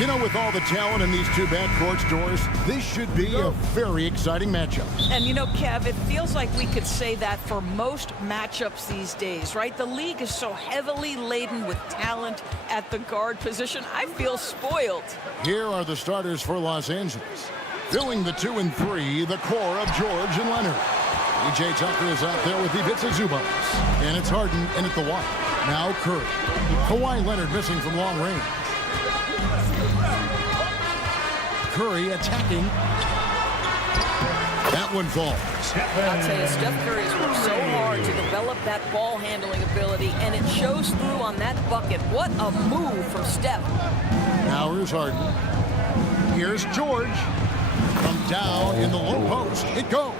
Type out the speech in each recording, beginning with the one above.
You know, with all the talent in these two backcourts, Doris, this should be a very exciting matchup. And you know, Kev, it feels like we could say that for most matchups these days, right? The league is so heavily laden with talent at the guard position. I feel spoiled. Here are the starters for Los Angeles. Filling the 2 and 3, the core of George and Leonard. P.J. Tucker is out there with Ivica Zubac. And it's Harden in at the one. Now Curry. Kawhi Leonard missing from long range. Curry attacking. That one falls. I'll tell you, Steph Curry has worked so hard to develop that ball handling ability, and it shows through on that bucket. What a move from Steph. Now here's Harden. Here's George. From down in the low post, it goes.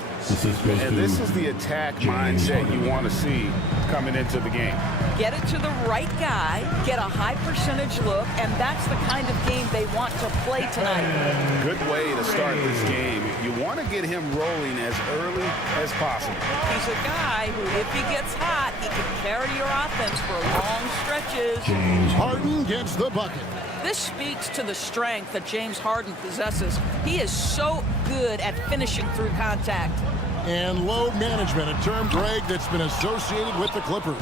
And this is the attack mindset you want to see coming into the game. Get it to the right guy, get a high percentage look, and that's the kind of game they want to play tonight. Good way to start this game. You want to get him rolling as early as possible. He's a guy who, if he gets hot, he can carry your offense for long stretches. Harden gets the bucket. This speaks to the strength that James Harden possesses. He is so good at finishing through contact. And load management, a term, Greg, that's been associated with the Clippers.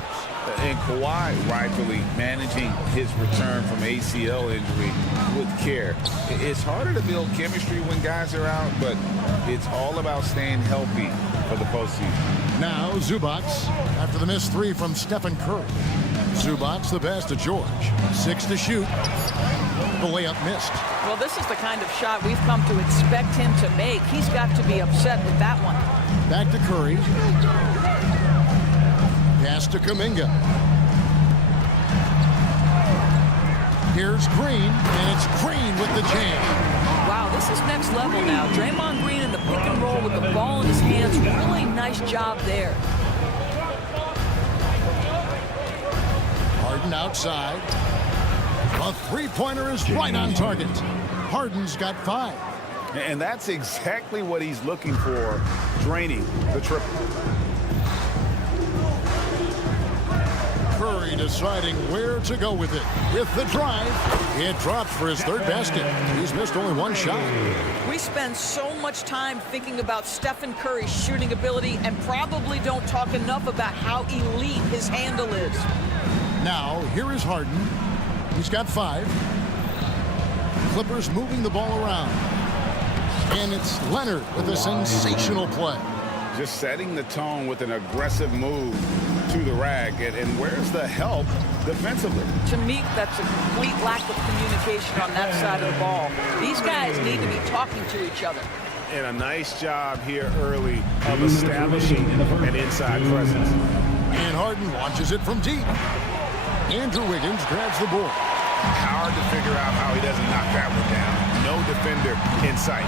And Kawhi rightfully managing his return from ACL injury with care. It's harder to build chemistry when guys are out, but it's all about staying healthy for the postseason. Now Zubac after the missed 3 from Stephen Curry. Zubac the pass to George. 6 to shoot. The layup missed. Well, this is the kind of shot we've come to expect him to make. He's got to be upset with that one. Back to Curry. Pass to Kuminga. Here's Green, and it's Green with the jam. Wow, this is next level now. Draymond Green in the pick and roll with the ball in his hands. Really nice job there. Harden outside. A three-pointer is right on target. Harden's got 5. And that's exactly what he's looking for, draining the triple. Curry deciding where to go with it. With the drive, it drops for his 3rd basket. He's missed only 1 shot. We spend so much time thinking about Stephen Curry's shooting ability and probably don't talk enough about how elite his handle is. Now, here is Harden. He's got 5. Clippers moving the ball around. And it's Leonard with a sensational play. Just setting the tone with an aggressive move to the rack. And where's the help defensively? To me, that's a complete lack of communication on that side of the ball. These guys need to be talking to each other. And a nice job here early of establishing an inside presence. And Harden launches it from deep. Andrew Wiggins grabs the ball. Hard to figure out how he doesn't knock that one down. No defender in sight.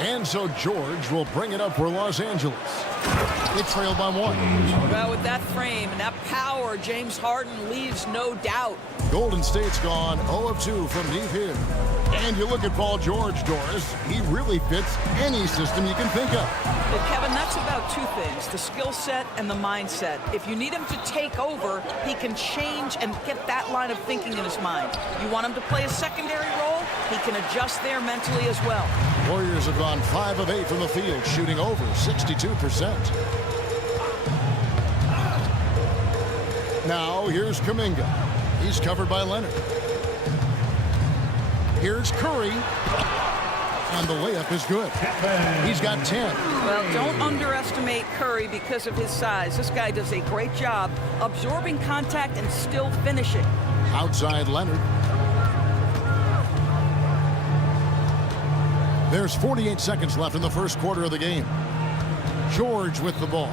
And so George will bring it up for Los Angeles. It trailed by 1. Well, with that frame and that power, James Harden leaves no doubt. Golden State's gone 0 of 2 from deep here. And you look at Paul George, Doris, he really fits any system you can think of. Well, Kevin, that's about 2 things, the skill set and the mindset. If you need him to take over, he can change and get that line of thinking in his mind. You want him to play a secondary role, he can adjust there mentally as well. Warriors have gone 5 of 8 from the field, shooting over 62%. Now, here's Kuminga. He's covered by Leonard. Here's Curry. And the layup is good. He's got 10. Well, don't underestimate Curry because of his size. This guy does a great job absorbing contact and still finishing. Outside Leonard. There's 48 seconds left in the first quarter of the game. George with the ball.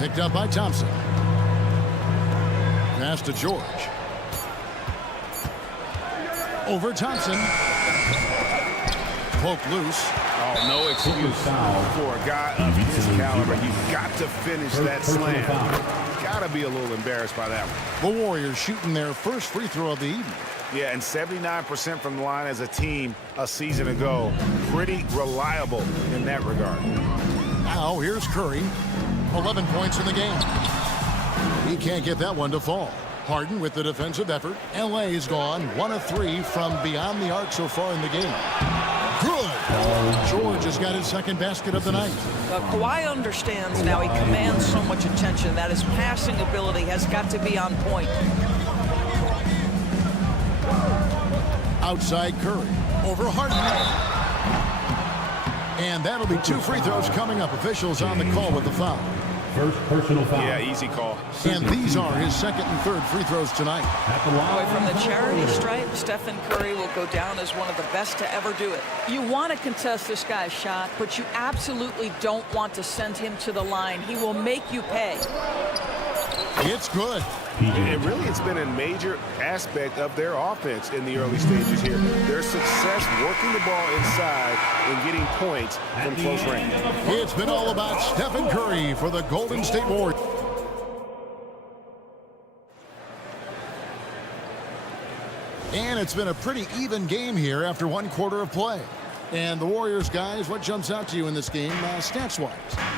Picked up by Thompson. Pass to George. Over Thompson. Poke loose. Oh, no excuse for a guy of his caliber. You've got to finish that slam. Got to be a little embarrassed by that one. The Warriors shooting their first free throw of the evening. Yeah, and 79% from the line as a team a season ago. Pretty reliable in that regard. Now here's Curry. 11 points in the game. He can't get that one to fall. Harden with the defensive effort. LA's gone 1 of 3 from beyond the arc so far in the game. Good. George has got his second basket of the night. Kawhi understands now he commands so much attention that his passing ability has got to be on point. Outside Curry. Over Harden. And that'll be 2 free throws coming up. Officials on the call with the foul. First personal foul. Yeah, easy call. And these are his second and third free throws tonight. Boy, from the charity stripe, Stephen Curry will go down as one of the best to ever do it. You want to contest this guy's shot, but you absolutely don't want to send him to the line. He will make you pay. It's good. And really, it's been a major aspect of their offense in the early stages here. Their success working the ball inside and getting points from close range. It's been all about Stephen Curry for the Golden State Warriors. And it's been a pretty even game here after 1 quarter of play. And the Warriors, guys, what jumps out to you in this game stats-wise?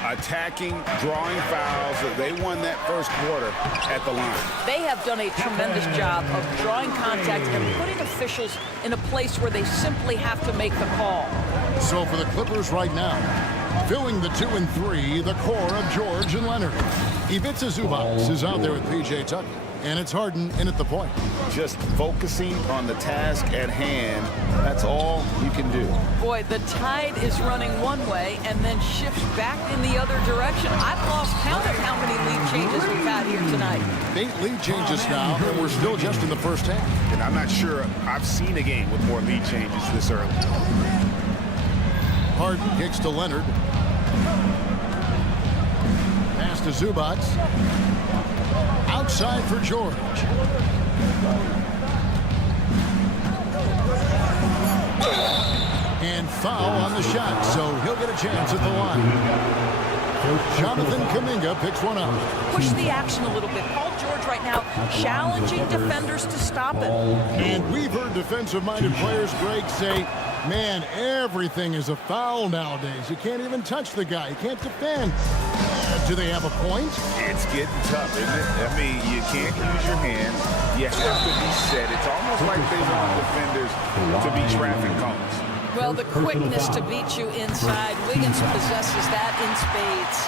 Attacking, drawing fouls. They won that first quarter at the line. They have done a tremendous job of drawing contact and putting officials in a place where they simply have to make the call. So for the Clippers right now, filling the 2 and 3, the core of George and Leonard. Ivica Zubac is out there with P.J. Tucker. And it's Harden in at the point. Just focusing on the task at hand. That's all you can do. Boy, the tide is running one way and then shifts back in the other direction. I've lost count of how many lead changes we've had here tonight. 8 lead changes now, and we're still just in the first half. And I'm not sure I've seen a game with more lead changes this early. Harden kicks to Leonard. Pass to Zubac. Outside for George. And foul on the shot, so he'll get a chance at the line. Jonathan Kuminga picks one up. Push the action a little bit. Paul George right now challenging defenders to stop him. And we've heard defensive-minded players, Greg, say, man, everything is a foul nowadays. You can't even touch the guy. You can't defend. Do they have a point? It's getting tough, isn't it? I mean, you can't use your hands. You have to be set. It's almost like they want defenders to be traffic cones. Well, the quickness to beat you inside. Wiggins possesses that in spades.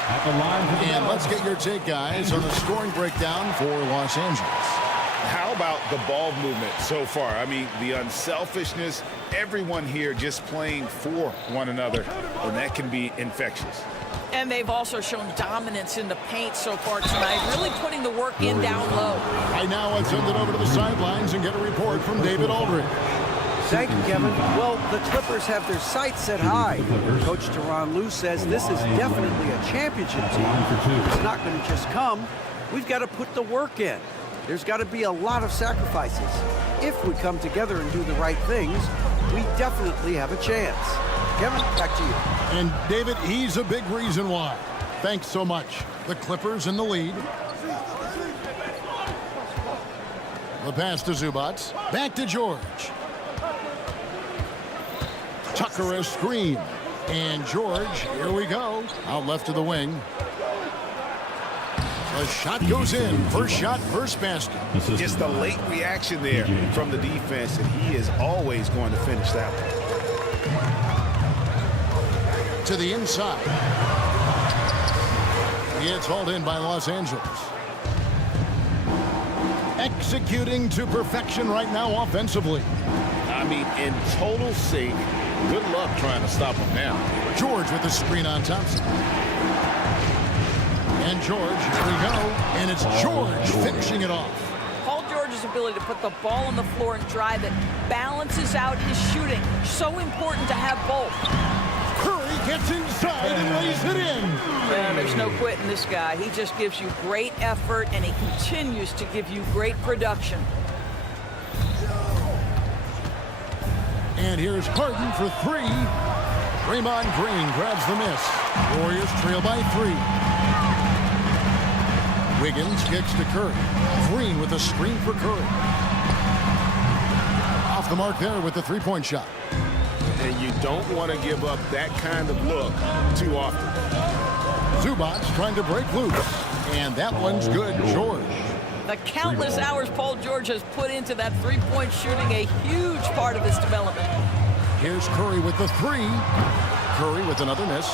And let's get your take, guys, on the scoring breakdown for Los Angeles. How about the ball movement so far? I mean, the unselfishness, everyone here just playing for one another, and that can be infectious. And they've also shown dominance in the paint so far tonight, really putting the work in down low. Right now, let's send it over to the sidelines and get a report from David Aldridge. Thank you, Kevin. Well, the Clippers have their sights set high. Coach Tyronn Lue says this is definitely a championship team. It's not going to just come. We've got to put the work in. There's got to be a lot of sacrifices. If we come together and do the right things, we definitely have a chance. Kevin, back to you. And David, he's a big reason why. Thanks so much. The Clippers in the lead. The pass to Zubac. Back to George. Tucker a screen. And George, here we go. Out left to the wing. The shot goes in. First shot, first basket. Just the late reaction there from the defense, and he is always going to finish that one. To the inside. It's hauled in by Los Angeles. Executing to perfection right now offensively. I mean, in total sync. Good luck trying to stop him now. George with the screen on Thompson. And George, here we go. And it's George finishing it off. Paul George's ability to put the ball on the floor and drive it balances out his shooting. So important to have both. Curry gets inside and lays it in. Man, there's no quitting this guy. He just gives you great effort, and he continues to give you great production. And here's Harden for 3. Draymond Green grabs the miss. Warriors trail by 3. Wiggins kicks to Curry. Green with a screen for Curry. Off the mark there with the three-point shot. And you don't want to give up that kind of look too often. Zubac trying to break loose. And that one's good. George. The countless hours Paul George has put into that three-point shooting, a huge part of his development. Here's Curry with the three. Curry with another miss.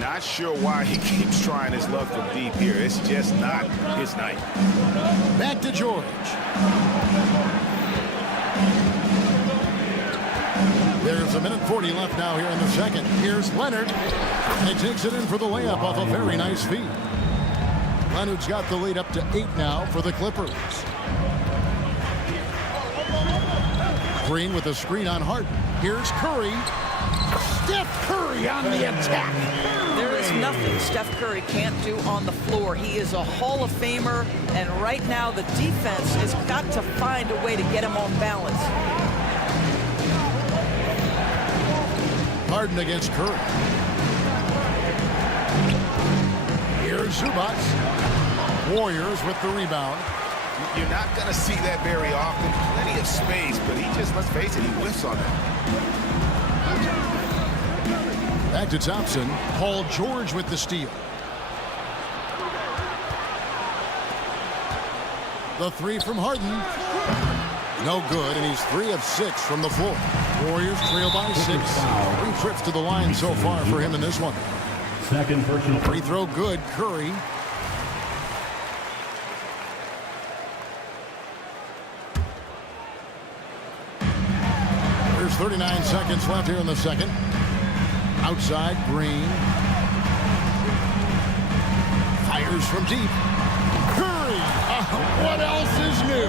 Not sure why he keeps trying his luck from deep here. It's just not his night. Back to George. There's a minute 40 left now here in the second. Here's Leonard. And he takes it in for the layup off a very nice feed. Leonard's got the lead up to 8 now for the Clippers. Green with a screen on Harden. Here's Curry. Steph Curry on the attack. There is nothing Steph Curry can't do on the floor. He is a Hall of Famer, and right now the defense has got to find a way to get him on balance. Harden against Curry. Here's Zubac. Warriors with the rebound. You're not going to see that very often. Plenty of space, but he just, let's face it, he whiffs on that. Back to Thompson. Paul George with the steal. The three from Harden. No good, and he's 3 of 6 from the floor. Warriors trail by 6. 3 trips to the line so far for him in this one. Second personal Free throw good. Curry. There's 39 seconds left here in the second. Outside, Green. Fires from deep. Curry! What else is new?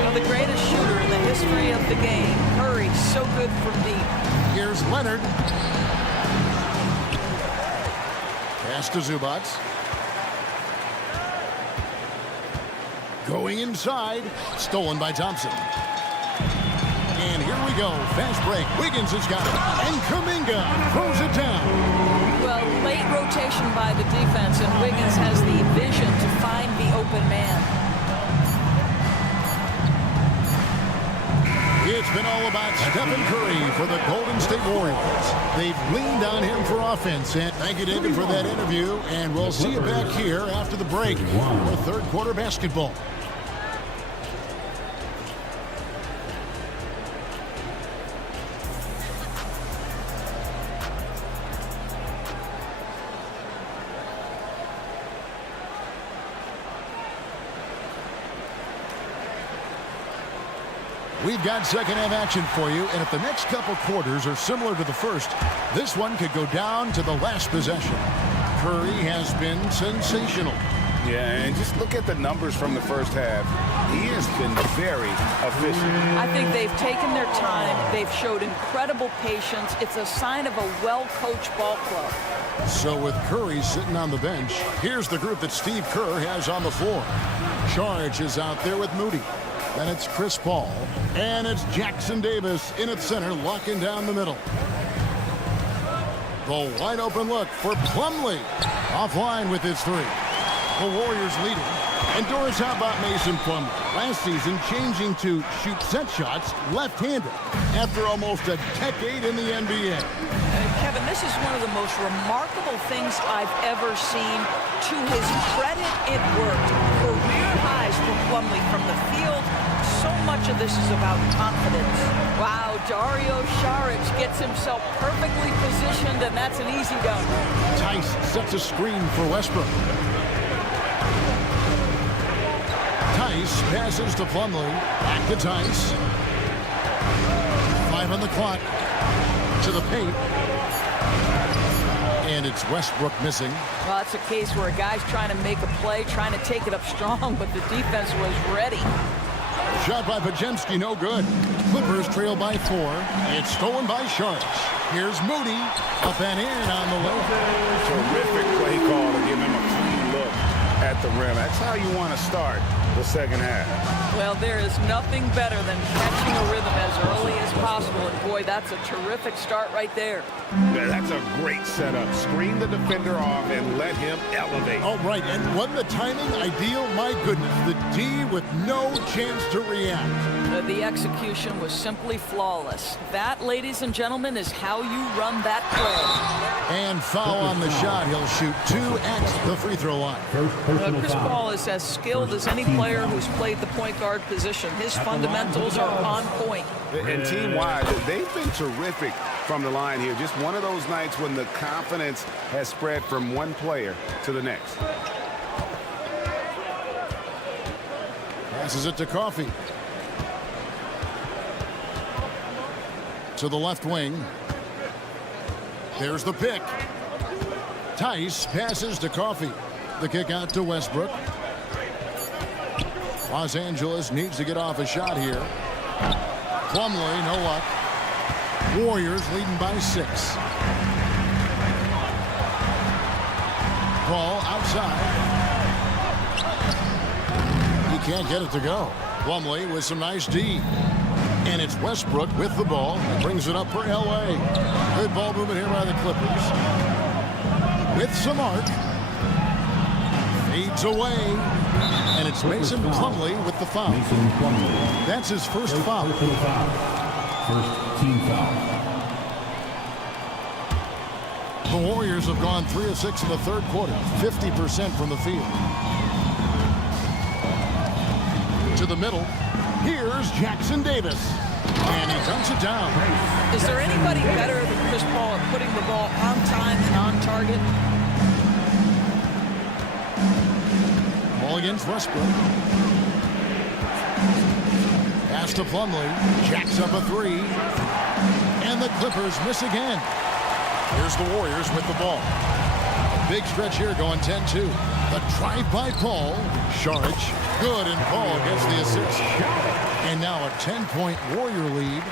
Well, the greatest shooter in the history of the game. Curry, so good from deep. Here's Leonard. Pass to Zubac. Going inside. Stolen by Thompson. And here we go. Fast break. Wiggins has got it. And Kuminga throws it down. Well, late rotation by the defense, and Wiggins has the vision to find the open man. It's been all about Stephen Curry for the Golden State Warriors. They've leaned on him for offense. And thank you, David, for that interview. And we'll see you back here after the break for third quarter basketball. We've got second half action for you, and if the next couple quarters are similar to the first, this one could go down to the last possession. Curry has been sensational. Yeah, and just look at the numbers from the first half. He has been very efficient. I think they've taken their time. They've showed incredible patience. It's a sign of a well-coached ball club. So with Curry sitting on the bench, here's the group that Steve Kerr has on the floor. Charge is out there with Moody. Then it's Chris Paul. And it's Jackson Davis in at center, locking down the middle. The wide open look for Plumlee. Offline with his three. The Warriors leading. And Doris, how about Mason Plumlee? Last season changing to shoot set shots left-handed after almost a decade in the NBA. Kevin, this is one of the most remarkable things I've ever seen. To his credit, it worked. Career highs for Plumlee from the field. So much of this is about confidence. Wow, Dario Saric gets himself perfectly positioned, and that's an easy dunk. Tice sets a screen for Westbrook. Tice passes to Plumlee. Back to Tice. 5 on the clock. To the paint. And it's Westbrook missing. Well, it's a case where a guy's trying to make a play, trying to take it up strong, but the defense was ready. Shot by Podziemski, no good. Clippers trail by 4. It's stolen by Sharp. Here's Moody. Up and in on the layup. Terrific play call to give him a clean look at the rim. That's how you want to start the second half. Well, there is nothing better than catching a rhythm as early as possible. And boy, that's a terrific start right there. Yeah, that's a great setup. Screen the defender off and let him elevate. All right, and wasn't the timing ideal? My goodness, the D with no chance to react. The execution was simply flawless. That, ladies and gentlemen, is how you run that play. And foul on the shot. He'll shoot 2 at the free throw line. Chris Paul is as skilled as any player who's played the point guard position. His fundamentals are on point. And team-wide, they've been terrific from the line here. Just one of those nights when the confidence has spread from one player to the next. Passes it to Coffee. To the left wing. There's the pick. Tice passes to Coffee. The kick out to Westbrook. Los Angeles needs to get off a shot here. Plumlee, no luck. Warriors leading by 6. Ball outside. He can't get it to go. Plumlee with some nice D. And it's Westbrook with the ball. He brings it up for L.A. Good ball movement here by the Clippers. With some arc. Fades away. And it's Mason Plumlee with the foul. That's his first foul. First team foul. The Warriors have gone 3 of 6 in the third quarter. 50% from the field. To the middle. Here's Jackson Davis. And he dunks it down. Is there anybody better than Chris Paul at putting the ball on time and on target? Ball against Westbrook. Pass to Plumlee. Jacks up a 3. And the Clippers miss again. Here's the Warriors with the ball. Big stretch here going 10-2. The drive by Paul. Saric. Good, and Paul gets the assist. And now a 10-point Warrior lead.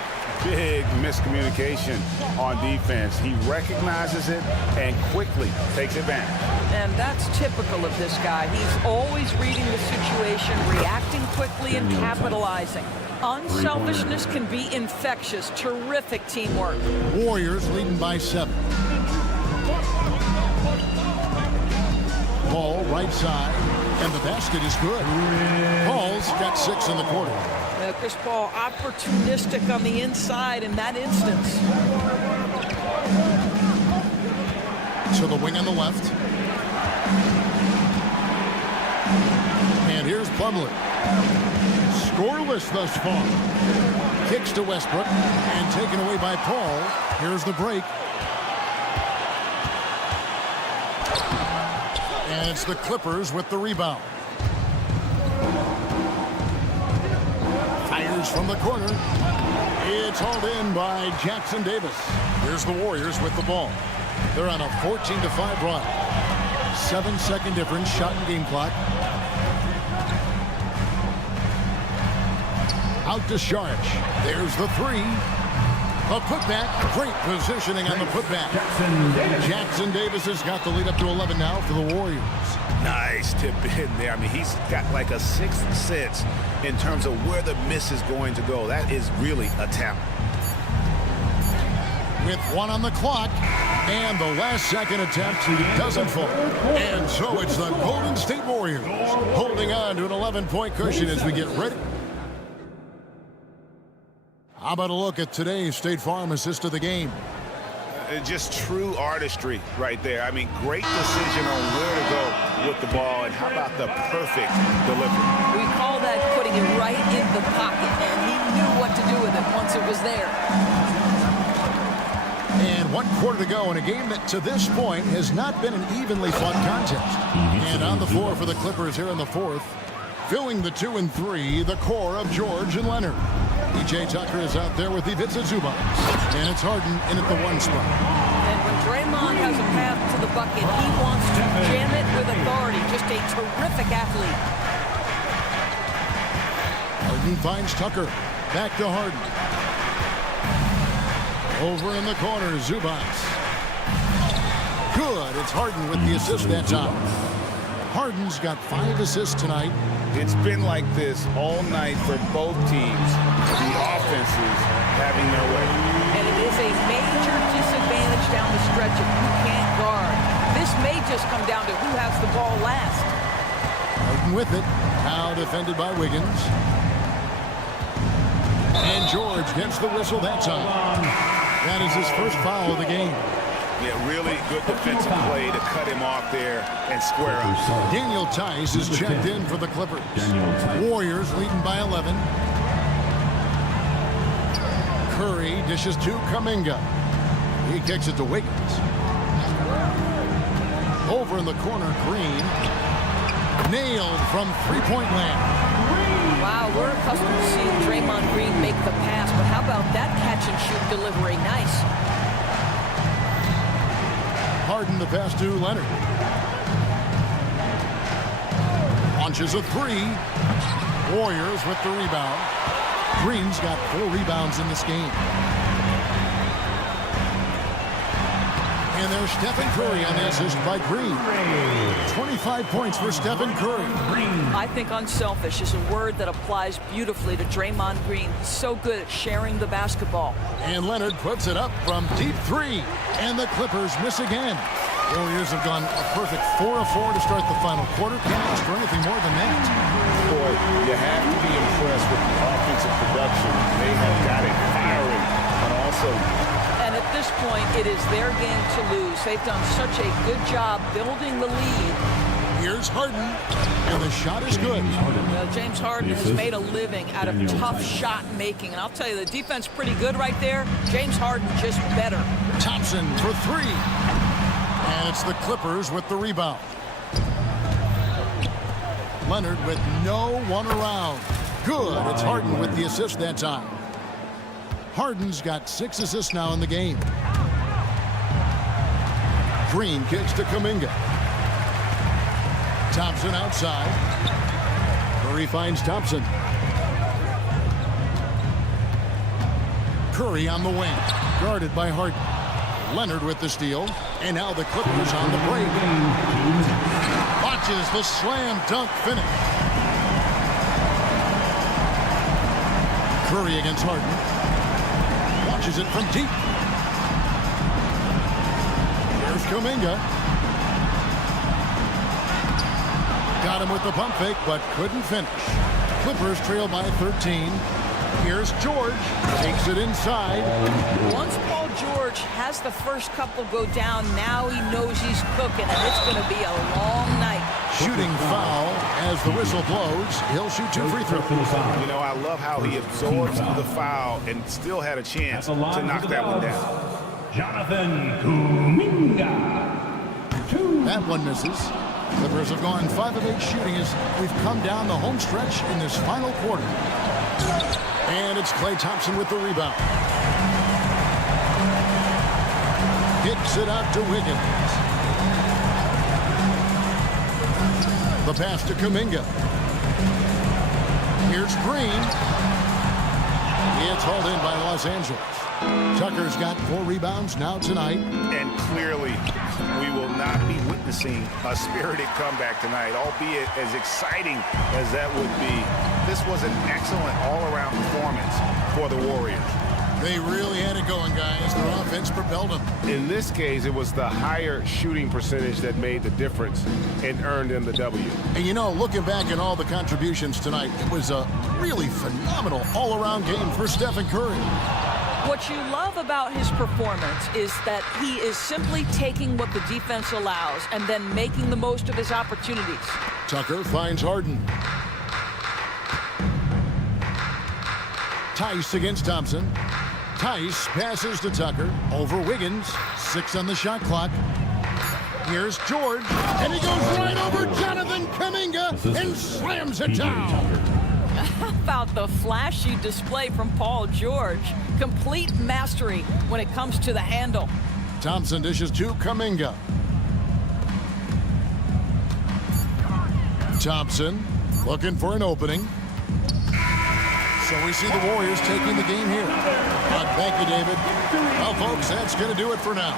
Big miscommunication on defense. He recognizes it and quickly takes advantage. And that's typical of this guy. He's always reading the situation, reacting quickly, and capitalizing. Unselfishness can be infectious. Terrific teamwork. Warriors leading by 7. Ball right side, and the basket is good. Paul's got 6 in the quarter. Chris Paul opportunistic on the inside in that instance. To the wing on the left. And here's Plumlee. Scoreless thus far. Kicks to Westbrook and taken away by Paul. Here's the break. And it's the Clippers with the rebound. Fires from the corner. It's hauled in by Jackson Davis. Here's the Warriors with the ball. They're on a 14-5 run. 7-second difference, shot and game clock. Out to Saric. There's the 3. A putback. Great positioning on the putback. Jackson Davis has got the lead up to 11 now for the Warriors. Nice tip in there. I mean, he's got like a sixth sense in terms of where the miss is going to go. That is really a talent. With 1 on the clock, and the last second attempt doesn't fall. And so it's the Golden State Warriors holding on to an 11-point cushion as we get ready. How about a look at today's State Farm assist of the game? Just true artistry right there. I mean, great decision on where to go with the ball, and how about the perfect delivery? We call that putting it right in the pocket, and he knew what to do with it once it was there. And 1 quarter to go in a game that to this point has not been an evenly fought contest. And on the floor for the Clippers here in the 4th, filling the 2 and 3, the core of George and Leonard. PJ Tucker is out there with Ivica Zubac. And it's Harden in at the 1 spot. And when Draymond has a path to the bucket, he wants to jam it with authority. Just a terrific athlete. Harden finds Tucker. Back to Harden. Over in the corner, Zubac. Good. It's Harden with the assist that time. Harden's got 5 assists tonight. It's been like this all night for both teams. The offenses having their way. And it is a major disadvantage down the stretch if you can't guard. This may just come down to who has the ball last. Harden with it. Now defended by Wiggins. And George gets the whistle that time. That is his first foul of the game. Yeah, really good defensive play to cut him off there and square up. Daniel Tice is checked in for the Clippers. Warriors leading by 11. Curry dishes to Kuminga. He kicks it to Wiggins. Over in the corner, Green. Nailed from three-point land. Wow, we're accustomed to seeing Draymond Green make the pass, but how about that catch-and-shoot delivery? Nice. Harden the pass to Leonard. Launches a three. Warriors with the rebound. Green's got 4 rebounds in this game. And there's Stephen Curry on the assist by Green. 25 points for Stephen Curry. I think unselfish is a word that applies beautifully to Draymond Green. He's so good at sharing the basketball. And Leonard puts it up from deep 3. And the Clippers miss again. Warriors have gone a perfect 4 of 4 to start the final quarter. Can't ask for anything more than that. Boy, you have to be impressed with the offensive production. They have got it firing, but also... And at this point, it is their game to lose. They've done such a good job building the lead. Here's Harden, and the shot is good. James Harden has made a living out of tough shot making. And I'll tell you, the defense pretty good right there. James Harden just better. Thompson for 3. And it's the Clippers with the rebound. Leonard with no one around. Good. It's Harden with the assist that time. Harden's got 6 assists now in the game. Green kicks to Kuminga. Thompson outside. Curry finds Thompson. Curry on the wing. Guarded by Harden. Leonard with the steal. And now the Clippers on the break. Watches the slam dunk finish. Curry against Harden. Launches it from deep. Here's Kuminga. Got him with the pump fake, but couldn't finish. Clippers trail by 13. Here's George. Takes it inside. Once Paul George has the first couple go down, now he knows he's cooking, and it's going to be a long night. Shooting foul as the whistle blows. He'll shoot 2 free throws. You know, I love how he absorbs the foul and still had a chance to knock that one down. Jonathan Kuminga. That one misses. Clippers have gone 5 of 8 shooting as we've come down the home stretch in this final quarter. And it's Klay Thompson with the rebound. Kicks it out to Wiggins. The pass to Kuminga. Here's Green. It's hauled in by Los Angeles. Tucker's got 4 rebounds now tonight. And clearly, we will not be witnessing a spirited comeback tonight, albeit as exciting as that would be. This was an excellent all-around performance for the Warriors. They really had it going, guys. Their offense propelled them. In this case, it was the higher shooting percentage that made the difference and earned them the W. And you know, looking back at all the contributions tonight, it was a really phenomenal all-around game for Stephen Curry. What you love about his performance is that he is simply taking what the defense allows and then making the most of his opportunities. Tucker finds Harden. Tice against Thompson. Tice passes to Tucker. Over Wiggins. 6 on the shot clock. Here's George. And he goes right over Jonathan Kuminga and slams it down. How about the flashy display from Paul George? Complete mastery when it comes to the handle. Thompson dishes to Kuminga. Thompson looking for an opening. So we see the Warriors taking the game here. Thank you, David. Well, folks, that's going to do it for now.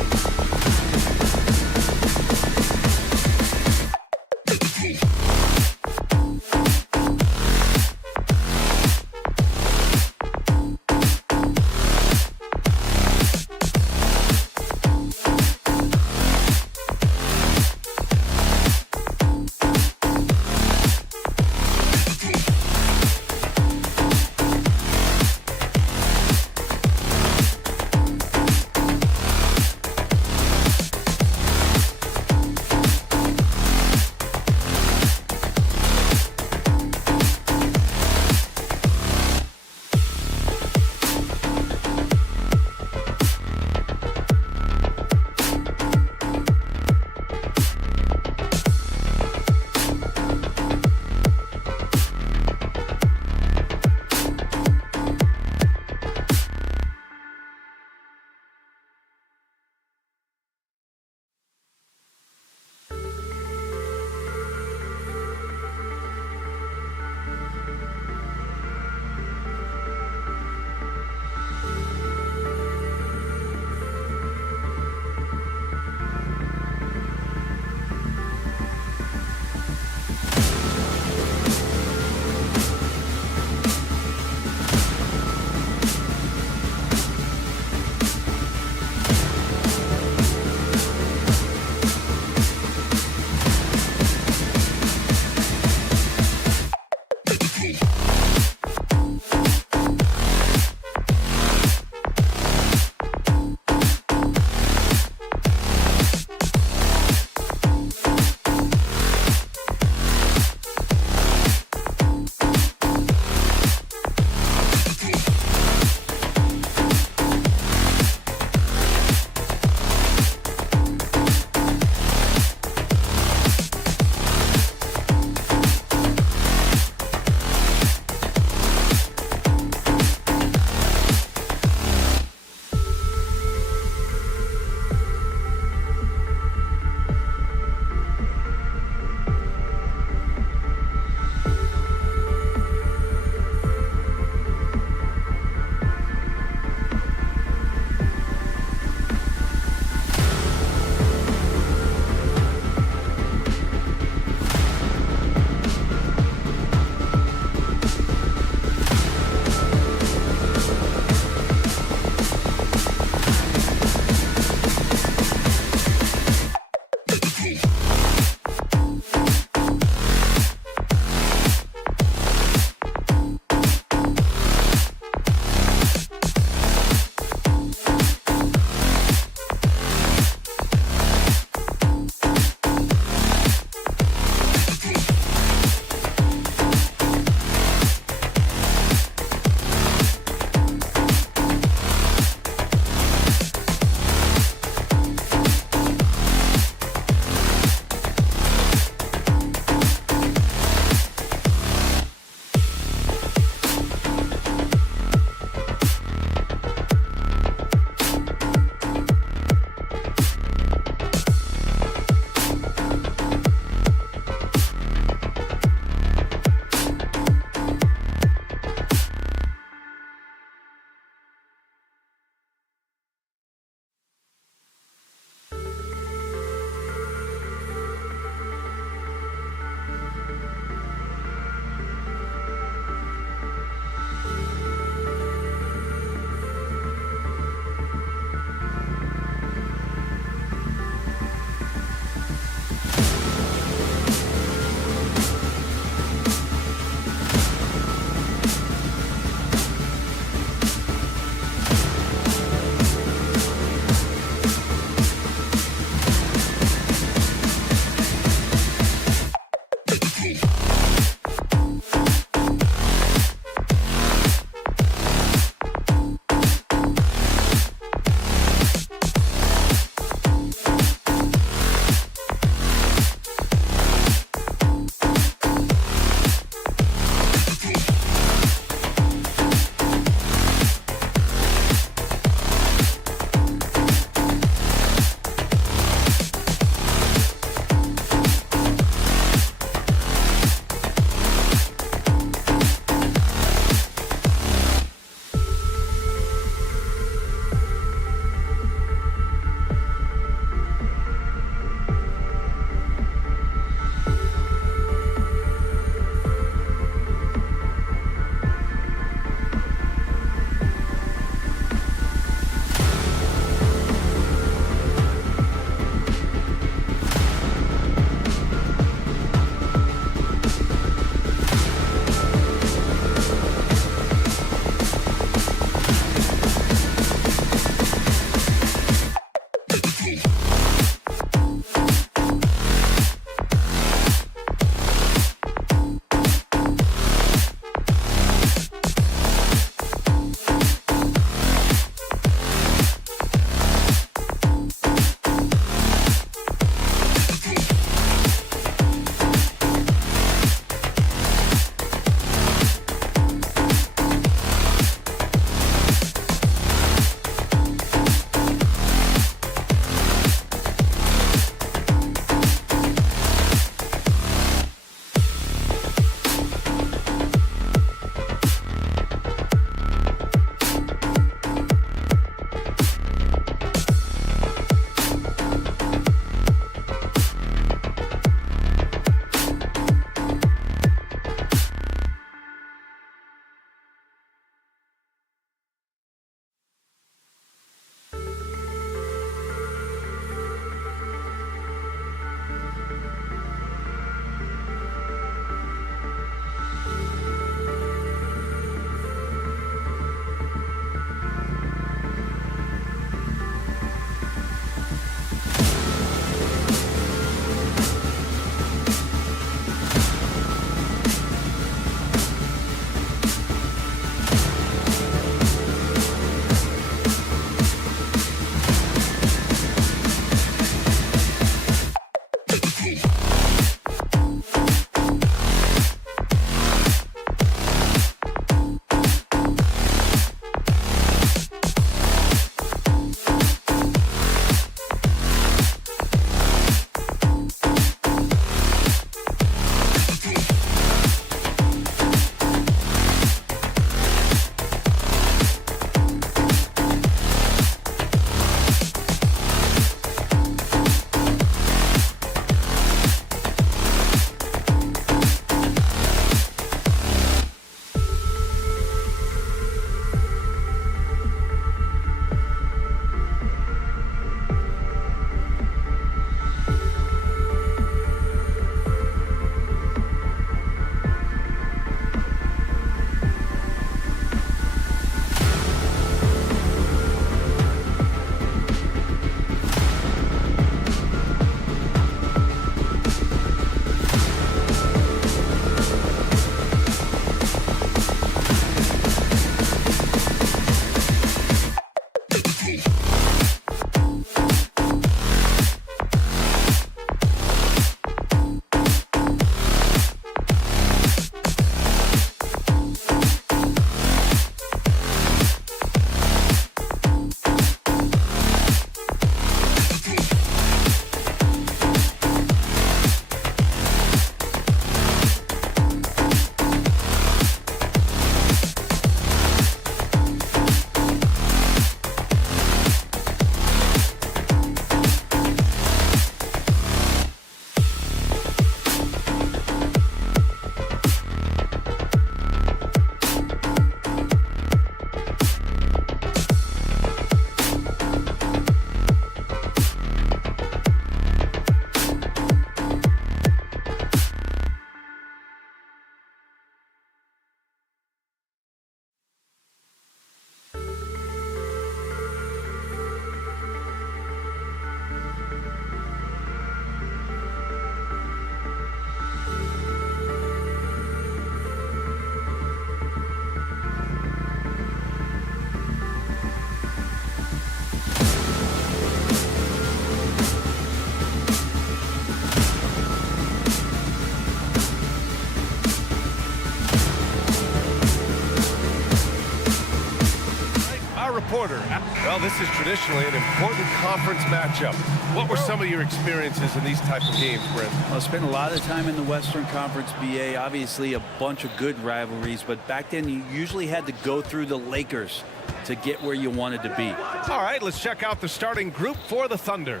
Reporter. Well, this is traditionally an important conference matchup. What were some of your experiences in these type of games, Brent? Well, I spent a lot of time in the Western Conference, BA. Obviously, a bunch of good rivalries, but back then you usually had to go through the Lakers to get where you wanted to be. All right, let's check out the starting group for the Thunder.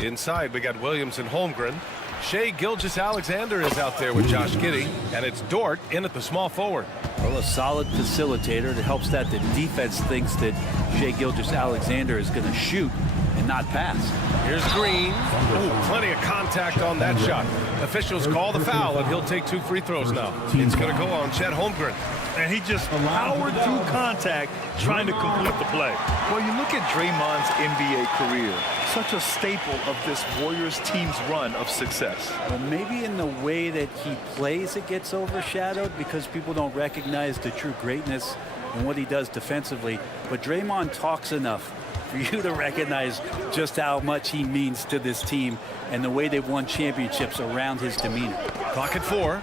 Inside, we got Williams and Holmgren. Shai Gilgeous-Alexander is out there with Josh Giddey, and it's Dort in at the small forward. Well, a solid facilitator. It helps that the defense thinks that Shai Gilgeous-Alexander is going to shoot and not pass. Here's Green. Ooh, plenty of contact on that shot. Officials call the foul, and he'll take 2 free throws now. It's going to go on Chet Holmgren. And he just powered through contact trying to complete the play. Well, you look at Draymond's NBA career, such a staple of this Warriors team's run of success. Well, maybe in the way that he plays it gets overshadowed because people don't recognize the true greatness and what he does defensively. But Draymond talks enough for you to recognize just how much he means to this team and the way they've won championships around his demeanor. Clock at 4.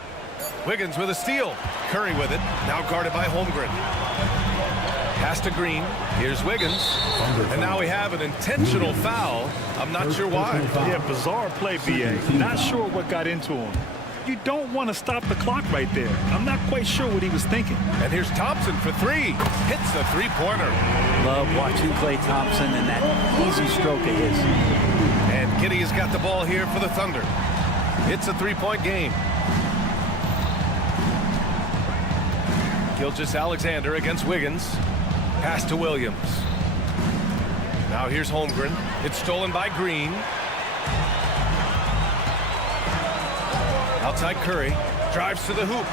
Wiggins with a steal. Curry with it. Now guarded by Holmgren. Pass to Green. Here's Wiggins. And now we have an intentional foul. I'm not sure why. Yeah, bizarre play, BA. Not sure what got into him. You don't want to stop the clock right there. I'm not quite sure what he was thinking. And here's Thompson for 3. Hits the three-pointer. Love watching Klay Thompson and that easy stroke of his. And Giddey has got the ball here for the Thunder. It's a 3-point game. Gilgeous-Alexander against Wiggins. Pass to Williams. Now here's Holmgren. It's stolen by Green. Outside Curry. Drives to the hoop.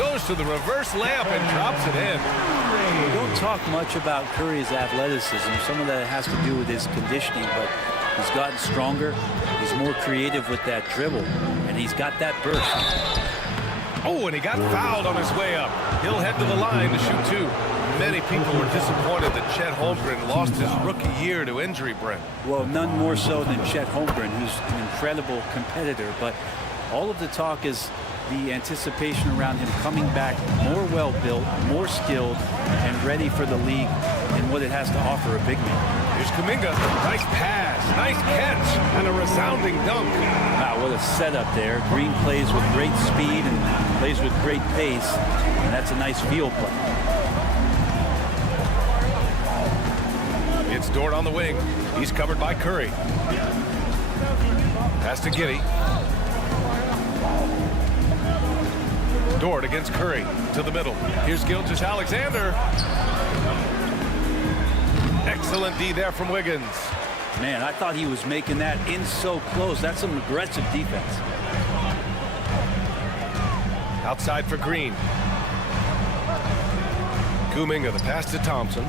Goes to the reverse layup and drops it in. We don't talk much about Curry's athleticism. Some of that has to do with his conditioning, but he's gotten stronger. He's more creative with that dribble, and he's got that burst. Oh, and he got fouled on his way up. He'll head to the line to shoot 2. Many people were disappointed that Chet Holmgren lost his rookie year to injury, Brent. Well, none more so than Chet Holmgren, who's an incredible competitor. But all of the talk is the anticipation around him coming back more well-built, more skilled, and ready for the league and what it has to offer a big man. Here's Kuminga. Nice pass, nice catch, and a resounding dunk. Wow, what a setup there. Green plays with great speed and plays with great pace, and that's a nice field play. It's Dort on the wing. He's covered by Curry. Pass to Giddey. Dort against Curry to the middle. Here's Gilgeous-Alexander. Excellent D there from Wiggins. Man, I thought he was making that in so close. That's some aggressive defense. Outside for Green. Kuminga, the pass to Thompson.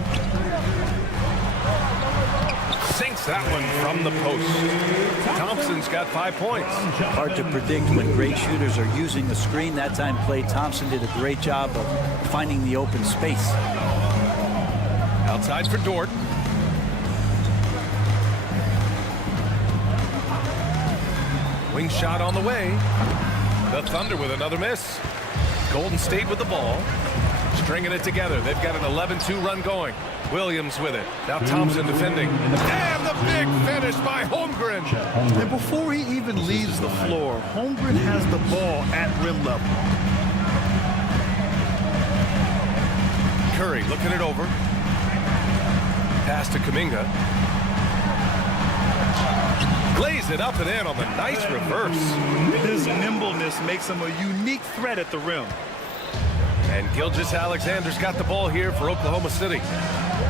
Sinks that one from the post. Thompson's got 5 points. Hard to predict when great shooters are using the screen. That time Klay Thompson did a great job of finding the open space. Outside for Dort. Swing shot on the way. The Thunder with another miss. Golden State with the ball. Stringing it together. They've got an 11-2 run going. Williams with it. Now Thompson defending. And the big finish by Holmgren. And before he even leaves the floor, Holmgren has the ball at rim level. Curry looking it over. Pass to Kuminga. Lays it up and in on the nice reverse. His nimbleness makes him a unique threat at the rim. And Gilgeous-Alexander's got the ball here for Oklahoma City.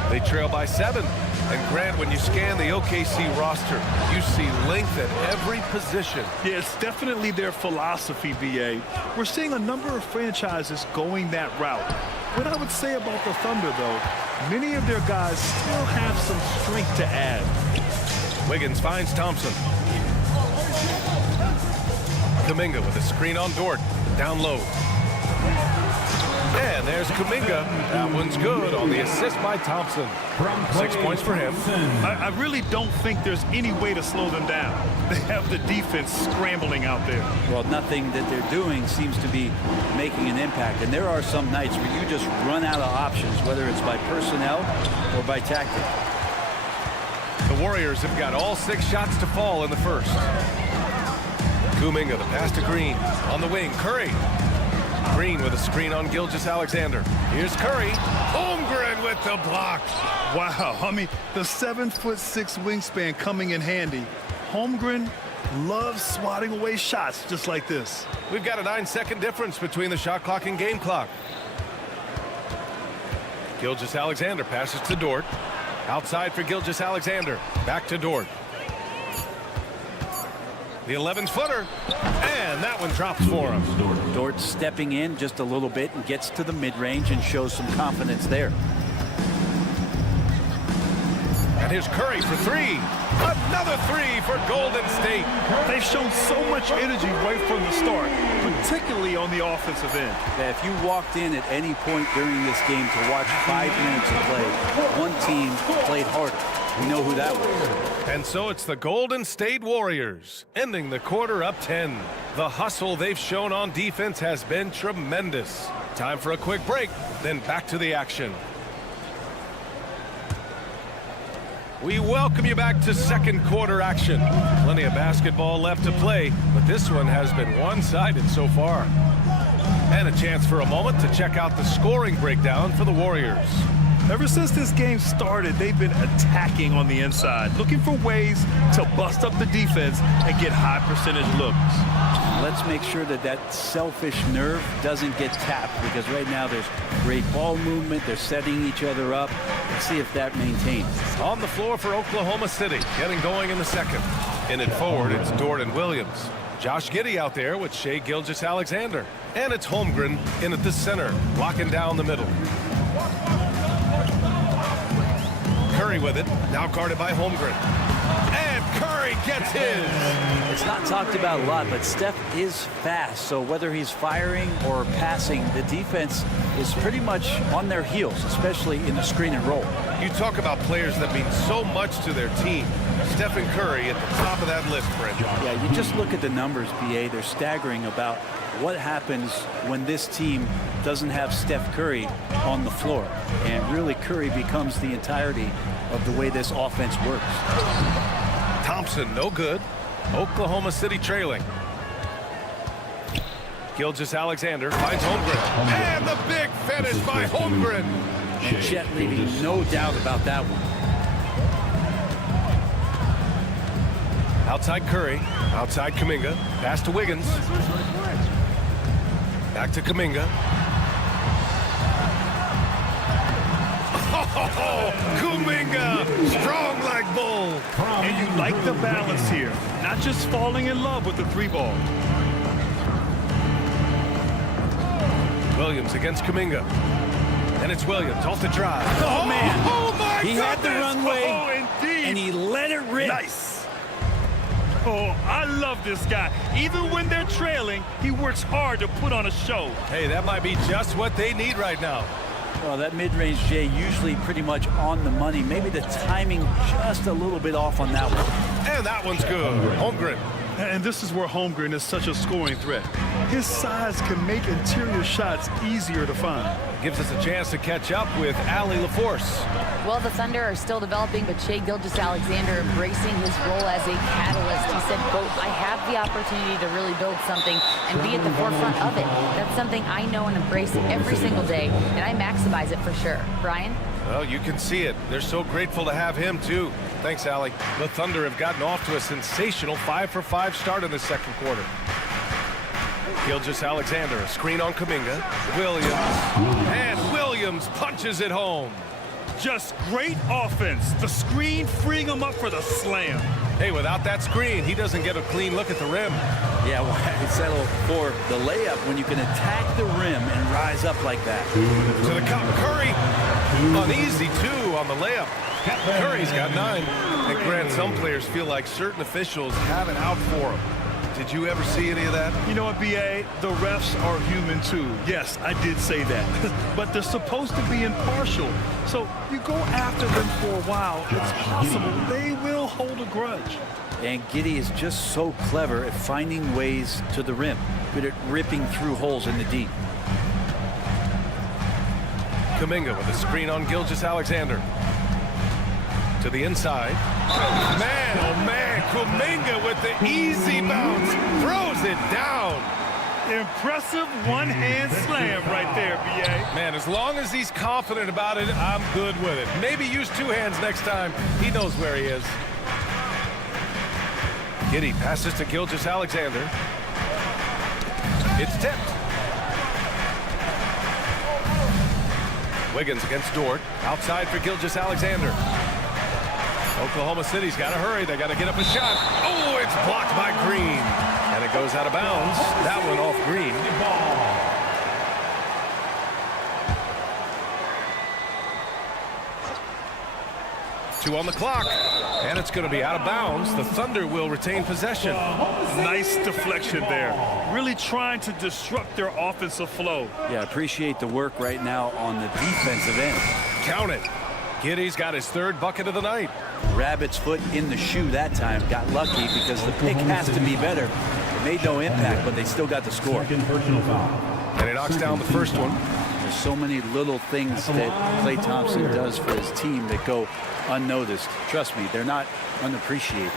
They trail by 7. And Grant, when you scan the OKC roster, you see length at every position. Yeah, it's definitely their philosophy, BA. We're seeing a number of franchises going that route. What I would say about the Thunder, though, many of their guys still have some strength to add. Wiggins finds Thompson. Kuminga with a screen on Dort. Down low. And there's Kuminga. That one's good on the assist by Thompson. 6 points for him. I really don't think there's any way to slow them down. They have the defense scrambling out there. Well, nothing that they're doing seems to be making an impact. And there are some nights where you just run out of options, whether it's by personnel or by tactic. The Warriors have got all 6 shots to fall in the first. Kuminga, the pass to Green. On the wing, Curry. Green with a screen on Gilgeous-Alexander. Here's Curry. Holmgren with the block. Wow, I mean, the 7'6" wingspan coming in handy. Holmgren loves swatting away shots just like this. We've got a 9-second difference between the shot clock and game clock. Gilgeous-Alexander passes to Dort. Outside for Gilgeous-Alexander. Back to Dort. The 11-footer. And that one drops for him. Dort stepping in just a little bit and gets to the mid-range and shows some confidence there. And here's Curry for 3. Another 3 for Golden State. They've shown so much energy right from the start, particularly on the offensive end. If you walked in at any point during this game to watch 5 minutes of play, one team played harder. We know who that was. And so it's the Golden State Warriors, ending the quarter up 10. The hustle they've shown on defense has been tremendous. Time for a quick break, then back to the action. We welcome you back to second quarter action. Plenty of basketball left to play, but this one has been one-sided so far. And a chance for a moment to check out the scoring breakdown for the Warriors. Ever since this game started, they've been attacking on the inside, looking for ways to bust up the defense and get high percentage looks. Let's make sure that that selfish nerve doesn't get tapped, because right now there's great ball movement. They're setting each other up. Let's see if that maintains. On the floor for Oklahoma City, getting going in the second. In it forward, it's Dort and Williams. Josh Giddey out there with Shai Gilgeous-Alexander. And it's Holmgren in at the center, blocking down the middle. Curry with it, now guarded by Holmgren. And Curry gets his. It's not talked about a lot, but Steph is fast, so whether he's firing or passing, the defense is pretty much on their heels, especially in the screen and roll. You talk about players that mean so much to their team. Stephen Curry at the top of that list, Brent. Yeah, you just look at the numbers, BA. They're staggering about what happens when this team doesn't have Steph Curry on the floor. And really, Curry becomes the entirety of the way this offense works. Thompson, no good. Oklahoma City trailing. Gilgeous-Alexander finds Holmgren. And the big finish by Holmgren. And Chet leaving no doubt about that one. Outside Curry, outside Kuminga, pass to Wiggins. Back to Kuminga. Oh, Kuminga, strong like bull. And you like the balance here, not just falling in love with the 3-ball. Williams against Kuminga. And it's Williams off the drive. Oh, man. Oh, my He had the runway, indeed. and he let it rip. Nice. Oh, I love this guy. Even when they're trailing, he works hard to put on a show. Hey, that might be just what they need right now. Well, that mid-range J usually pretty much on the money. Maybe the timing just a little bit off on that one. And that one's good. Holmgren And this is where Holmgren is such a scoring threat. His size can make interior shots easier to find. Gives us a chance to catch up with Allie LaForce. Well, the Thunder are still developing, but Shai Gilgeous-Alexander embracing his role as a catalyst. He said, quote, I have the opportunity to really build something and be at the forefront of it. That's something I know and embrace every single day, and I maximize it for sure. Brian? Well, you can see it. They're so grateful to have him, too. Thanks, Allie. The Thunder have gotten off to a sensational 5-for-5 start in the second quarter. Gilgeous-Alexander, a screen on Kuminga. Williams. And Williams punches it home. Just great offense. The screen freeing him up for the slam. Hey, without that screen, he doesn't get a clean look at the rim. Yeah, why settle for the layup when you can attack the rim and rise up like that? To the cup, Curry. Uneasy, too, on the layup. Curry's got 9. And Grant, some players feel like certain officials have it out for them. Did you ever see any of that? You know what, B.A.? The refs are human, too. Yes, I did say that. But they're supposed to be impartial. So you go after them for a while, it's possible they will hold a grudge. And Giddey is just so clever at finding ways to the rim. Good at ripping through holes in the deep. Kuminga with a screen on Gilgeous-Alexander. To the inside. Man, oh man, Kuminga with the easy bounce. Throws it down. Impressive one-hand slam right there, B.A. Man, as long as he's confident about it, I'm good with it. Maybe use 2 hands next time. He knows where he is. Giddey passes to Gilgeous-Alexander. It's tipped. Wiggins against Dort. Outside for Gilgeous-Alexander. Oklahoma City's got to hurry. They got to get up a shot. Oh, it's blocked by Green. And it goes out of bounds. That one off Green. 2 on the clock. And it's going to be out of bounds. The Thunder will retain possession. Nice deflection there. Really trying to disrupt their offensive flow. Yeah, appreciate the work right now on the defensive end. Count it. Giddey's got his 3rd bucket of the night. Rabbit's foot in the shoe that time. Got lucky because the pick has to be better. It made no impact, but they still got the score. And he knocks down the first one. There's so many little things that Klay Thompson does for his team that go unnoticed. Trust me, they're not unappreciated.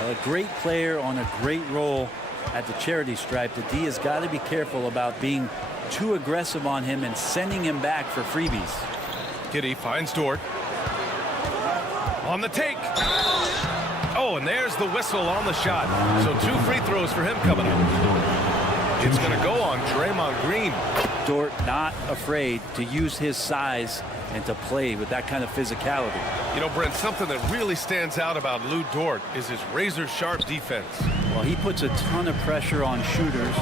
A great player on a great role at the charity stripe. The D has got to be careful about being too aggressive on him and sending him back for freebies. Giddey finds Dort. On the take. Oh, and there's the whistle on the shot. So 2 free throws for him coming up. It's going to go on Draymond Green. Dort not afraid to use his size and to play with that kind of physicality. You know, Brent, something that really stands out about Lou Dort is his razor-sharp defense. Well, he puts a ton of pressure on shooters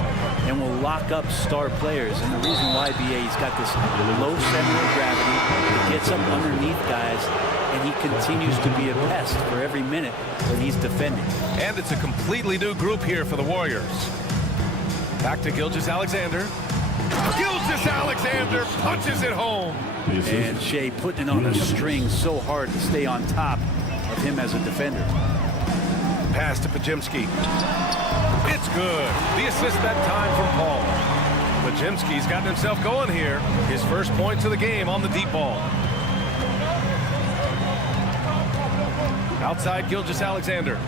and will lock up star players. And the reason why, BA, he's got this low center of gravity. He gets up underneath guys, and he continues to be a pest for every minute when he's defending. And it's a completely new group here for the Warriors. Back to Gilgeous-Alexander. Gilgeous-Alexander punches it home. And Shai putting it on a string so hard to stay on top of him as a defender. Pass to Podziemski. It's good. The assist that time from Paul. Podziemski's gotten himself going here. His first points of the game on the deep ball. Outside Gilgeous-Alexander.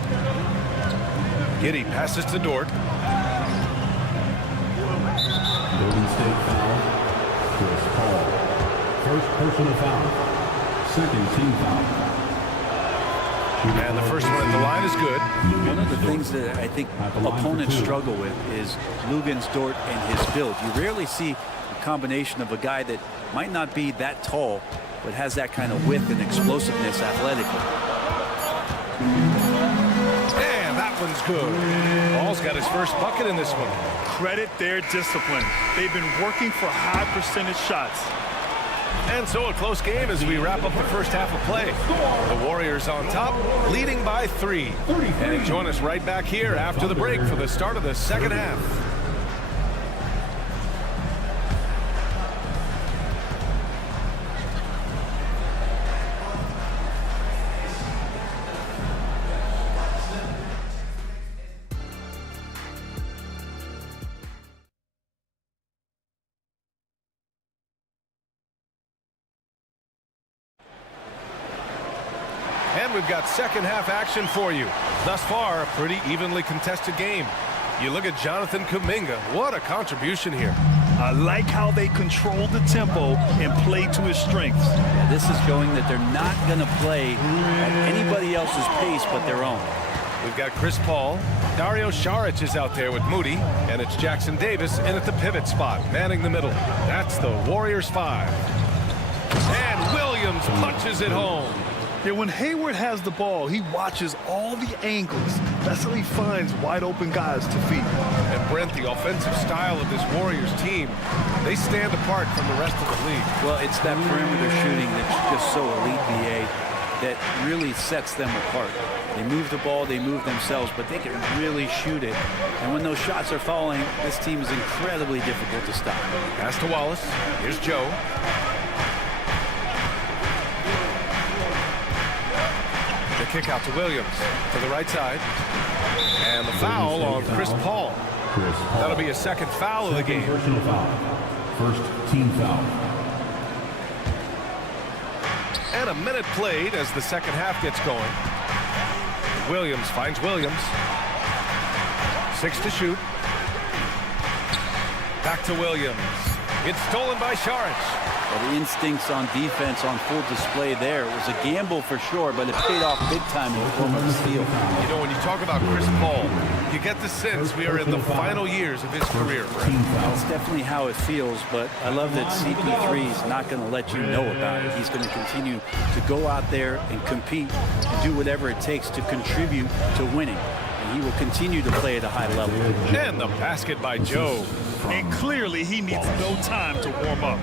Giddey passes to Dort. Golden State foul. Chris Paul. First personal foul. Second team foul. And the first one at the line is good. One of the things that I think opponents struggle with is Luguentz Dort and his build. You rarely see a combination of a guy that might not be that tall, but has that kind of width and explosiveness athletically. And that one's good. Paul's got his first bucket in this one. Credit their discipline. They've been working for high percentage shots. And so a close game as we wrap up the first half of play. The Warriors on top, leading by 3. And join us right back here after the break for the start of the second half. we've got second half action for you. Thus far, a pretty evenly contested game. You look at Jonathan Kuminga. What a contribution here. I like how they control the tempo and play to his strengths. Yeah, this is showing that they're not going to play at anybody else's pace but their own. We've got Chris Paul. Dario Saric is out there with Moody. And it's Jackson Davis in at the pivot spot, manning the middle. That's the Warriors 5. And Williams punches it home. Yeah, when Hayward has the ball, he watches all the angles. That's how he finds wide open guys to feed. And Brent, the offensive style of this Warriors team, they stand apart from the rest of the league. Well, it's that perimeter shooting that's just so elite, BA, that really sets them apart. They move the ball, they move themselves, but they can really shoot it. And when those shots are falling, this team is incredibly difficult to stop. Pass to Wallace. Here's Joe. The kick out to Williams to the right side. And the foul on Chris Paul. That'll be a second foul of the game. Personal foul. First team foul. And a minute played as the second half gets going. Williams finds Williams. 6 to shoot. Back to Williams. It's stolen by Saric. Well, the instincts on defense on full display there. It was a gamble for sure, but it paid off big time in the form of a steal. You know, when you talk about Chris Paul, you get the sense we are in the final years of his career. That's definitely how it feels, but I love that CP3 is not going to let you know about it. He's going to continue to go out there and compete and do whatever it takes to contribute to winning. And he will continue to play at a high level. And the basket by Joe. And clearly he needs no time to warm up.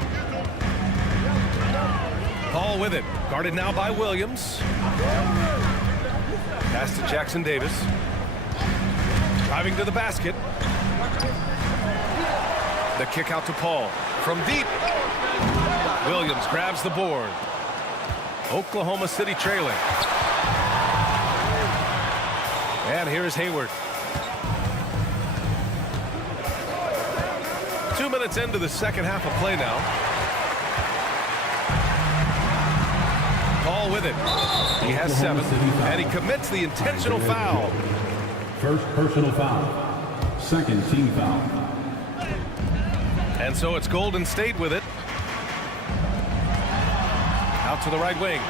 Paul with it. Guarded now by Williams. Pass to Jackson Davis. Driving to the basket. The kick out to Paul. From deep. Williams grabs the board. Oklahoma City trailing. And here's Hayward. 2 minutes into the second half of play now. Paul with it. He has 7, and he commits the intentional foul. First personal foul. Second team foul. And so it's Golden State with it. Out to the right wing.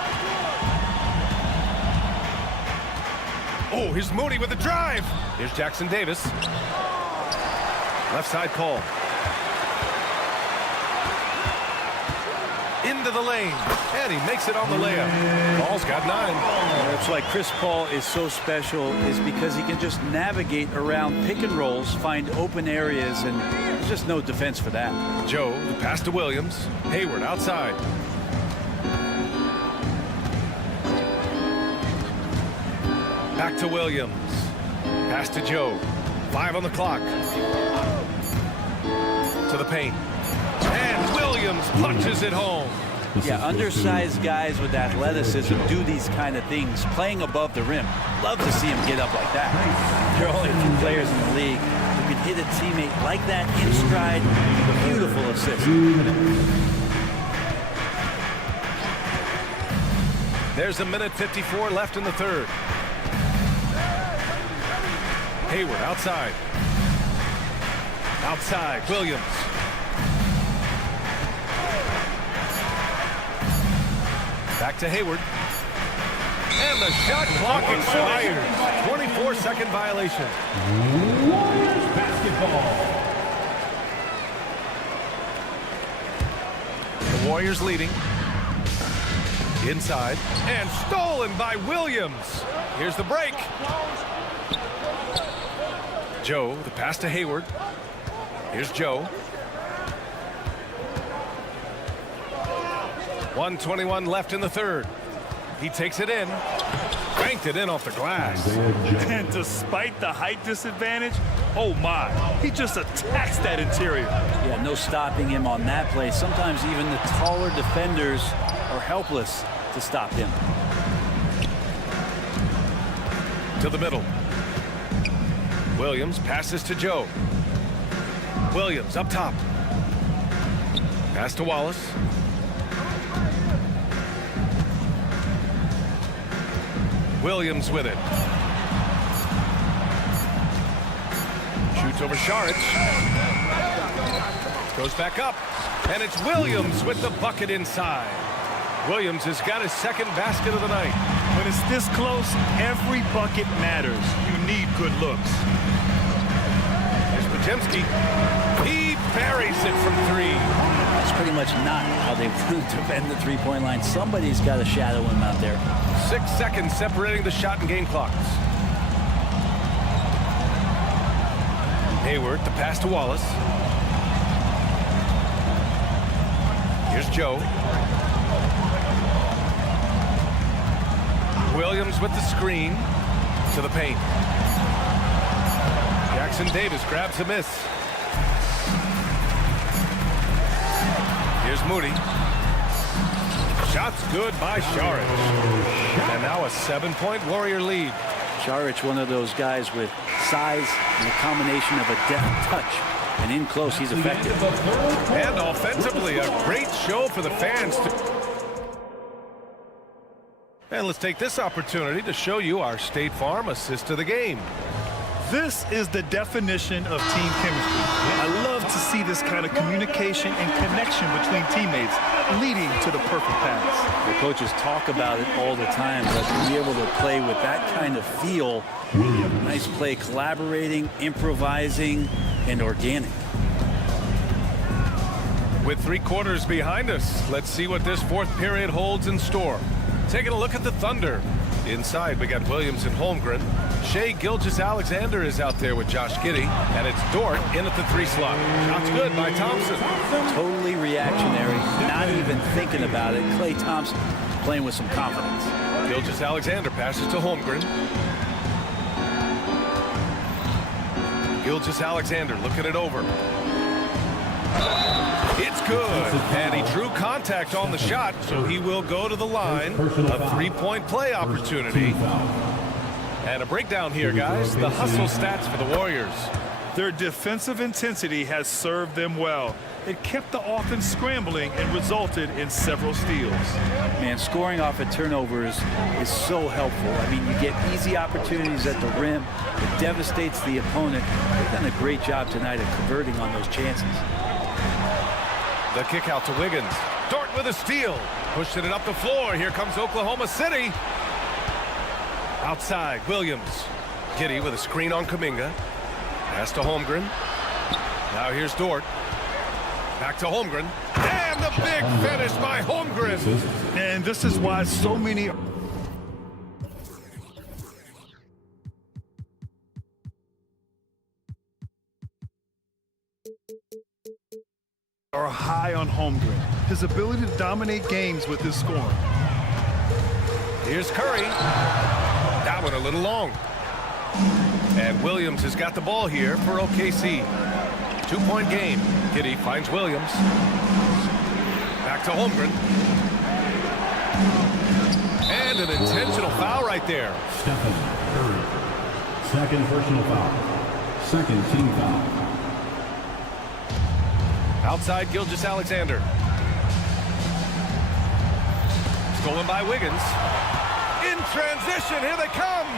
Oh, here's Moody with the drive. Here's Jackson Davis. Left side Paul. Into the lane, and he makes it on the layup. Paul's got 9. That's why Chris Paul is so special, is because he can just navigate around pick and rolls, find open areas, and there's just no defense for that. Joe, the pass to Williams. Hayward outside. Back to Williams. Pass to Joe. 5 on the clock. To the paint. And Williams punches it home. Yeah, undersized guys with athleticism do these kind of things, playing above the rim. Love to see him get up like that. There are only a few players in the league who can hit a teammate like that in stride. Beautiful assist. There's a minute 54 left in the third. Hayward outside. Outside, Williams. Back to Hayward. And the shot clock expires. 24-second violation. Warriors basketball. The Warriors leading. Inside. And stolen by Williams. Here's the break. Joe, the pass to Hayward. Here's Joe. 1:21 left in the third. He takes it in. Banked it in off the glass. And despite the height disadvantage, oh my, he just attacks that interior. Yeah, no stopping him on that play. Sometimes even the taller defenders are helpless to stop him. To the middle. Williams passes to Joe. Williams up top. Pass to Wallace. Williams with it. Shoots over Saric. Goes back up. And it's Williams with the bucket inside. Williams has got his second basket of the night. When it's this close, every bucket matters. You need good looks. Here's Podziemski. He buries it from three. That's pretty much not how they defend the three-point line. Somebody's got to shadow him out there. 6 seconds separating the shot and game clocks. Hayward, the pass to Wallace. Here's Joe. Williams with the screen to the paint. Jackson Davis grabs a miss. Here's Moody. Shots good by Saric. And now a 7-point Warrior lead. Saric, one of those guys with size and a combination of a deft touch. And in close, he's effective. And offensively, a great show for the fans. And let's take this opportunity to show you our State Farm assist of the game. This is the definition of team chemistry. I love to see this kind of communication and connection between teammates leading to the perfect pass. The coaches talk about it all the time, but to be able to play with that kind of feel, nice play, collaborating, improvising, and organic. With 3 quarters behind us, let's see what this fourth period holds in store. Taking a look at the Thunder. Inside, we got Williams and Holmgren. Shai Gilgeous-Alexander is out there with Josh Giddey, and it's Dort in at the 3 slot. Shots good by Thompson. Totally reactionary, not even thinking about it. Klay Thompson playing with some confidence. Gilgeous-Alexander passes to Holmgren. Gilgeous-Alexander looking it over. It's good, and he drew contact on the shot, so he will go to the line. A 3-point play opportunity. And a breakdown here, guys. The hustle stats for the Warriors. Their defensive intensity has served them well. It kept the offense scrambling and resulted in several steals. Man, scoring off of turnovers is so helpful. I mean, you get easy opportunities at the rim. It devastates the opponent. They've done a great job tonight of converting on those chances. The kick out to Wiggins. Dort with a steal. Pushing it up the floor. Here comes Oklahoma City. Outside, Williams. Giddey with a screen on Kuminga. Pass to Holmgren. Now here's Dort. Back to Holmgren. And the big finish by Holmgren. And this is why so many are high on Holmgren. His ability to dominate games with his scoring. Here's Curry. That one a little long. And Williams has got the ball here for OKC. 2-point game. Giddey finds Williams. Back to Holmgren. And an intentional foul right there. Stephen Curry. Second personal foul. Second team foul. Outside, Gilgeous-Alexander. Stolen by Wiggins. In transition, here they come.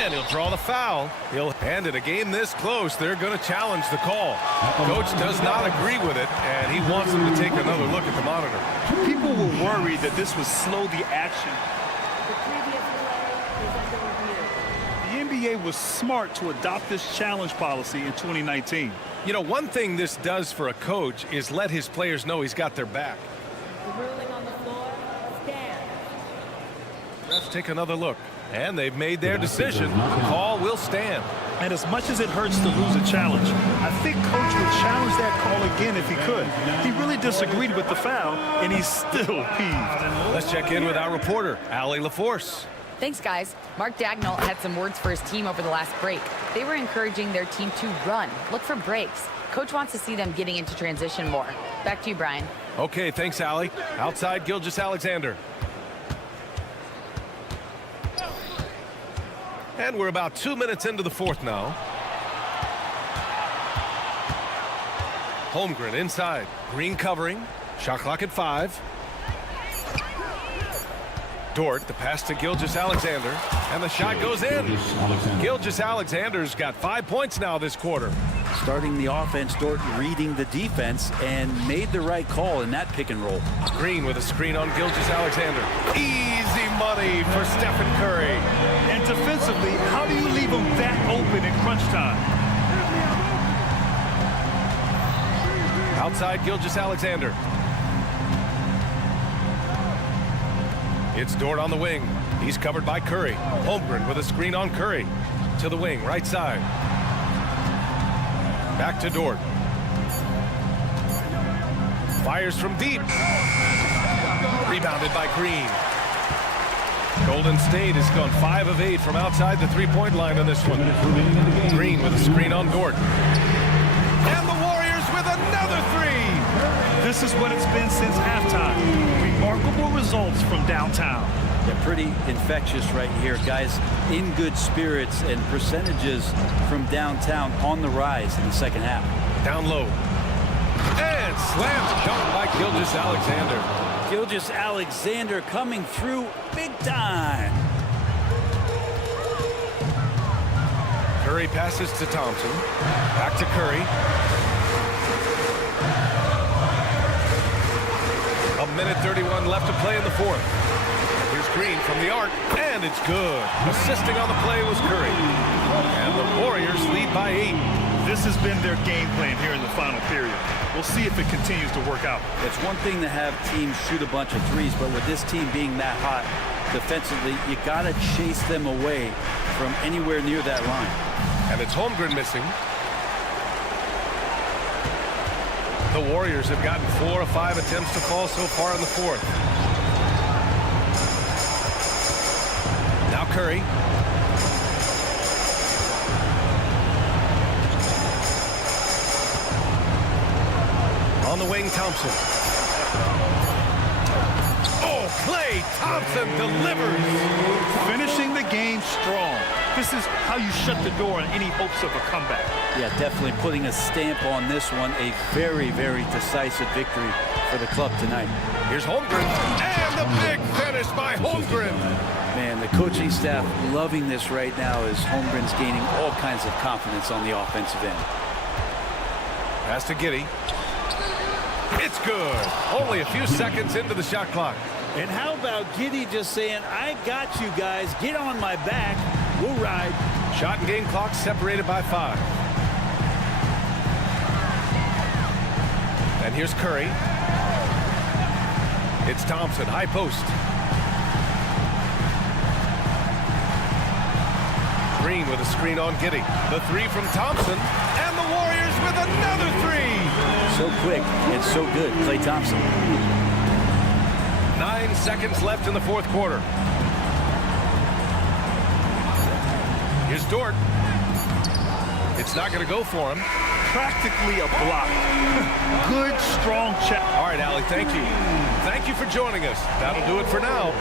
And he'll draw the foul. He'll hand it. A game this close, they're going to challenge the call. Coach does not agree with it, and he wants them to take another look at the monitor. People were worried that this would slow the action. The NBA was smart to adopt this challenge policy in 2019. You know, one thing this does for a coach is let his players know he's got their back. The ruling on the floor, stand. Refs take another look, and they've made their decision. The call will stand. And as much as it hurts to lose a challenge, I think Coach would challenge that call again if he could. He really disagreed with the foul, and he's still peeved. Let's check in with our reporter, Allie LaForce. Thanks, guys. Mark Dagnall had some words for his team over the last break. They were encouraging their team to run, look for breaks. Coach wants to see them getting into transition more. Back to you, Brian. Okay, thanks, Allie. Outside, Gilgeous-Alexander. And we're about 2 minutes into the fourth now. Holmgren inside. Green covering. Shot clock at 5. Dort, the pass to Gilgeous-Alexander. And the shot goes in. Skijesss Alexander's got 5 points now this quarter. Starting the offense, Dort reading the defense and made the right call in that pick and roll. Green with a screen on Skijesss Alexander. Easy money for Stephen Curry. And defensively, how do you leave them that open in crunch time? Outside Skijesss Alexander. It's Dort on the wing. He's covered by Curry. Holmgren with a screen on Curry. To the wing, right side. Back to Dort. Fires from deep. Rebounded by Green. Golden State has gone 5 of 8 from outside the three-point line on this one. Green with a screen on Dort. And the Warriors with another three. This is what it's been since halftime. Remarkable results from downtown. They're pretty infectious right here, guys. In good spirits and percentages from downtown on the rise in the second half. Down low. And slam dunk by Skijesss Alexander. Skijesss Alexander coming through big time. Curry passes to Thompson. Back to Curry. A minute 31 left to play in the fourth. Here's Green from the arc, and it's good. Assisting on the play was Curry. And the Warriors lead by 8. This has been their game plan here in the final period. We'll see if it continues to work out. It's one thing to have teams shoot a bunch of threes, but with this team being that hot defensively, you got to chase them away from anywhere near that line. And it's Holmgren missing. The Warriors have gotten 4 of 5 attempts to fall so far in the fourth. Now Curry. On the wing, Thompson. Oh, Klay Thompson delivers. Finishing the game strong. This is how you shut the door on any hopes of a comeback. Yeah, definitely putting a stamp on this one. A very, very decisive victory for the club tonight. Here's Holmgren. And the big finish by Holmgren. Man, the coaching staff loving this right now as Holmgren's gaining all kinds of confidence on the offensive end. Pass to Giddey. It's good. Only a few seconds into the shot clock. And how about Giddey just saying, I got you guys. Get on my back. We'll ride. Shot and game clock separated by 5. And here's Curry. It's Thompson, high post. Green with a screen on Giddey. The three from Thompson. And the Warriors with another three. So quick and so good, Klay Thompson. 9 seconds left in the fourth quarter. Here's Dort. It's not going to go for him. Practically a block. Good, strong check. All right, Allie, thank you. Thank you for joining us. That'll do it for now.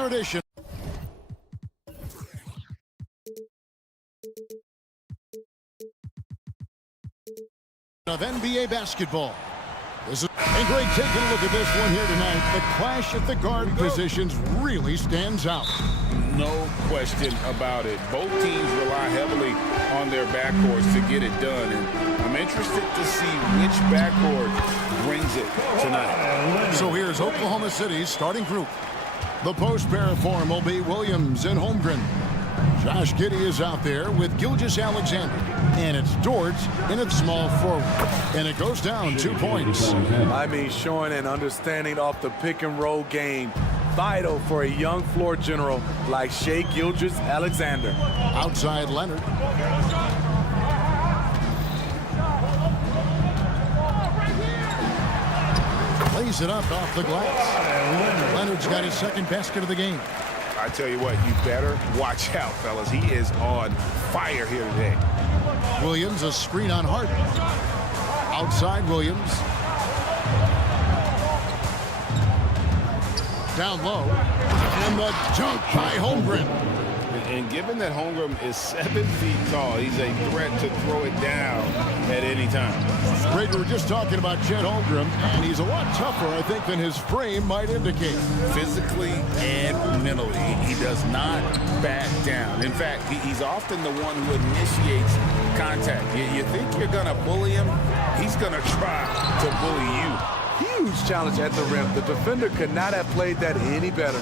Edition of NBA basketball. This is Greg taking a look at this one here tonight. The clash at the guard positions really stands out. No question about it. Both teams rely heavily on their backcourts to get it done. And I'm interested to see which backcourt brings it tonight. So here's Oklahoma City's starting group. The post pair form will be Williams and Holmgren. Josh Giddey is out there with Gilgeous-Alexander. And it's Dort in its small forward. And it goes down 2 points. I mean, showing an understanding off the pick and roll game. Vital for a young floor general like Shai Gilgeous-Alexander. Outside Leonard. Lays it up off the glass. Leonard's got his second basket of the game. I tell you what, you better watch out, fellas. He is on fire here today. Williams, a screen on Harden. Outside Williams. Down low. And the dunk by Holmgren. And given that Holmgren is 7 feet tall, he's a threat to throw it down at any time. Greg, we were just talking about Chet Holmgren, and he's a lot tougher, I think, than his frame might indicate. Physically and mentally, he does not back down. In fact, he's often the one who initiates contact. You think you're going to bully him, he's going to try to bully you. Huge challenge at the rim. The defender could not have played that any better.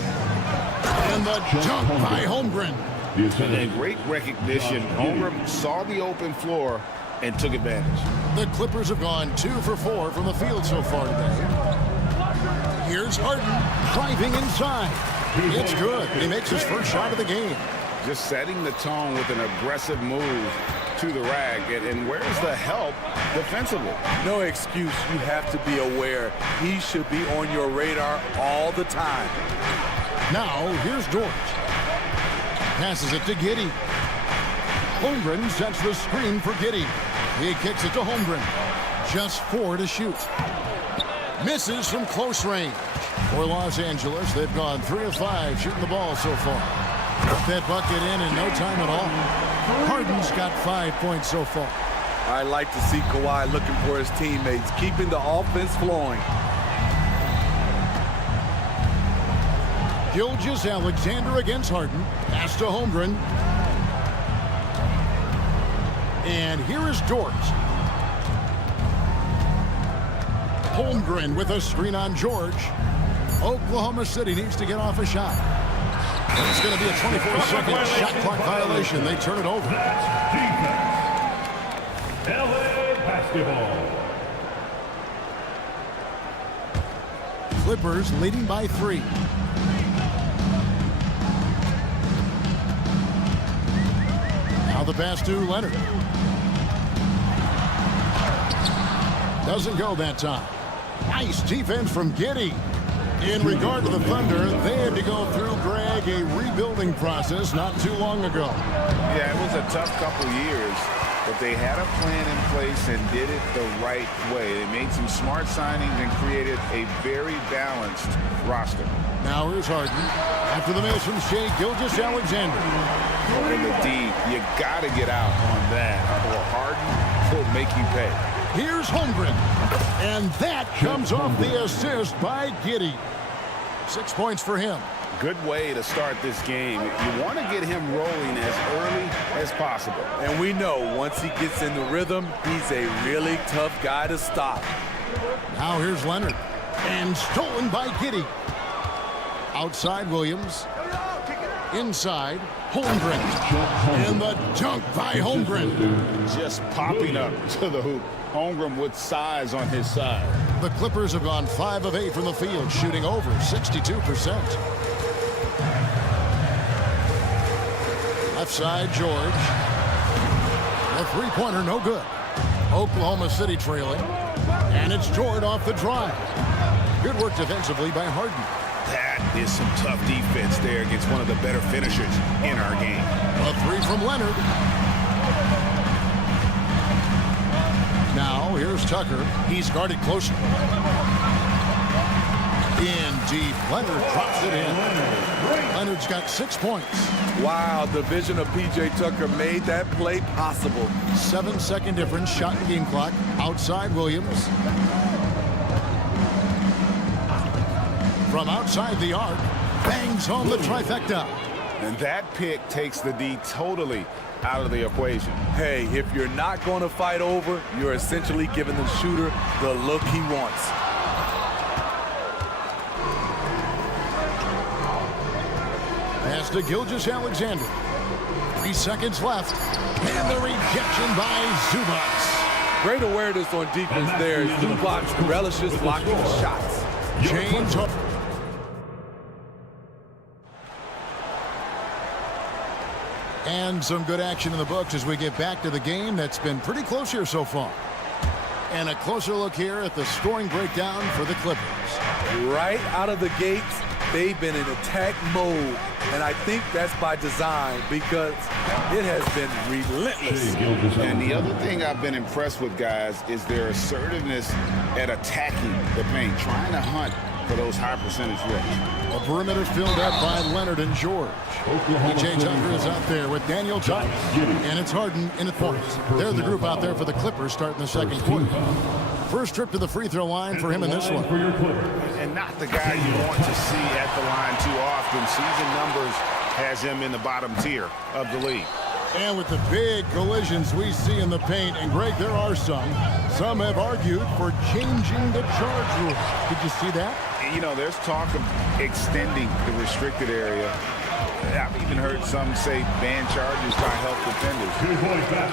And the dunk by Holmgren. And great recognition. Holmgren saw the open floor and took advantage. The Clippers have gone 2 for 4 from the field so far today. Here's Harden driving inside. It's good. He makes his first shot of the game. Just setting the tone with an aggressive move to the rack. And where's the help defensively? No excuse. You have to be aware. He should be on your radar all the time. Now, here's Dort. Passes it to Giddey. Holmgren sets the screen for Giddey. He kicks it to Holmgren. Just 4 to shoot. Misses from close range. For Los Angeles, they've gone 3 of 5 shooting the ball so far. Put that bucket in no time at all. Harden's got 5 points so far. I like to see Kawhi looking for his teammates, keeping the offense flowing. Gilgeous-Alexander against Harden. Pass to Holmgren. And here is Dort. Holmgren with a screen on George. Oklahoma City needs to get off a shot. And it's going to be a 24-second shot clock violation. They turn it over. LA basketball. Clippers leading by 3. Now the pass to Leonard. Doesn't go that time. Nice defense from Giddey. In regard to the Thunder, they had to go through, Greg, a rebuilding process not too long ago. Yeah, it was a tough couple years, but they had a plan in place and did it the right way. They made some smart signings and created a very balanced roster. Now here's Harden. After the miss from Shai Gilgeous-Alexander. In the D, you got to get out on that, or Harden will make you pay. Here's Holmgren. And that comes off the assist by Giddey. 6 points for him. Good way to start this game. You want to get him rolling as early as possible. And we know once he gets in the rhythm, he's a really tough guy to stop. Now here's Leonard. And stolen by Giddey. Outside Williams. Inside Holmgren. And the dunk by Holmgren. Just popping up to the hoop. Holmgren with size on his side. The Clippers have gone 5 of 8 from the field, shooting over 62%. Left side, George. The three-pointer, no good. Oklahoma City trailing. And it's George off the drive. Good work defensively by Harden. That is some tough defense there against one of the better finishers in our game. A three from Leonard. Now, here's Tucker. He's guarded closer. In deep. Leonard drops it in. Leonard's got 6 points. Wow, the vision of P.J. Tucker made that play possible. 7-second difference, shot in game clock. Outside Williams. From outside the arc, bangs home the trifecta. And that pick takes the D totally out of the equation. Hey, if you're not going to fight over, you're essentially giving the shooter the look he wants. Pass to Gilgeous-Alexander. 3 seconds left. And the rejection by Zubac. Great awareness on defense there. Zubac relishes blocking the shots. James Harden. And some good action in the books as we get back to the game that's been pretty close here so far. And a closer look here at the scoring breakdown for the Clippers. Right out of the gates, they've been in attack mode. And I think that's by design because it has been relentless. And the other thing I've been impressed with, guys, is their assertiveness at attacking the paint, trying to hunt for those high percentage looks. A perimeter filled up by Leonard and George. P.J. Tucker is out there with Daniel Tice. And it's Harden in at point. They're the group out there for the Clippers starting the second quarter. First trip to the free throw line for him in this one. And not the guy you want to see at the line too often. Season numbers has him in the bottom tier of the league. And with the big collisions we see in the paint, and Greg, there are some have argued for changing the charge rule. Did you see that? You know, there's talk of extending the restricted area. I've even heard some say ban charges by help defenders.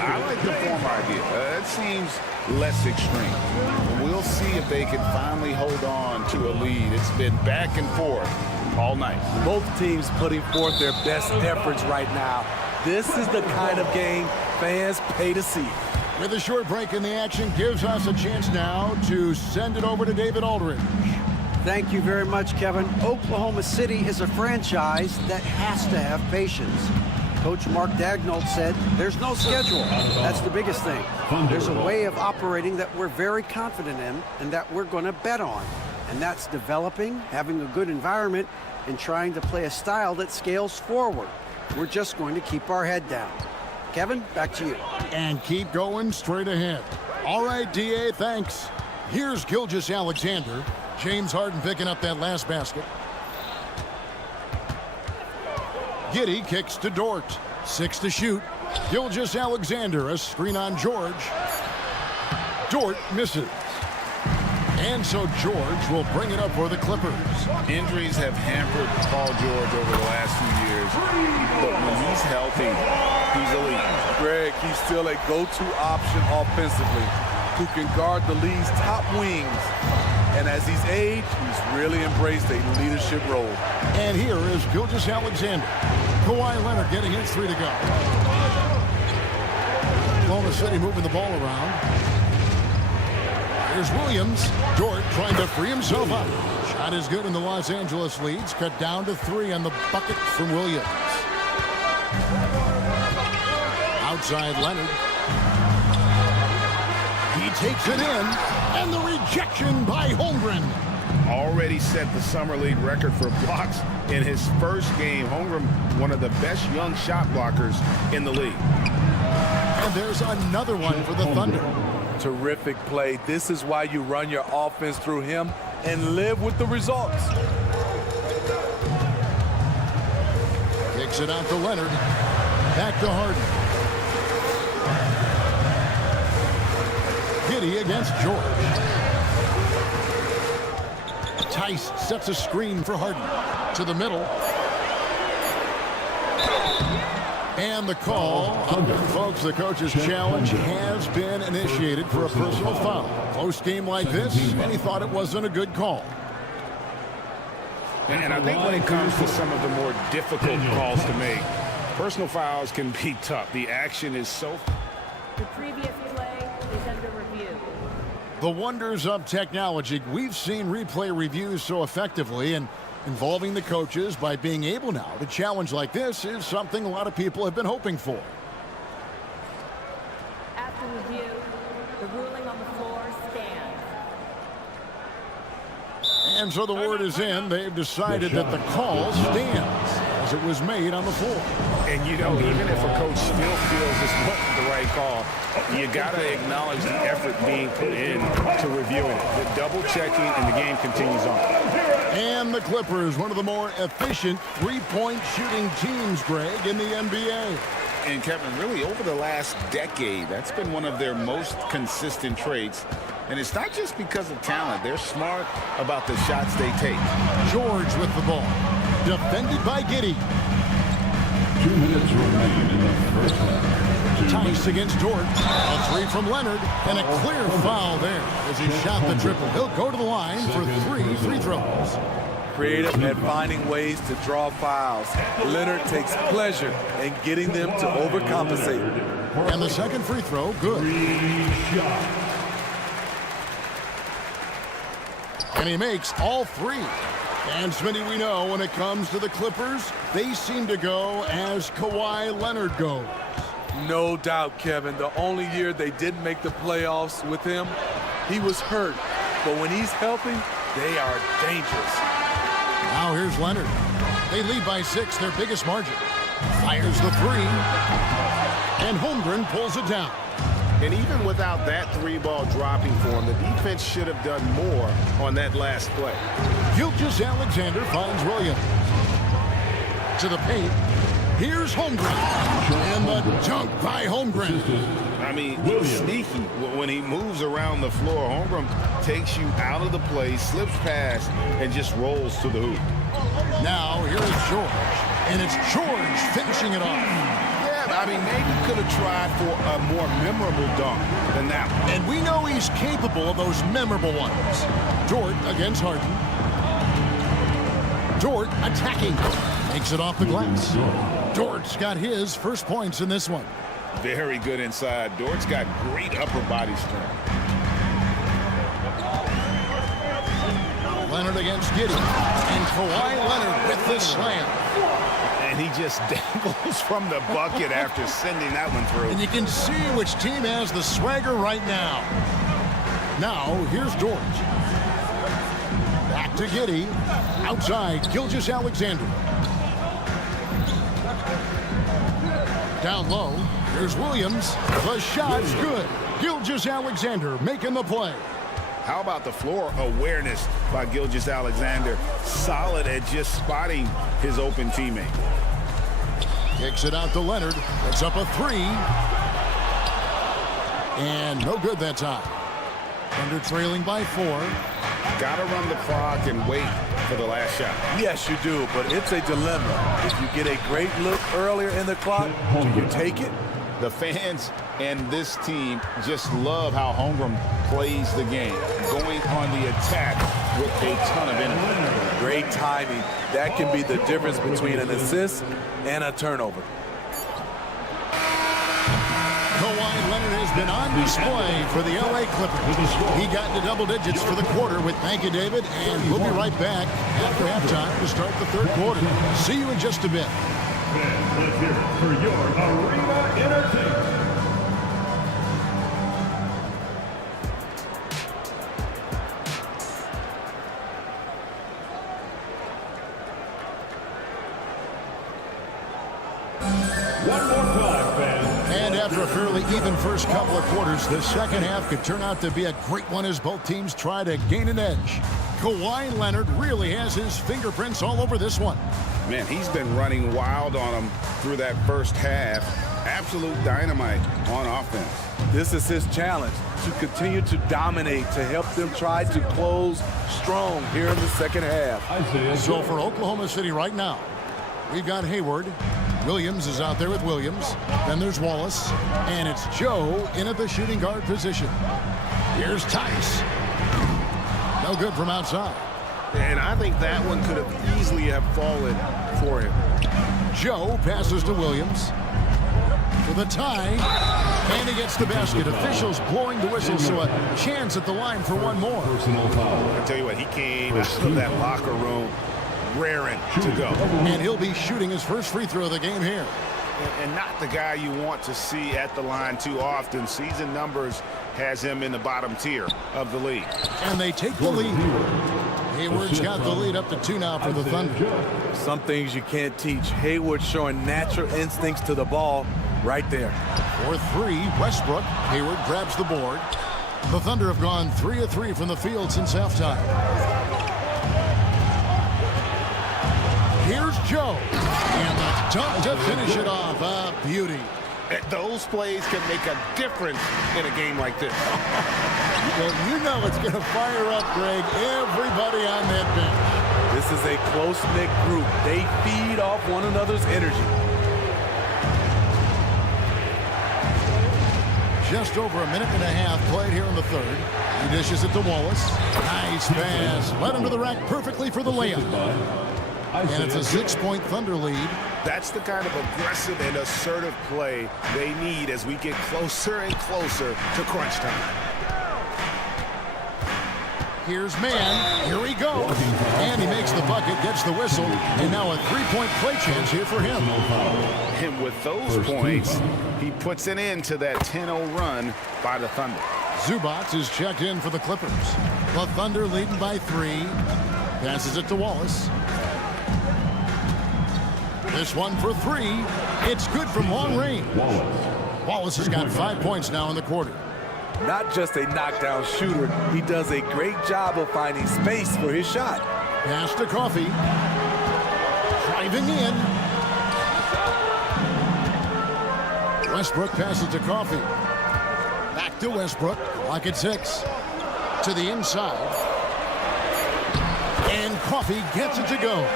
I like the former idea. It seems less extreme. We'll see if they can finally hold on to a lead. It's been back and forth all night. Both teams putting forth their best efforts right now. This is the kind of game fans pay to see. With a short break in the action, gives us a chance now to send it over to David Aldridge. Thank you very much, Kevin. Oklahoma City is a franchise that has to have patience. Coach Mark Daigneault said there's no schedule. That's the biggest thing. There's a way of operating that we're very confident in and that we're going to bet on. And that's developing, having a good environment, and trying to play a style that scales forward. We're just going to keep our head down. Kevin, back to you. And keep going straight ahead. All right, D.A., thanks. Here's Gilgeous-Alexander. James Harden picking up that last basket. Giddey kicks to Dort. 6 to shoot. Gilgeous-Alexander, a screen on George. Dort misses. And so George will bring it up for the Clippers. Injuries have hampered Paul George over the last few years, but when he's healthy, he's elite. Greg, he's still a go-to option offensively who can guard the league's top wings. And as he's aged, he's really embraced a leadership role. And here is Gilgeous-Alexander. Kawhi Leonard getting his 3 to go. Oklahoma City moving the ball around. Here's Williams. Dort trying to free himself up. Shot is good in the Los Angeles leads. Cut down to 3 on the bucket from Williams. Outside Leonard. He takes it in. And the rejection by Holmgren. Already set the Summer League record for blocks in his first game. Holmgren, one of the best young shot blockers in the league. And there's another one for the Thunder. Terrific play. This is why you run your offense through him and live with the results. Kicks it out to Leonard. Back to Harden. Giddey against George. Tice sets a screen for Harden. To the middle. And the call, folks, the coach's challenge has been initiated for a personal foul. Close game like this, and he thought it wasn't a good call. And I think when it comes to some of the more difficult calls to make, personal fouls can be tough. The action is so... The previous play is under review. The wonders of technology. We've seen replay reviews so effectively, and involving the coaches by being able now to challenge like this is something a lot of people have been hoping for. After review, the ruling on the floor stands. And so the word is in. They've decided that the call stands as it was made on the floor. And, you know, even if a coach still feels this wasn't the right call, you got to acknowledge the effort being put in to reviewing it. The double checking, and the game continues on. And the Clippers, one of the more efficient three-point shooting teams, Greg, in the NBA. And, Kevin, really over the last decade, that's been one of their most consistent traits. And it's not just because of talent. They're smart about the shots they take. George with the ball. Defended by Giddey. 2 minutes remain in the first half. Tice against Dort. A three from Leonard. And a clear foul there as he shot the triple. He'll go to the line for 3 free throws. Creative at finding ways to draw fouls. Leonard takes pleasure in getting them to overcompensate. And the second free throw, good. And he makes all 3. And, Smitty, we know when it comes to the Clippers, they seem to go as Kawhi Leonard goes. No doubt, Kevin. The only year they didn't make the playoffs with him, he was hurt. But when he's healthy, they are dangerous. Now here's Leonard. They lead by 6, their biggest margin. Fires the 3. And Holmgren pulls it down. And even without that 3-ball dropping for him, the defense should have done more on that last play. Gilgeous-Alexander finds Williams. To the paint. Here's Holmgren. And the dunk by Holmgren. I mean, sneaky. When he moves around the floor, Holmgren takes you out of the play, slips past, and just rolls to the hoop. Now, here is George. And it's George finishing it off. I mean, maybe could have tried for a more memorable dunk than that one. And we know he's capable of those memorable ones. Dort against Harden. Dort attacking. Takes it off the glass. Dort's got his first points in this one. Very good inside. Dort's got great upper body strength. Leonard against Giddey. And Kawhi Leonard with the slam. And he just dangles from the bucket after sending that one through. And you can see which team has the swagger right now. Now, here's George. Back to Giddey. Outside, Gilgeous-Alexander. Down low, here's Williams. The shot's good. Gilgeous-Alexander making the play. How about the floor awareness by Gilgeous-Alexander? Solid at just spotting his open teammate. Kicks it out to Leonard. It's up a 3. And no good that time. Thunder trailing by 4. Got to run the clock and wait for the last shot. Yes, you do, but it's a dilemma. If you get a great look earlier in the clock, do you take it? The fans and this team just love how Holmgren plays the game, going on the attack with a ton of energy. Great timing. That can be the difference between an assist and a turnover. Kawhi Leonard has been on display for the LA Clippers. He got into double digits for the quarter with thank you, David, and we'll be right back after halftime to start the third quarter. See you in just a bit. Let's hear it for your arena entertainment. One more time, fans. And after a fairly even first couple of quarters, the second half could turn out to be a great one as both teams try to gain an edge. Kawhi Leonard really has his fingerprints all over this one. Man, he's been running wild on him through that first half. Absolute dynamite on offense. This is his challenge, to continue to dominate, to help them try to close strong here in the second half. So for Oklahoma City right now, we've got Hayward, Williams is out there with Williams. Then there's Wallace. And it's Joe in at the shooting guard position. Here's Tice. No good from outside. And I think that one could have easily have fallen for him. Joe passes to Williams for the tie, and he gets the basket. Officials blowing the whistle, so a chance at the line for one more. I tell you what, he came out of that locker room raring to go. And he'll be shooting his first free throw of the game here. And not the guy you want to see at the line too often. Season numbers has him in the bottom tier of the league. And they take the lead. Hayward's got the lead up to 2 now for the Thunder. Some things you can't teach. Hayward showing natural instincts to the ball right there. For 3, Westbrook. Hayward grabs the board. The Thunder have gone 3 of 3 from the field since halftime. Here's Joe. And the dunk to finish it off. A beauty. Those plays can make a difference in a game like this. Well, you know it's going to fire up, Greg, everybody on that bench. This is a close-knit group. They feed off one another's energy. Just over a minute and a half played here in the third. He dishes it to Wallace. Nice pass. Led him to the rack perfectly for the layup. And it's a 6-point Thunder lead. That's the kind of aggressive and assertive play they need as we get closer and closer to crunch time. Here's Man. Here we go. And he makes the bucket, gets the whistle, and now a 3-point play chance here for him. And with those points, he puts an end to that 10-0 run by the Thunder. Zubac is checked in for the Clippers. The Thunder leading by 3. Passes it to Wallace. This one for 3. It's good from long range. Wallace has got 5 points now in the quarter. Not just a knockdown shooter, he does a great job of finding space for his shot. Pass to Coffey. Driving in. Westbrook passes to Coffey. Back to Westbrook. Clock at 6. To the inside. And Coffey gets it to go.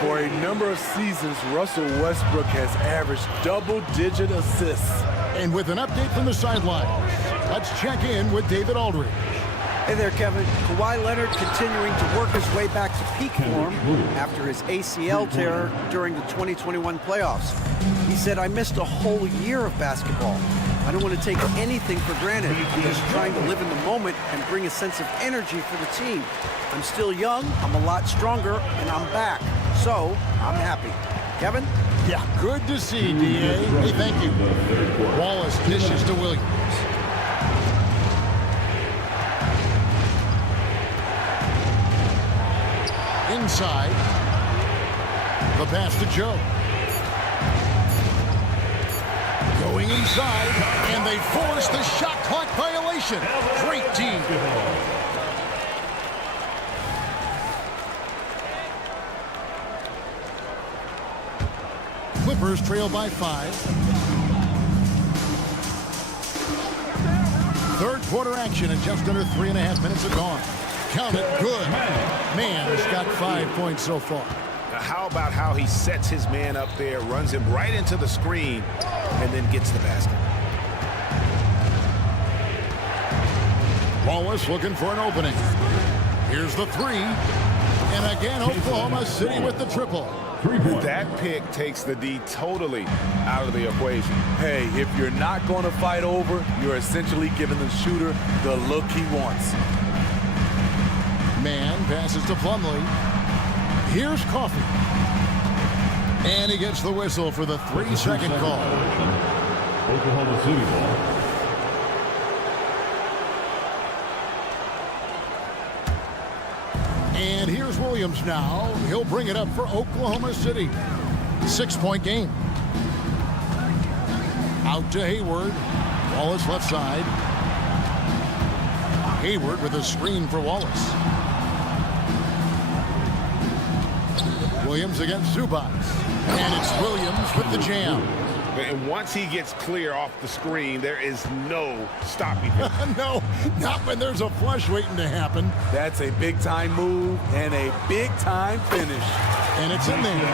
For a number of seasons, Russell Westbrook has averaged double-digit assists. And with an update from the sideline, let's check in with David Aldridge. Hey there, Kevin. Kawhi Leonard continuing to work his way back to peak form after his ACL tear during the 2021 playoffs. He said, "I missed a whole year of basketball. I don't want to take anything for granted. I'm just trying to live in the moment and bring a sense of energy for the team. I'm still young, I'm a lot stronger, and I'm back. So, I'm happy." Kevin? Yeah, good to see, D.A. Hey, thank you. Wallace dishes to Williams. Inside. The pass to Joe. Going inside, and they force the shot clock violation. Great team. Clippers trail by 5. Third quarter action, and just under 3.5 minutes are gone. Count it, good. Man has got 5 points so far. Now, how about how he sets his man up there, runs him right into the screen, and then gets the basket. Wallace looking for an opening. Here's the 3. And again, Oklahoma City with the triple. That pick takes the D totally out of the equation. Hey, if you're not going to fight over, you're essentially giving the shooter the look he wants. Man passes to Plumlee. Here's Coffey. And he gets the whistle for the 3-second call. Oklahoma City ball. And here's Williams now. He'll bring it up for Oklahoma City. 6-point game. Out to Hayward. Wallace left side. Hayward with a screen for Wallace. Williams against Zubac. And it's Williams with the jam. And once he gets clear off the screen, there is no stopping him. No, not when there's a flush waiting to happen. That's a big-time move and a big-time finish. And it's in there.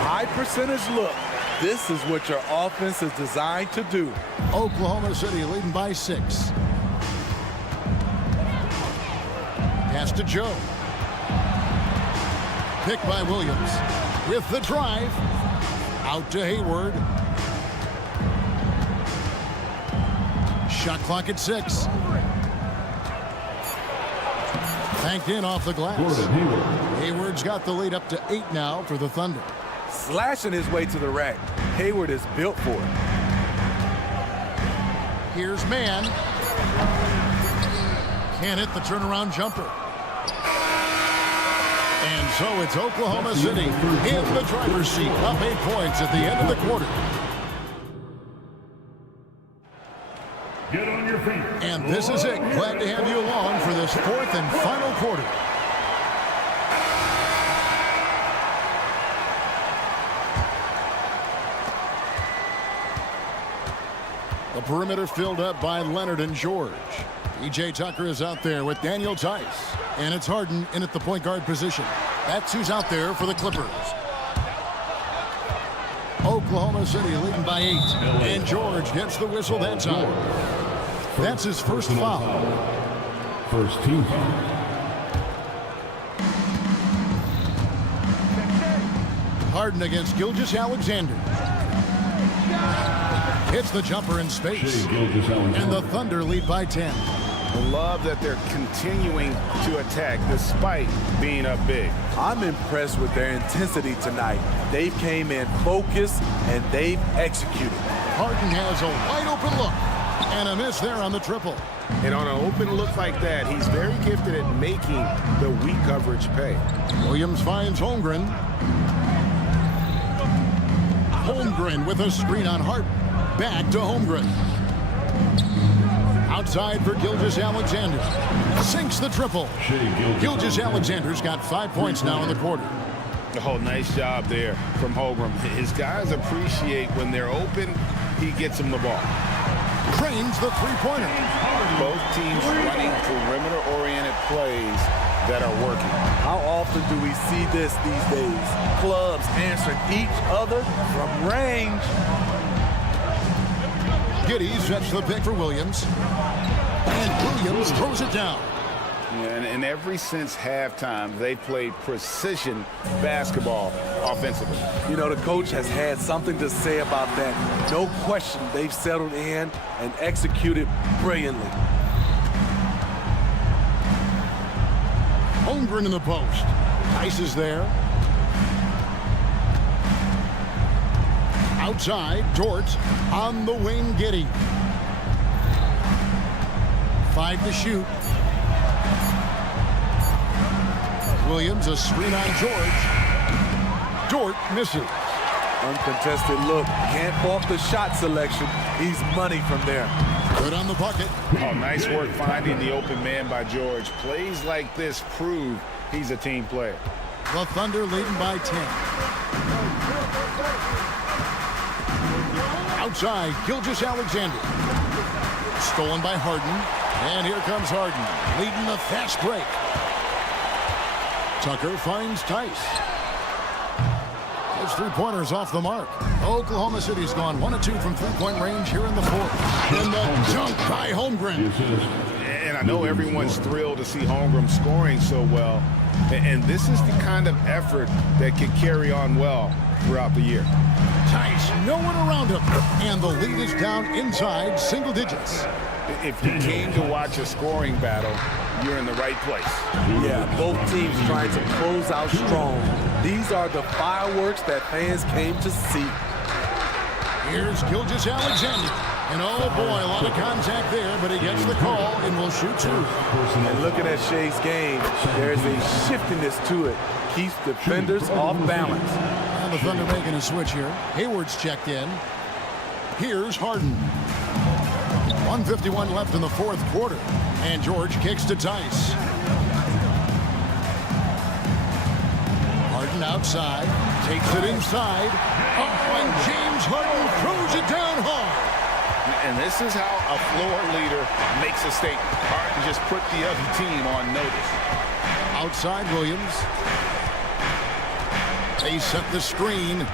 High percentage look. This is what your offense is designed to do. Oklahoma City leading by 6. Pass to Joe. Picked by Williams. With the drive. Out to Hayward. Shot clock at 6. Banked in off the glass. Hayward's got the lead up to 8 now for the Thunder. Slashing his way to the rack. Hayward is built for it. Here's Mann. Can't hit the turnaround jumper. And so it's Oklahoma City in the driver's seat, up 8 points at the end of the quarter. Get on your feet. And this is it. Glad to have you along for this 4th and final quarter. The perimeter filled up by Leonard and George. E.J. Tucker is out there with Daniel Tice. And it's Harden in at the point guard position. That's who's out there for the Clippers. Oklahoma City leading by 8. And George gets the whistle that time. That's his first foul. First team foul. Harden against Gilgeous-Alexander. Hits the jumper in space. And the Thunder lead by 10. I love that they're continuing to attack despite being up big. I'm impressed with their intensity tonight. They came in focused and they've executed. Harden has a wide open look and a miss there on the triple. And on an open look like that, he's very gifted at making the weak coverage pay. Williams finds Holmgren. Holmgren with a screen on Hart. Back to Holmgren. Outside for Gilgeous-Alexander. Sinks the triple. Gilgeous-Alexander's got 5 points now in the quarter. Oh, nice job there from Holmgren. His guys appreciate when they're open, he gets them the ball. Cranes the three-pointer. Both teams running perimeter-oriented plays that are working. How often do we see this these days? Clubs answering each other from range. Giddey sets the pick for Williams. And Williams throws it down. And ever since halftime, they played precision basketball offensively. You know, the coach has had something to say about that. No question, they've settled in and executed brilliantly. Holmgren in the post. Tice is there. Outside, Dort on the wing, Giddey. 5 to shoot. Williams, a screen on George. Dort misses. Uncontested look. Can't fault the shot selection. He's money from there. Good on the bucket. Oh, nice work finding the open man by George. Plays like this prove he's a team player. The Thunder leading by 10. Outside, Gilgeous-Alexander. Stolen by Harden. And here comes Harden, leading the fast break. Tucker finds Tice. His three-pointers off the mark. Oklahoma City's gone 1 of 2 from three-point range here in the fourth. And the dunk by Holmgren. And I know everyone's thrilled to see Holmgren scoring so well. And this is the kind of effort that can carry on well throughout the year. Tice, no one around him. And the lead is down inside single digits. If you came to watch a scoring battle, you're in the right place. Yeah, both teams trying to close out strong. These are the fireworks that fans came to see. Here's Gilgeous-Alexander. And oh boy, a lot of contact there, but he gets the call and will shoot 2. And looking at Shea's game, there's a shiftiness to it. Keeps defenders off balance. And the Thunder making a switch here. Hayward's checked in. Here's Harden. 1:51 left in the fourth quarter. And George kicks to Tice. Harden outside. Takes it inside. Oh, and James Harden throws it down hard. And this is how a floor leader makes a statement. Harden just put the other team on notice. Outside Williams. They set the screen.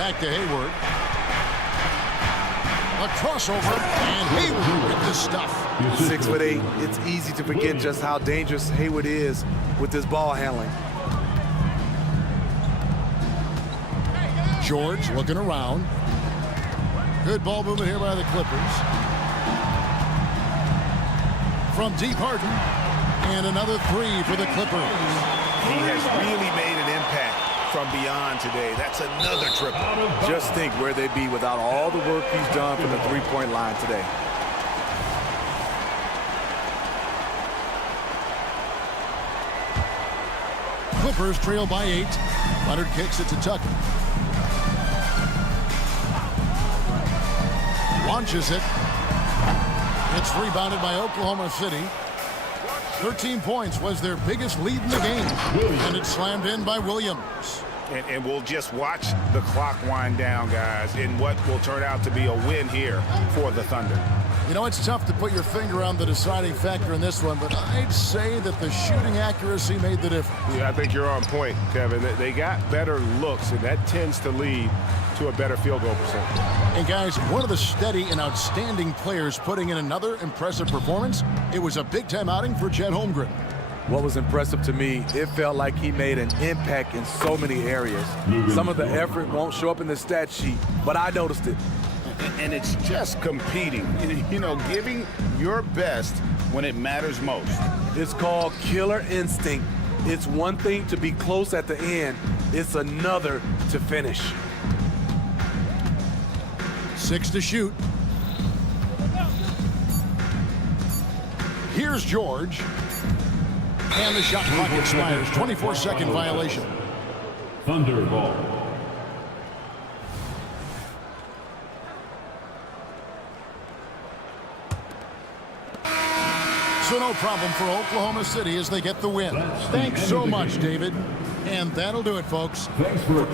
Back to Hayward. A crossover, and Hayward with the stuff. 6'8". It's easy to forget just how dangerous Hayward is with his ball handling. George looking around. Good ball movement here by the Clippers. From deep, Harden. And another three for the Clippers. He has really made an impact from beyond today. That's another triple. Just think where they'd be without all the work he's done from the three-point line today. Clippers trail by 8. Leonard kicks it to Tucker. Launches it. It's rebounded by Oklahoma City. 13 points was their biggest lead in the game. And it's slammed in by Williams. And we'll just watch the clock wind down, guys, in what will turn out to be a win here for the Thunder. You know, it's tough to put your finger on the deciding factor in this one, but I'd say that the shooting accuracy made the difference. Yeah, I think you're on point, Kevin. They got better looks, and that tends to lead to a better field goal percentage. And guys, one of the steady and outstanding players putting in another impressive performance. It was a big-time outing for Chet Holmgren. What was impressive to me, it felt like he made an impact in so many areas. Some of the effort won't show up in the stat sheet, but I noticed it. And it's just competing, you know, giving your best when it matters most. It's called killer instinct. It's one thing to be close at the end. It's another to finish. 6 to shoot. Here's George. And the shot clock expires. 24-second violation. Thunder ball. So no problem for Oklahoma City as they get the win. Thanks so much, David. And that'll do it, folks. Thanks for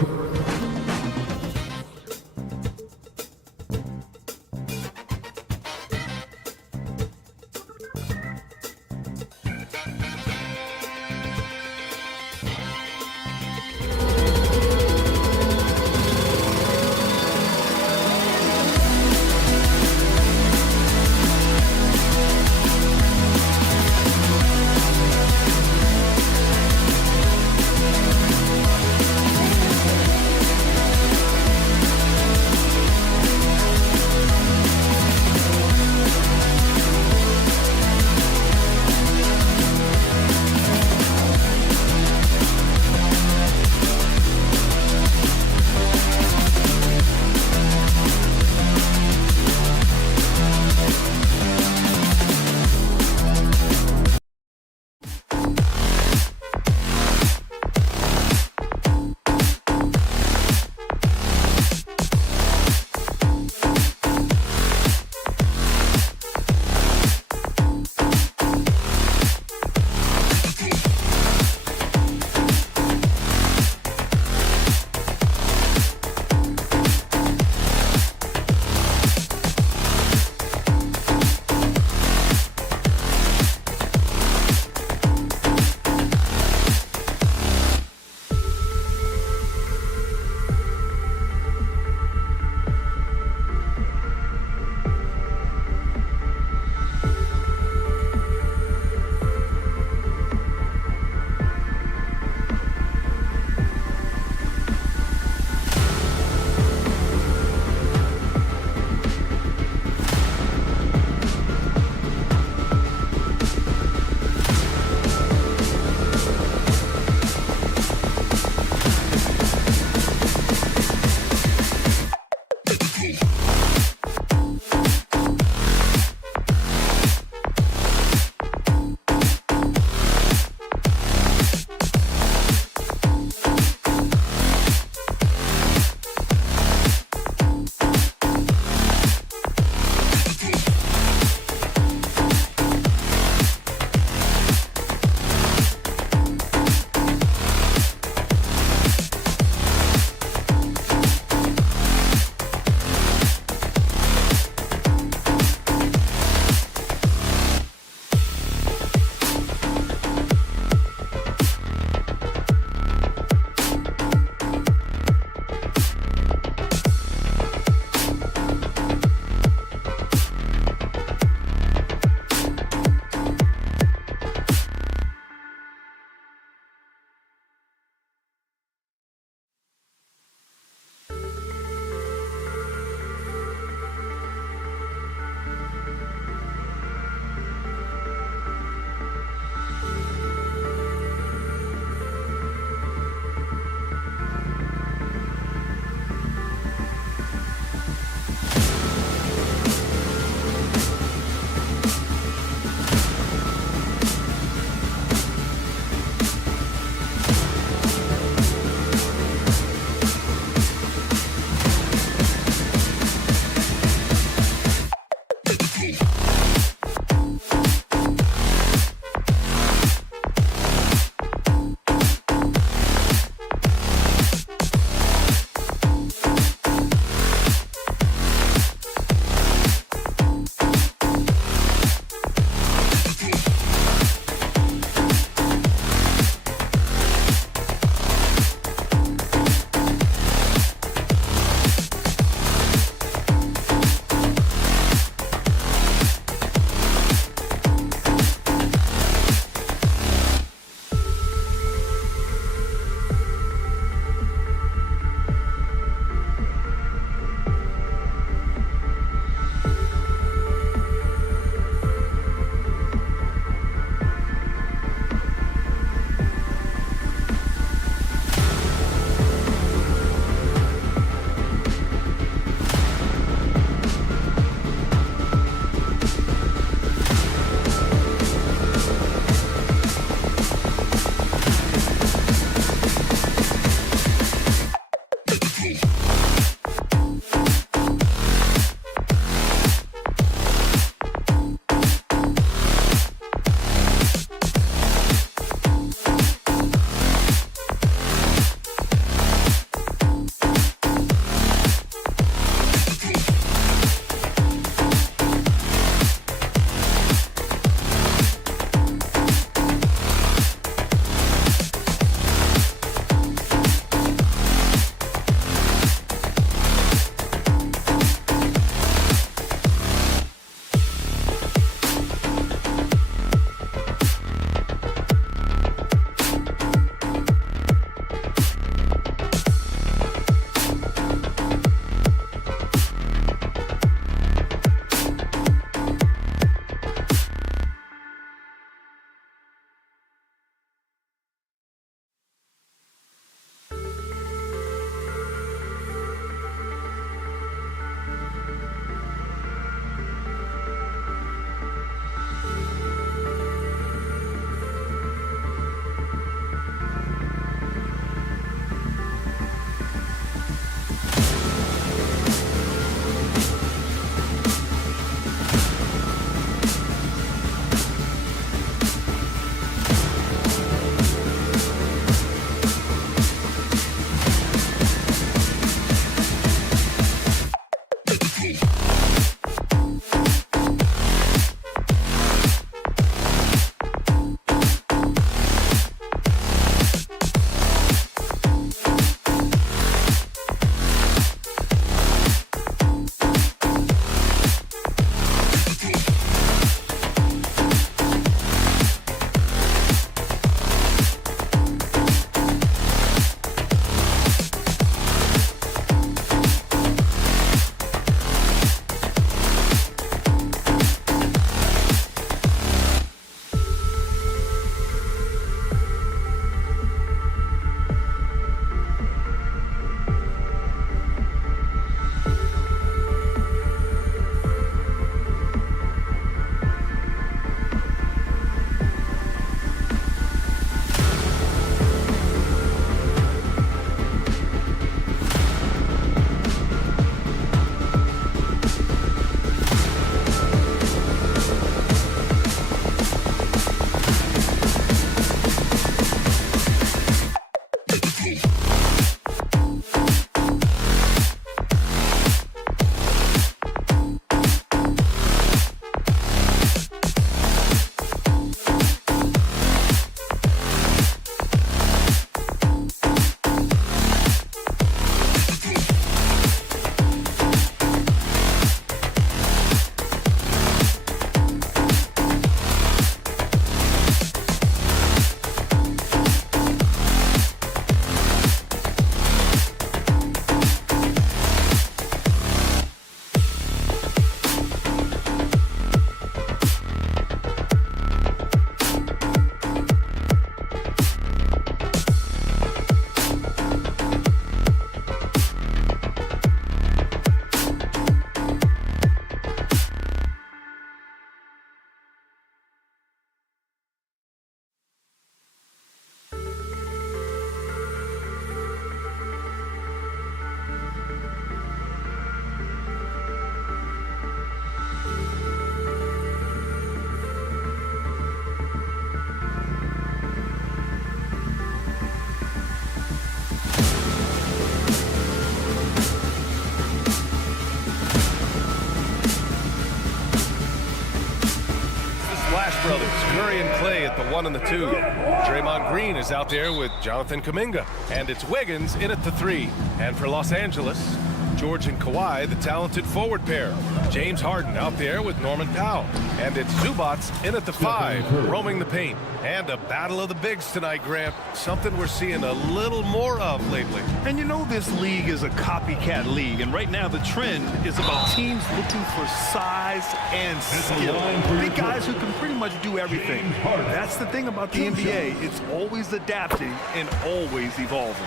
Curry and Clay at the 1 and the 2. Draymond Green is out there with Jonathan Kuminga. And it's Wiggins in at the 3. And for Los Angeles, George and Kawhi, the talented forward pair. James Harden out there with Norman Powell. And it's Zubats in at the 5, roaming the paint. And a battle of the bigs tonight, Grant. Something we're seeing a little more of lately. And you know this league is a copycat league, and right now the trend is about teams looking for size and skill. Big guys who can pretty much do everything. That's the thing about the NBA. It's always adapting and always evolving.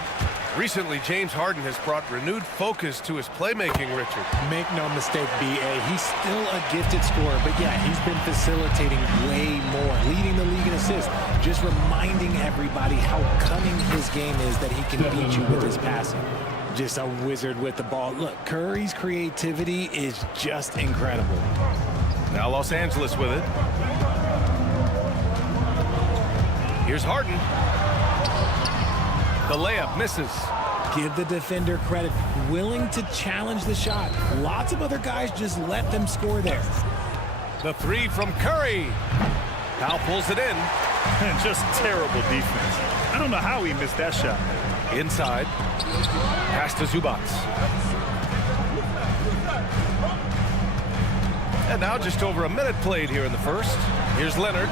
Recently, James Harden has brought renewed focus to his playmaking, Richard. Make no mistake, B.A., he's still a gifted scorer, but yeah, he's been facilitating way more, leading the league in assists, just reminding everybody how cunning his game is, that he can beat you with his passing. Just a wizard with the ball. Look, Curry's creativity is just incredible. Now Los Angeles with it. Here's Harden. The layup misses. Give the defender credit. Willing to challenge the shot. Lots of other guys just let them score there. The 3 from Curry. Powell pulls it in. Just terrible defense. I don't know how he missed that shot. Inside. Pass to Zubats. And now just over a minute played here in the first. Here's Leonard.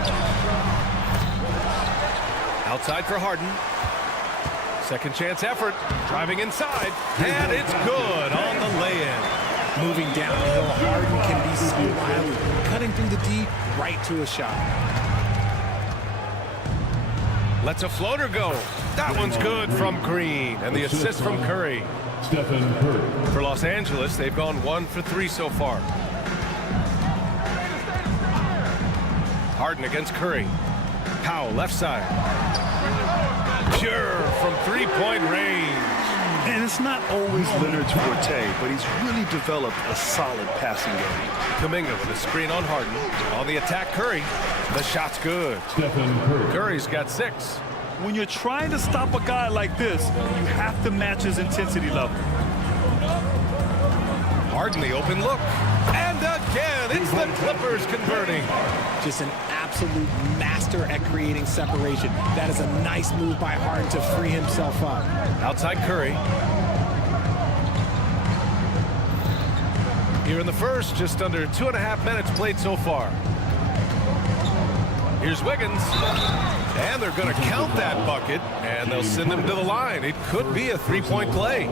Outside for Harden. Second chance effort, driving inside, and it's good on the lay-in. Moving downhill, Harden can be so wild, cutting through the D right to a shot. Lets a floater go. That one's good from Green, and the assist from Curry. For Los Angeles, they've gone 1 for 3 so far. Harden against Curry. Powell left side. Pure from three-point range. And it's not always Leonard's forte, but he's really developed a solid passing game. Kuminga with a screen on Harden. On the attack, Curry. The shot's good. Curry's got 6. When you're trying to stop a guy like this, you have to match his intensity level. Harden, the open look. And again, it's the Clippers converting. Just an absolute master at creating separation. That is a nice move by Harden to free himself up. Outside Curry. Here in the first, just under 2.5 minutes played so far. Here's Wiggins. And they're going to count that bucket, and they'll send him to the line. It could be a 3-point play.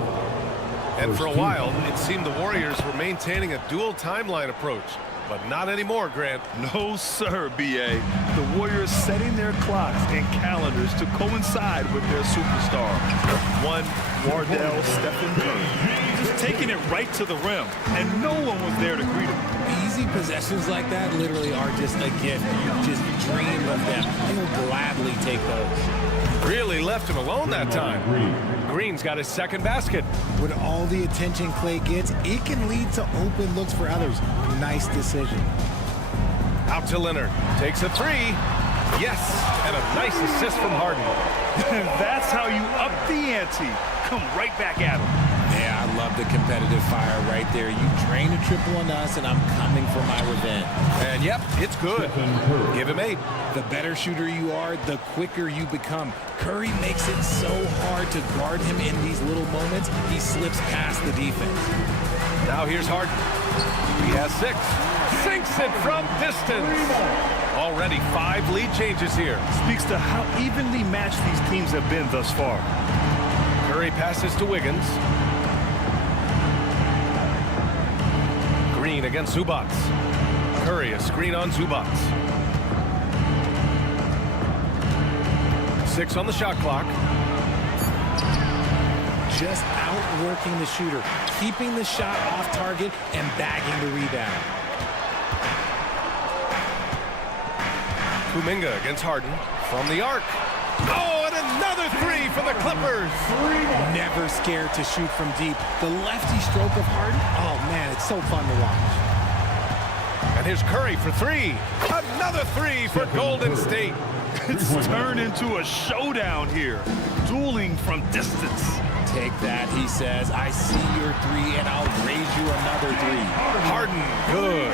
And for a while, it seemed the Warriors were maintaining a dual timeline approach. But not anymore, Grant. No, sir, B.A. The Warriors setting their clocks and calendars to coincide with their superstar. One, Wardell Stephen Curry. Just taking it right to the rim, and no one was there to greet him. Easy possessions like that literally are just a gift. You just dream of them. He will gladly take those. Really left him alone that time. Green's got his second basket. With all the attention Clay gets, it can lead to open looks for others. Nice decision. Out to Leonard. Takes a 3. Yes, and a nice assist from Harden. That's how you up the ante. Come right back at him. Yeah, I love the competitive fire right there. You drain a triple on us, and I'm coming for my revenge. And yep, it's good. Give him 8. The better shooter you are, the quicker you become. Curry makes it so hard to guard him in these little moments. He slips past the defense. Now here's Harden. He has 6. Sinks it from distance. Already 5 lead changes here. Speaks to how evenly matched these teams have been thus far. Curry passes to Wiggins. Green against Zubats. Curry, a screen on Zubats. 6 on the shot clock. Just outworking the shooter, keeping the shot off target and bagging the rebound. Kuminga against Harden from the arc. Oh, and another 3 for the Clippers. Never scared to shoot from deep. The lefty stroke of Harden, oh man, it's so fun to watch. And here's Curry for 3. Another 3 for Golden State. It's turned into a showdown here. Dueling from distance. Take that, he says. I see your three, and I'll raise you another three. Harden, good.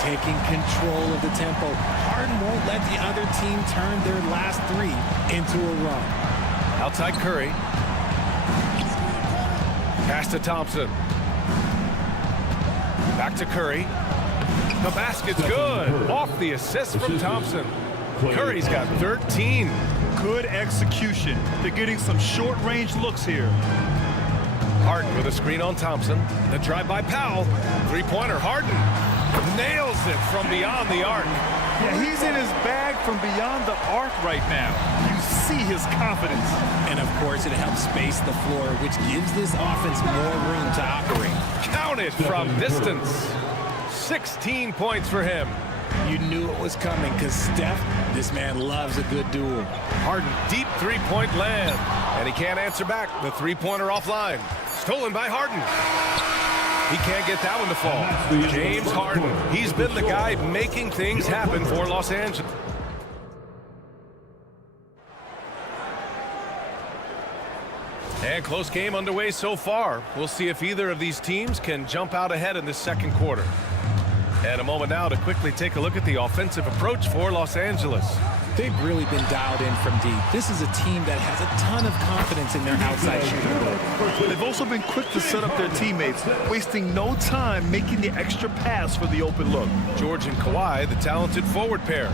Taking control of the tempo. Harden won't let the other team turn their last three into a run. Outside Curry. Pass to Thompson. Back to Curry. The basket's good. Off the assist from Thompson. Curry's got 13. Good execution. They're getting some short-range looks here. Harden with a screen on Thompson. The drive by Powell. Three-pointer. Harden nails it from beyond the arc. Yeah, he's in his bag from beyond the arc right now. You see his confidence. And, of course, it helps space the floor, which gives this offense more room to operate. Count it from distance. 16 points for him. You knew it was coming because Steph, this man loves a good duel. Harden, deep three-point land. And he can't answer back. The three-pointer offline. Stolen by Harden. He can't get that one to fall. James Harden. He's been the guy making things happen for Los Angeles. And close game underway so far. We'll see if either of these teams can jump out ahead in this second quarter. And a moment now to quickly take a look at the offensive approach for Los Angeles. They've really been dialed in from deep. This is a team that has a ton of confidence in their outside shooting ability. They've also been quick to set up their teammates, wasting no time making the extra pass for the open look. George and Kawhi, the talented forward pair.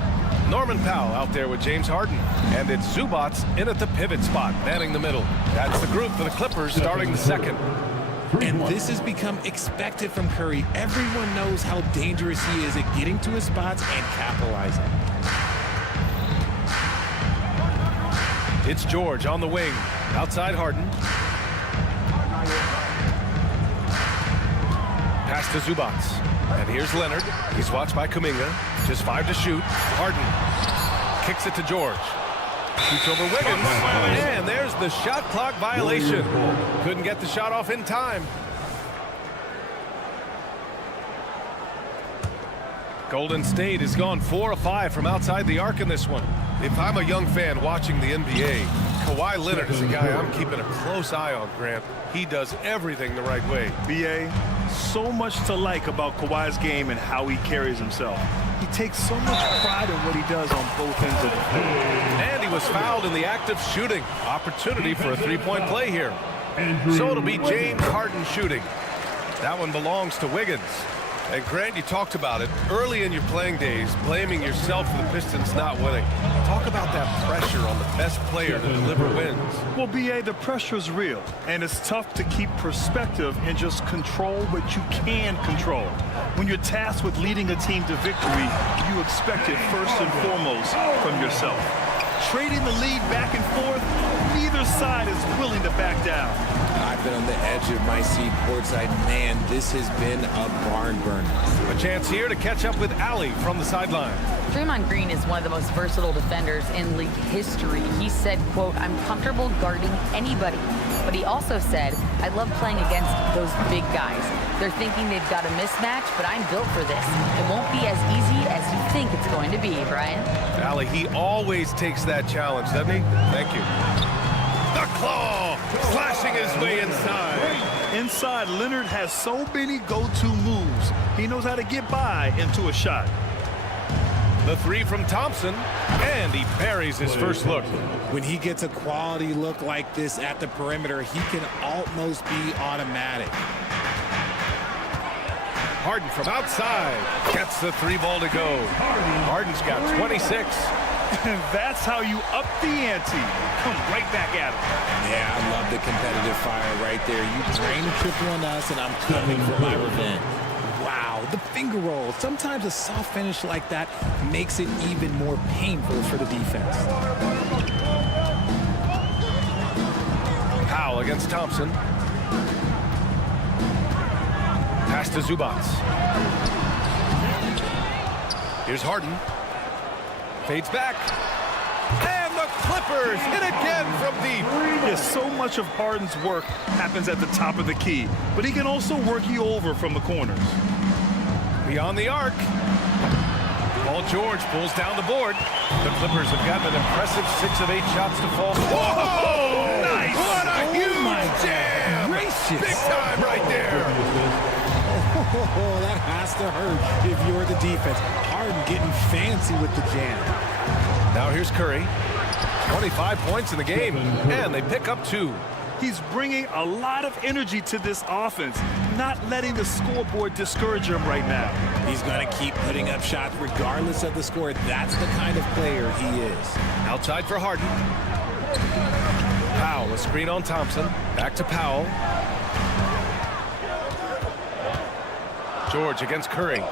Norman Powell out there with James Harden. And it's Zubats in at the pivot spot, manning the middle. That's the group for the Clippers starting the second. And this has become expected from Curry. Everyone knows how dangerous he is at getting to his spots and capitalizing. It's George on the wing. Outside Harden. Pass to Zubats. And here's Leonard. He's watched by Kuminga. Just 5 to shoot. Harden kicks it to George. Shoots over Wiggins. And there's the shot clock violation. Couldn't get the shot off in time. Golden State has gone 4 of 5 from outside the arc in this one. If I'm a young fan watching the NBA, Kawhi Leonard is a guy I'm keeping a close eye on, Grant. He does everything the right way. BA, so much to like about Kawhi's game and how he carries himself. He takes so much pride in what he does on both ends of the floor. And he was fouled in the act of shooting. Opportunity for a three-point play here. So it'll be James Harden shooting. That one belongs to Wiggins. And Grant, you talked about it early in your playing days, blaming yourself for the Pistons not winning. Talk about that pressure on the best player to deliver wins. Well, BA, the pressure is real, and it's tough to keep perspective and just control what you can control. When you're tasked with leading a team to victory, you expect it first and foremost from yourself. Trading the lead back and forth, neither side is willing to back down. I've been on the edge of my seat courtside. Man, this has been a barn burner. A chance here to catch up with Allie from the sideline. Draymond Green is one of the most versatile defenders in league history. He said, quote, "I'm comfortable guarding anybody." But he also said, "I love playing against those big guys. They're thinking they've got a mismatch, but I'm built for this. It won't be as easy as you think it's going to be," Brian. Allie, he always takes that challenge, doesn't he? Thank you. The claw, slashing his way inside. Inside, Leonard has so many go-to moves. He knows how to get by into a shot. The three from Thompson, and he buries his first look. When he gets a quality look like this at the perimeter, he can almost be automatic. Harden from outside gets the three ball to go. Harden's got 26. And that's how you up the ante. Come right back at him. Yeah, I love the competitive fire right there. You drain a triple on us, and I'm coming for my revenge. Wow, the finger roll. Sometimes a soft finish like that makes it even more painful for the defense. Powell against Thompson. Pass to Zubats. Here's Harden. Fades back. And the Clippers hit again from deep. Yes, so much of Harden's work happens at the top of the key, but he can also work you over from the corners. Beyond the arc. Paul George pulls down the board. The Clippers have gotten an impressive 6 of 8 shots to fall. Whoa! Nice! What a huge jam! vicious. Big time right there. Oh, that has to hurt if you're the defense. Harden getting fancy with the jam. Now here's Curry. 25 points in the game, and they pick up 2. He's bringing a lot of energy to this offense, not letting the scoreboard discourage him right now. He's going to keep putting up shots regardless of the score. That's the kind of player he is. Outside for Harden. Powell, a screen on Thompson. Back to Powell. George against Curry. The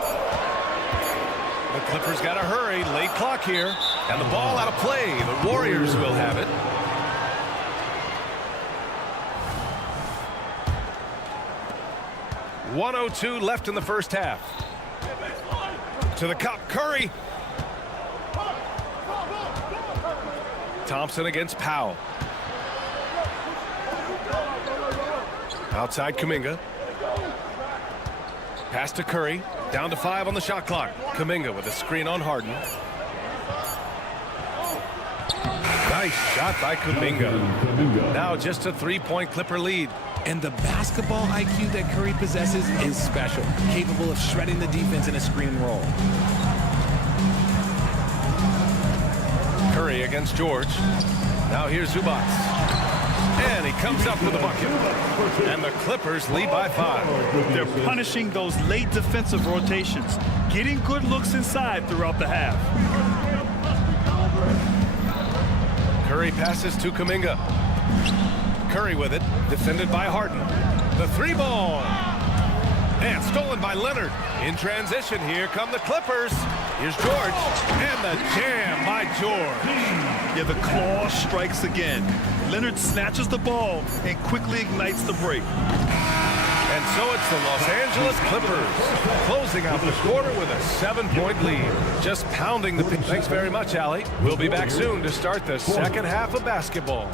Clippers got to hurry. Late clock here. And the ball out of play. The Warriors will have it. .102 left in the first half. To the cup, Curry. Thompson against Powell. Outside Kuminga. Pass to Curry. Down to 5 on the shot clock. Kuminga with a screen on Harden. Nice shot by Kuminga. Now just a 3-point Clipper lead. And the basketball IQ that Curry possesses is special, capable of shredding the defense in a screen and roll. Curry against George. Now here's Zubac. And he comes up with a bucket. And the Clippers lead by 5. They're punishing those late defensive rotations, getting good looks inside throughout the half. Curry passes to Kuminga. Curry with it, defended by Harden. The 3-ball. And stolen by Leonard. In transition, here come the Clippers. Here's George. And the jam by George. Yeah, the claw strikes again. Leonard snatches the ball and quickly ignites the break. And so it's the Los Angeles Clippers closing out the quarter with a 7-point lead. Just pounding the pitch. Thanks very much, Allie. We'll be back soon to start the second half of basketball.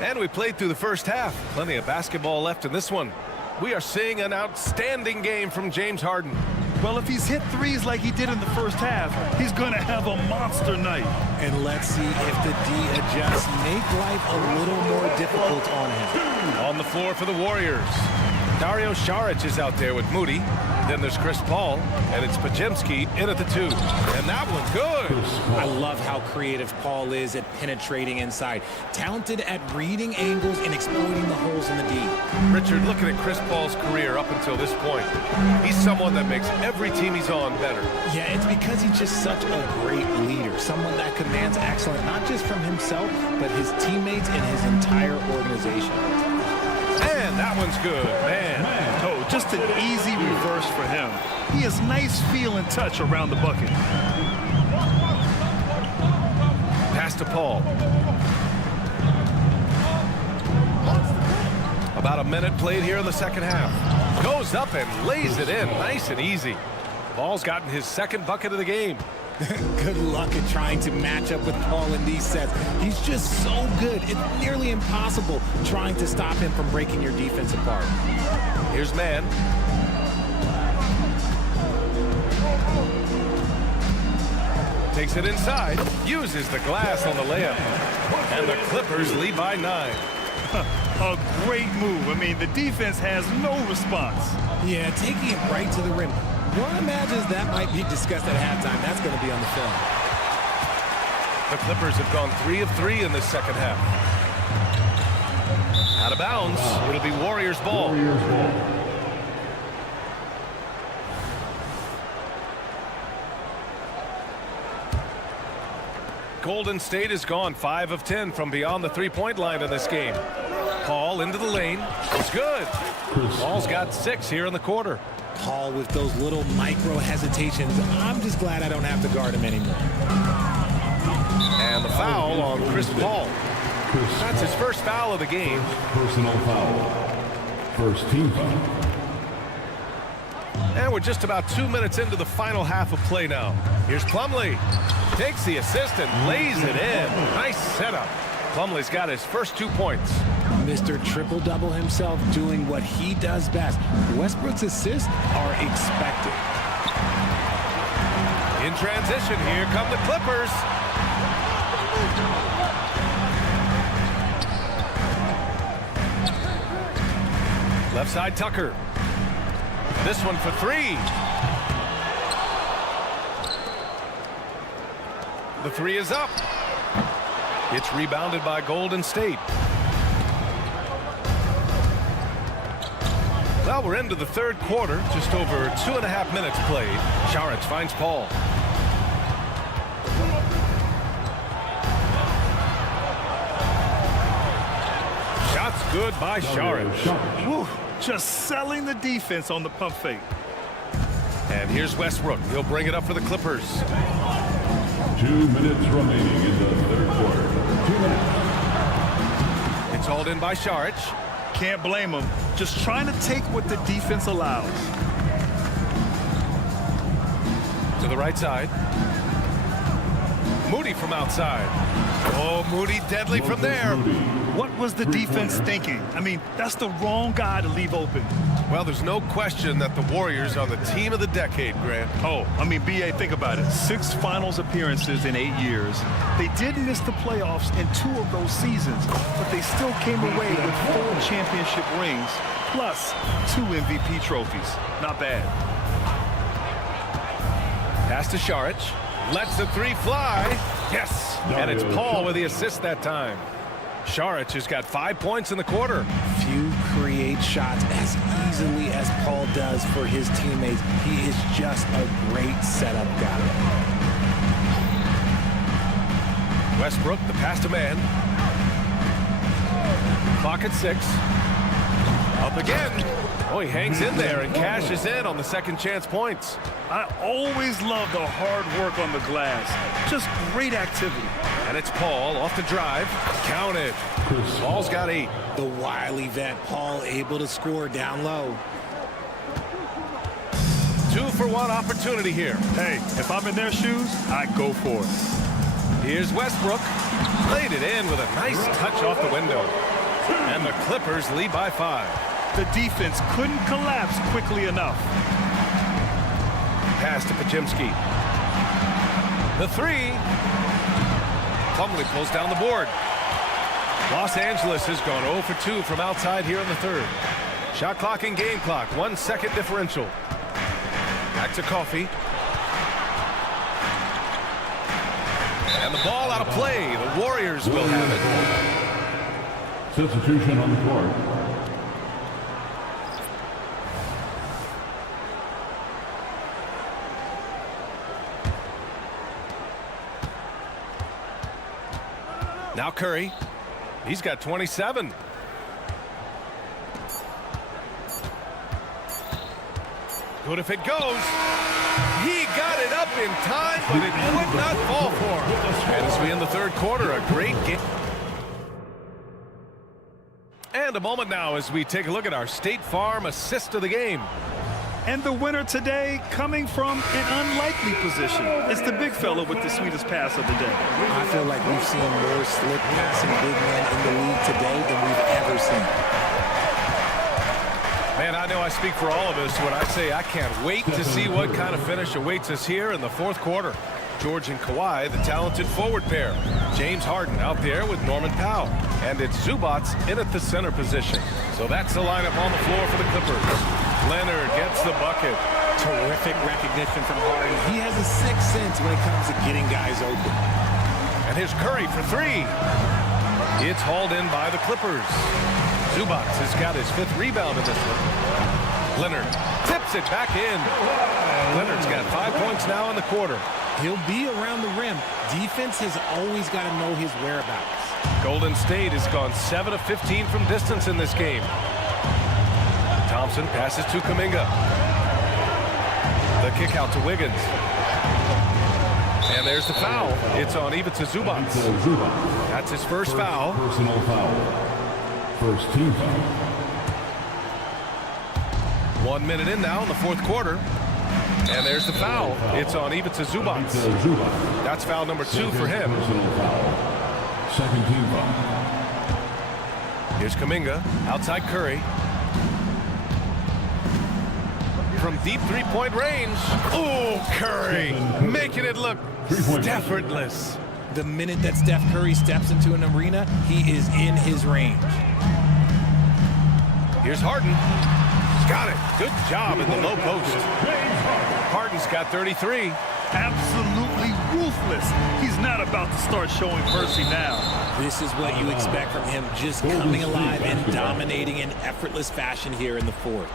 And we played through the first half. Plenty of basketball left in this one. We are seeing an outstanding game from James Harden. Well, if he's hit threes like he did in the first half, he's going to have a monster night. And let's see if the D adjusts, make life a little more difficult on him. On the floor for the Warriors. Dario Saric is out there with Moody. Then there's Chris Paul, and it's Pajemski in at the 2. And that one's good. I love how creative Paul is at penetrating inside. Talented at reading angles and exploiting the holes in the D. Richard, looking at Chris Paul's career up until this point, he's someone that makes every team he's on better. Yeah, it's because he's just such a great leader. Someone that commands excellence, not just from himself, but his teammates and his entire organization. And that one's good, man. Oh, just an easy reverse for him. He has nice feel and touch around the bucket. Pass to Paul. About a minute played here in the second half. Goes up and lays it in, nice and easy. Paul's gotten his second bucket of the game. Good luck at trying to match up with Paul in these sets. He's just so good. It's nearly impossible trying to stop him from breaking your defense apart. Here's Mann. Takes it inside. Uses the glass on the layup. And the Clippers lead by 9. A great move. I mean, the defense has no response. Yeah, taking it right to the rim. One imagines that might be discussed at halftime. That's going to be on the film. The Clippers have gone 3 of 3 in this second half. Out of bounds. It'll be Warriors ball. Golden State has gone 5 of 10 from beyond the three-point line in this game. Paul into the lane. It's good. Paul's got 6 here in the quarter. Paul with those little micro hesitations. I'm just glad I don't have to guard him anymore. And the foul on Chris Paul. That's his first foul of the game. Personal foul. First team foul. And we're just about 2 minutes into the final half of play now. Here's Plumlee. Takes the assist and lays it in. Nice setup. Plumlee's got his first 2 points. Mr. Triple-Double himself doing what he does best. Westbrook's assists are expected. In transition, here come the Clippers. Left side, Tucker. This one for 3. The 3 is up. It's rebounded by Golden State. Well, we're into the third quarter. Just over 2.5 minutes played. Saric finds Paul. Shots good by Saric. Just selling the defense on the pump fake. And here's Westbrook. He'll bring it up for the Clippers. 2 minutes remaining in the third quarter. 2 minutes. It's hauled in by Saric. Can't blame him. Just trying to take what the defense allows. To the right side. Moody from outside. Oh, Moody deadly from there. What was the defense thinking? I mean, that's the wrong guy to leave open. Well, there's no question that the Warriors are the team of the decade, Grant. Oh, I mean, B.A., think about it. 6 finals appearances in 8 years. They did miss the playoffs in 2 of those seasons, but they still came away with 4 championship rings, plus 2 MVP trophies. Not bad. Pass to Saric. Lets the 3 fly. Yes. And it's Paul with the assist that time. Saric has got 5 points in the quarter. Few create shots as easily as Paul does for his teammates. He is just a great setup guy. Westbrook, the pass to man. Clock at 6. Up again. Oh, he hangs in there and cashes in on the second chance points. I always love the hard work on the glass. Just great activity. And it's Paul off the drive. Counted. Paul's got 8. The wily vet Paul able to score down low. 2-for-1 opportunity here. Hey, if I'm in their shoes, I'd go for it. Here's Westbrook. Laid it in with a nice touch off the window. And the Clippers lead by 5. The defense couldn't collapse quickly enough. Pass to Pajimski. The 3. Plumlee pulls down the board. Los Angeles has gone 0 for 2 from outside here in the third. Shot clock and game clock, 1 second differential. Back to Coffey. And the ball out of play. The Warriors will have it. Substitution on the court. Now Curry. He's got 27. Good if it goes. He got it up in time, but it would not fall for him. And as we end the third quarter, a great game. And a moment now as we take a look at our State Farm assist of the game. And the winner today coming from an unlikely position. It's the big fella with the sweetest pass of the day. I feel like we've seen more slip passing big men in the league today than we've ever seen. Man, I know I speak for all of us when I say I can't wait to see what kind of finish awaits us here in the fourth quarter. George and Kawhi, the talented forward pair. James Harden out there with Norman Powell. And it's Zubac in at the center position. So that's the lineup on the floor for the Clippers. Leonard gets the bucket. Terrific recognition from Harden. He has a sixth sense when it comes to getting guys open. And here's Curry for 3. It's hauled in by the Clippers. Zubac has got his 5th rebound in this one. Leonard tips it back in. Leonard's got 5 points now in the quarter. He'll be around the rim. Defense has always got to know his whereabouts. Golden State has gone 7 of 15 from distance in this game. Thompson passes to Kuminga. The kick out to Wiggins. And there's the foul. It's on Ivica Zubac. That's his first foul. Personal foul. First team foul. 1 minute in now in the fourth quarter. And there's the foul. It's on Ivica Zubac. That's foul number 2 for him. Second team foul. Here's Kuminga, outside Curry. From deep three-point range. Oh, Curry, making it look effortless. The minute that Steph Curry steps into an arena, he is in his range. Here's Harden. Got it. Good job in the low post. Harden's got 33. Absolutely ruthless. He's not about to start showing mercy now. This is what you expect from him, just coming alive and dominating in effortless fashion here in the fourth.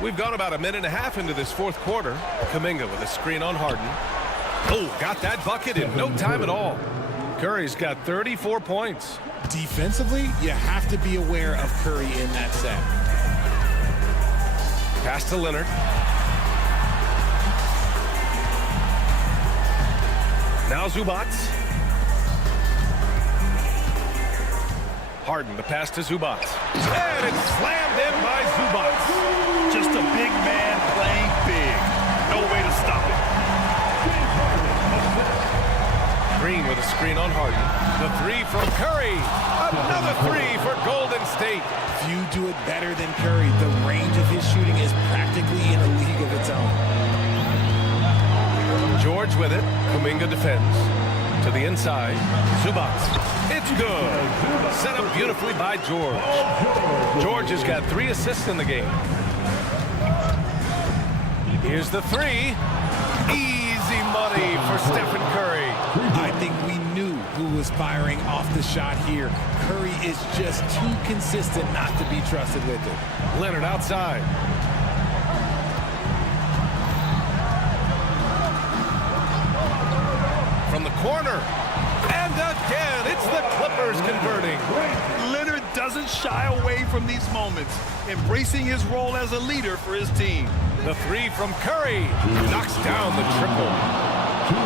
We've gone about a minute and a half into this fourth quarter. Kuminga with a screen on Harden. Oh, got that bucket in no time at all. Curry's got 34 points. Defensively, you have to be aware of Curry in that set. Pass to Leonard. Now Zubats. Harden, the pass to Zubats. And it's slammed in by Zubats. Just a big man playing big. No way to stop it. Green with a screen on Harden. The three from Curry. Another three for Golden State. Few do it better than Curry. The range of his shooting is practically in a league of its own. George with it. Kuminga defends. To the inside. Zubats. It's good. Set up beautifully by George. George has got 3 assists in the game. Here's the three. Easy money for Stephen Curry. I think we knew who was firing off the shot here. Curry is just too consistent not to be trusted with it. Leonard outside. From the corner. And again, it's the Clippers converting. Leonard doesn't shy away from these moments, embracing his role as a leader for his team. The three from Curry knocks down the triple.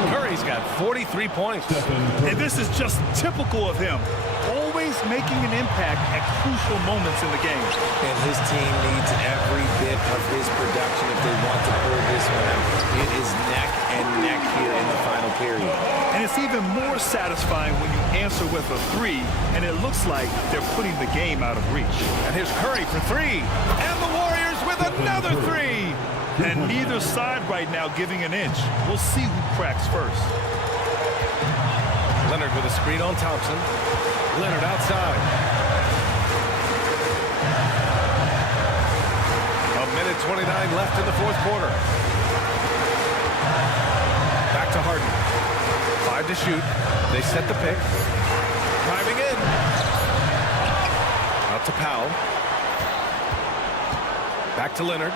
Curry's got 43 points. And this is just typical of him, always making an impact at crucial moments in the game. And his team needs every bit of his production if they want to pull this one out. It is neck and neck here in the final period. And it's even more satisfying when you answer with a three, and it looks like they're putting the game out of reach. And here's Curry for three. And the Warriors with another three. And neither side right now giving an inch. We'll see who cracks first. Leonard with a screen on Thompson. Leonard outside. A minute 29 left in the fourth quarter. Back to Harden. 5 to shoot. They set the pick. Driving in. Out to Powell. Back to Leonard.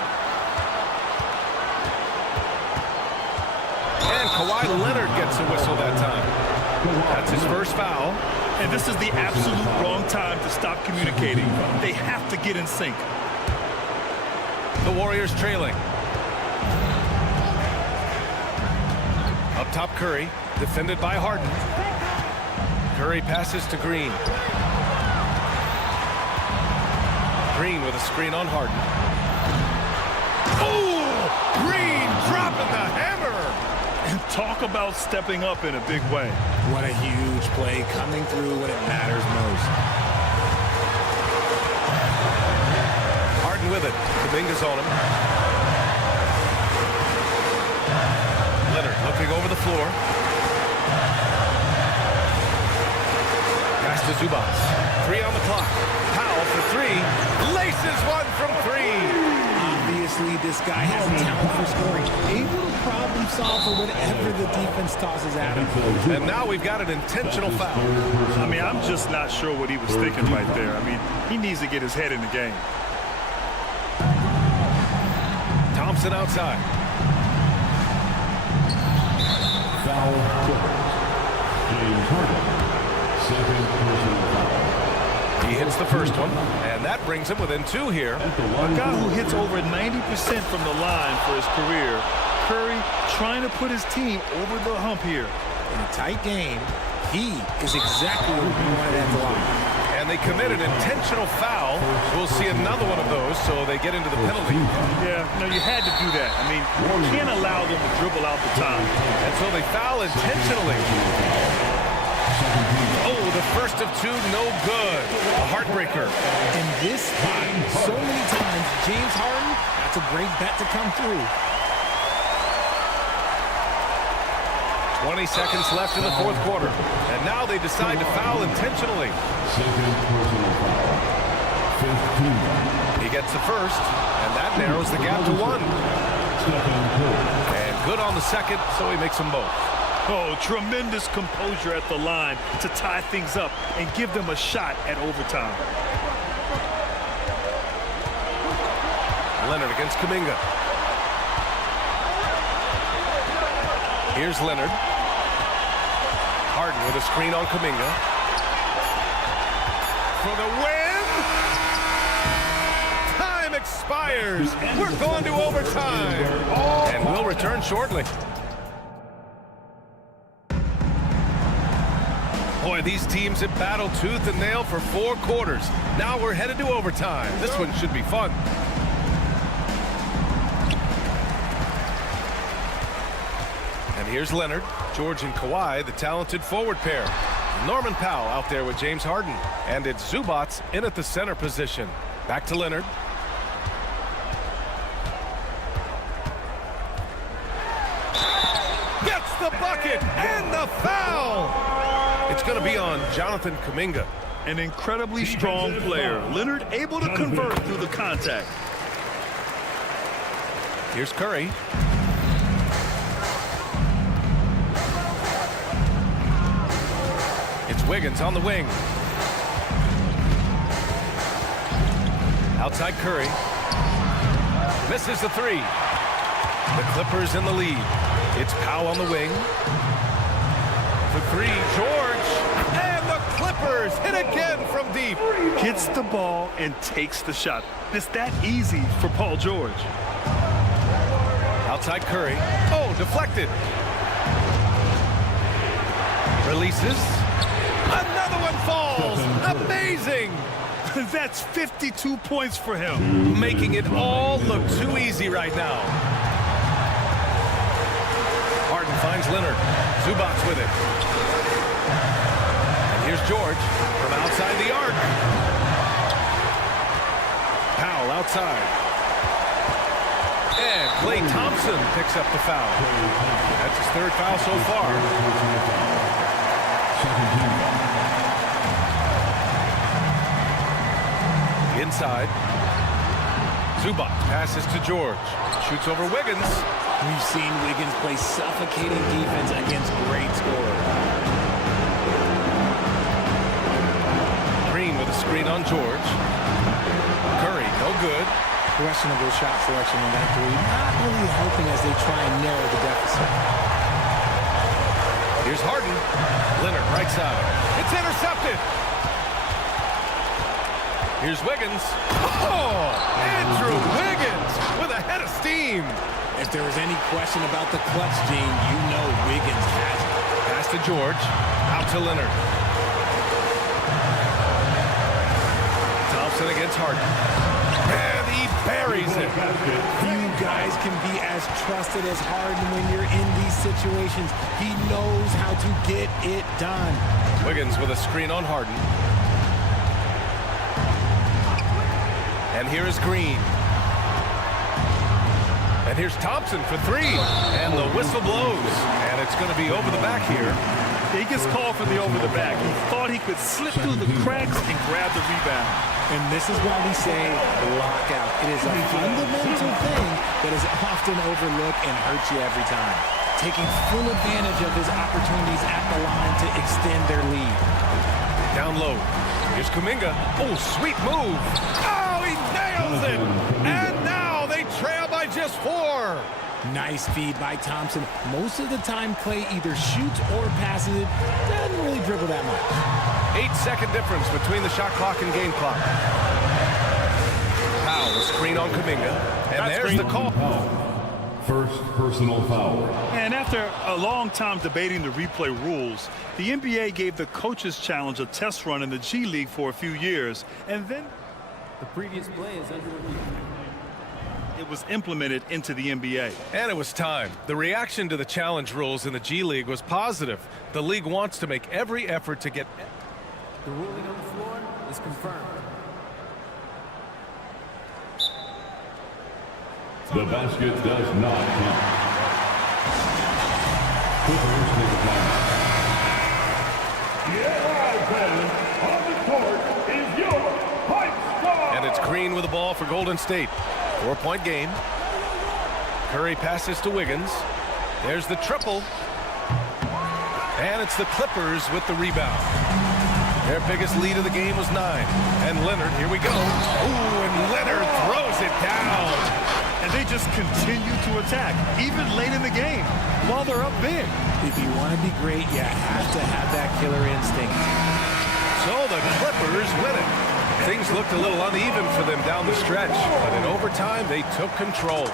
And Kawhi Leonard gets a whistle that time. That's his first foul. And this is the absolute wrong time to stop communicating. They have to get in sync. The Warriors trailing. Up top Curry, defended by Harden. Curry passes to Green. Green with a screen on Harden. Oh! Green dropping the hammer! And talk about stepping up in a big way. What a huge play, coming through when it matters most. Harden with it. Kuminga's on him. Leonard looking over the floor. Pass to Zubats. 3 on the clock. Powell for 3. Laces one from 3. Obviously, this guy has a talent for scoring. Able to problem solve for whatever the defense tosses at him. And now we've got an intentional foul. I mean, I'm just not sure what he was thinking right there. I mean, he needs to get his head in the game. Thompson outside. Foul. James Harden. Second personal foul. He hits the first one, and that brings him within 2 here. A guy who hits over 90% from the line for his career. Curry trying to put his team over the hump here. In a tight game, he is exactly what we wanted at the line. And they commit an intentional foul. We'll see another one of those, so they get into the penalty. Yeah, no, you had to do that. I mean, you can't allow them to dribble out the top. And so they foul intentionally. Oh, the first of two, no good. A heartbreaker. In this spot, so many times, James Harden, that's a great bet to come through. 20 seconds left in the fourth quarter. And now they decide to foul intentionally. Second personal foul. 15. He gets the first, and that narrows the gap to 1. And good on the second, so he makes them both. Oh, tremendous composure at the line to tie things up and give them a shot at overtime. Leonard against Kuminga. Here's Leonard. Harden with a screen on Kuminga. For the win! Time expires. We're going to overtime. And we'll return shortly. Boy, these teams have battled tooth and nail for 4 quarters. Now we're headed to overtime. This one should be fun. And here's Leonard, George and Kawhi, the talented forward pair. Norman Powell out there with James Harden. And it's Zubats in at the center position. Back to Leonard. Gets the bucket and the foul! It's going to be on Jonathan Kuminga. An incredibly strong player. Leonard able to convert through the contact. Here's Curry. It's Wiggins on the wing. Outside Curry. Misses the 3. The Clippers in the lead. It's Powell on the wing. For 3, George. And the Clippers hit again from deep. Gets the ball and takes the shot. It's that easy for Paul George. Outside Curry. Oh, deflected. Releases. Another one falls. Amazing. That's 52 points for him. Making it all look too easy right now. Harden finds Leonard. Zubats with it. And here's George from outside the arc. Powell outside. And Klay Thompson picks up the foul. That's his 3rd foul so far. Inside. Zubats passes to George. Shoots over Wiggins. We've seen Wiggins play suffocating defense against great scorers. Green with a screen on George. Curry, no good. Questionable shot selection in that 3. Not really helping as they try and narrow the deficit. Here's Harden. Leonard, right side. It's intercepted. Here's Wiggins. Oh, Andrew Wiggins with a head of steam. If there was any question about the clutch gene, you know Wiggins has it. Pass to George. Out to Leonard. Thompson against Harden. And he buries it. Few guys can be as trusted as Harden when you're in these situations. He knows how to get it done. Wiggins with a screen on Harden. And here is Green. And here's Thompson for 3. And the whistle blows. And it's going to be over the back here. He gets called for the over the back. He thought he could slip through the cracks and grab the rebound. And this is why we say lockout. It is a fundamental thing that is often overlooked and hurts you every time. Taking full advantage of his opportunities at the line to extend their lead. Down low. Here's Kuminga. Oh, sweet move. Oh, he nails it. And now they trail by just 4. Nice feed by Thompson. Most of the time, Klay either shoots or passes it. Doesn't really dribble that much. 8-second difference between the shot clock and game clock. Powell, the screen on Kuminga. And there's the call. First personal foul. And after a long time debating the replay rules, the NBA gave the Coaches Challenge a test run in the G League for a few years. And then the previous play is under review. it was implemented into the NBA. And it was time. The reaction to the challenge rules in the G League was positive. The league wants to make every effort to get... The ruling on the floor is confirmed. The basket does not count. Clippers take a time. On the court is your Pipe Star. And it's Green with the ball for Golden State. 4-point game. Curry passes to Wiggins. There's the triple. And it's the Clippers with the rebound. Their biggest lead of the game was 9. And Leonard, here we go. Ooh, and Leonard throws it down. And they just continue to attack, even late in the game, while they're up big. If you want to be great, you have to have that killer instinct. So the Clippers win it. Things looked a little uneven for them down the stretch, but in overtime, they took control.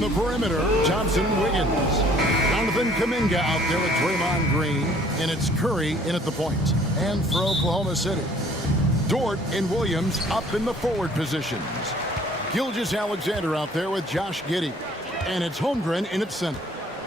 On the perimeter, Thompson, Wiggins. Jonathan Kuminga out there with Draymond Green. And it's Curry in at the point. And for Oklahoma City, Dort and Williams up in the forward positions. Gilgeous-Alexander out there with Josh Giddey. And it's Holmgren in at center.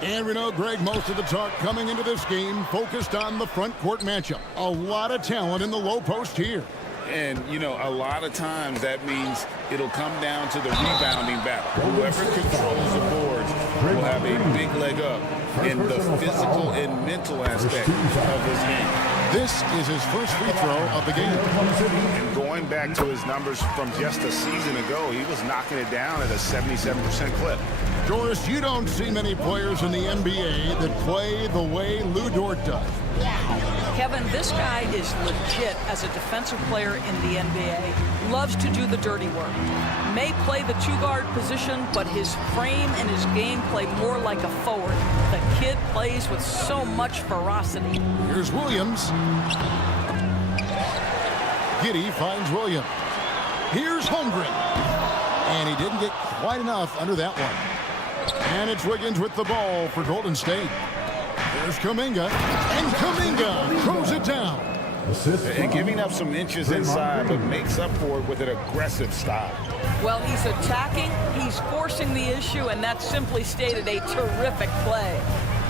And we know, Greg, most of the talk coming into this game focused on the front court matchup. A lot of talent in the low post here. And, you know, a lot of times that means it'll come down to the rebounding battle. Whoever controls the boards will have a big leg up in the physical and mental aspect of this game. This is his first free throw of the game. And going back to his numbers from just a season ago, he was knocking it down at a 77% clip. Doris, you don't see many players in the NBA that play the way Lou Dort does. Kevin, this guy is legit as a defensive player in the NBA. Loves to do the dirty work. May play the two-guard position, but his frame and his game play more like a forward. The kid plays with so much ferocity. Here's Williams. Giddey finds Williams. Here's Holmgren. And he didn't get quite enough under that one. And it's Wiggins with the ball for Golden State. There's Kuminga, and Kuminga throws it down. And giving up some inches inside, but makes up for it with an aggressive style. Well, he's attacking, he's forcing the issue, and that's simply stated a terrific play.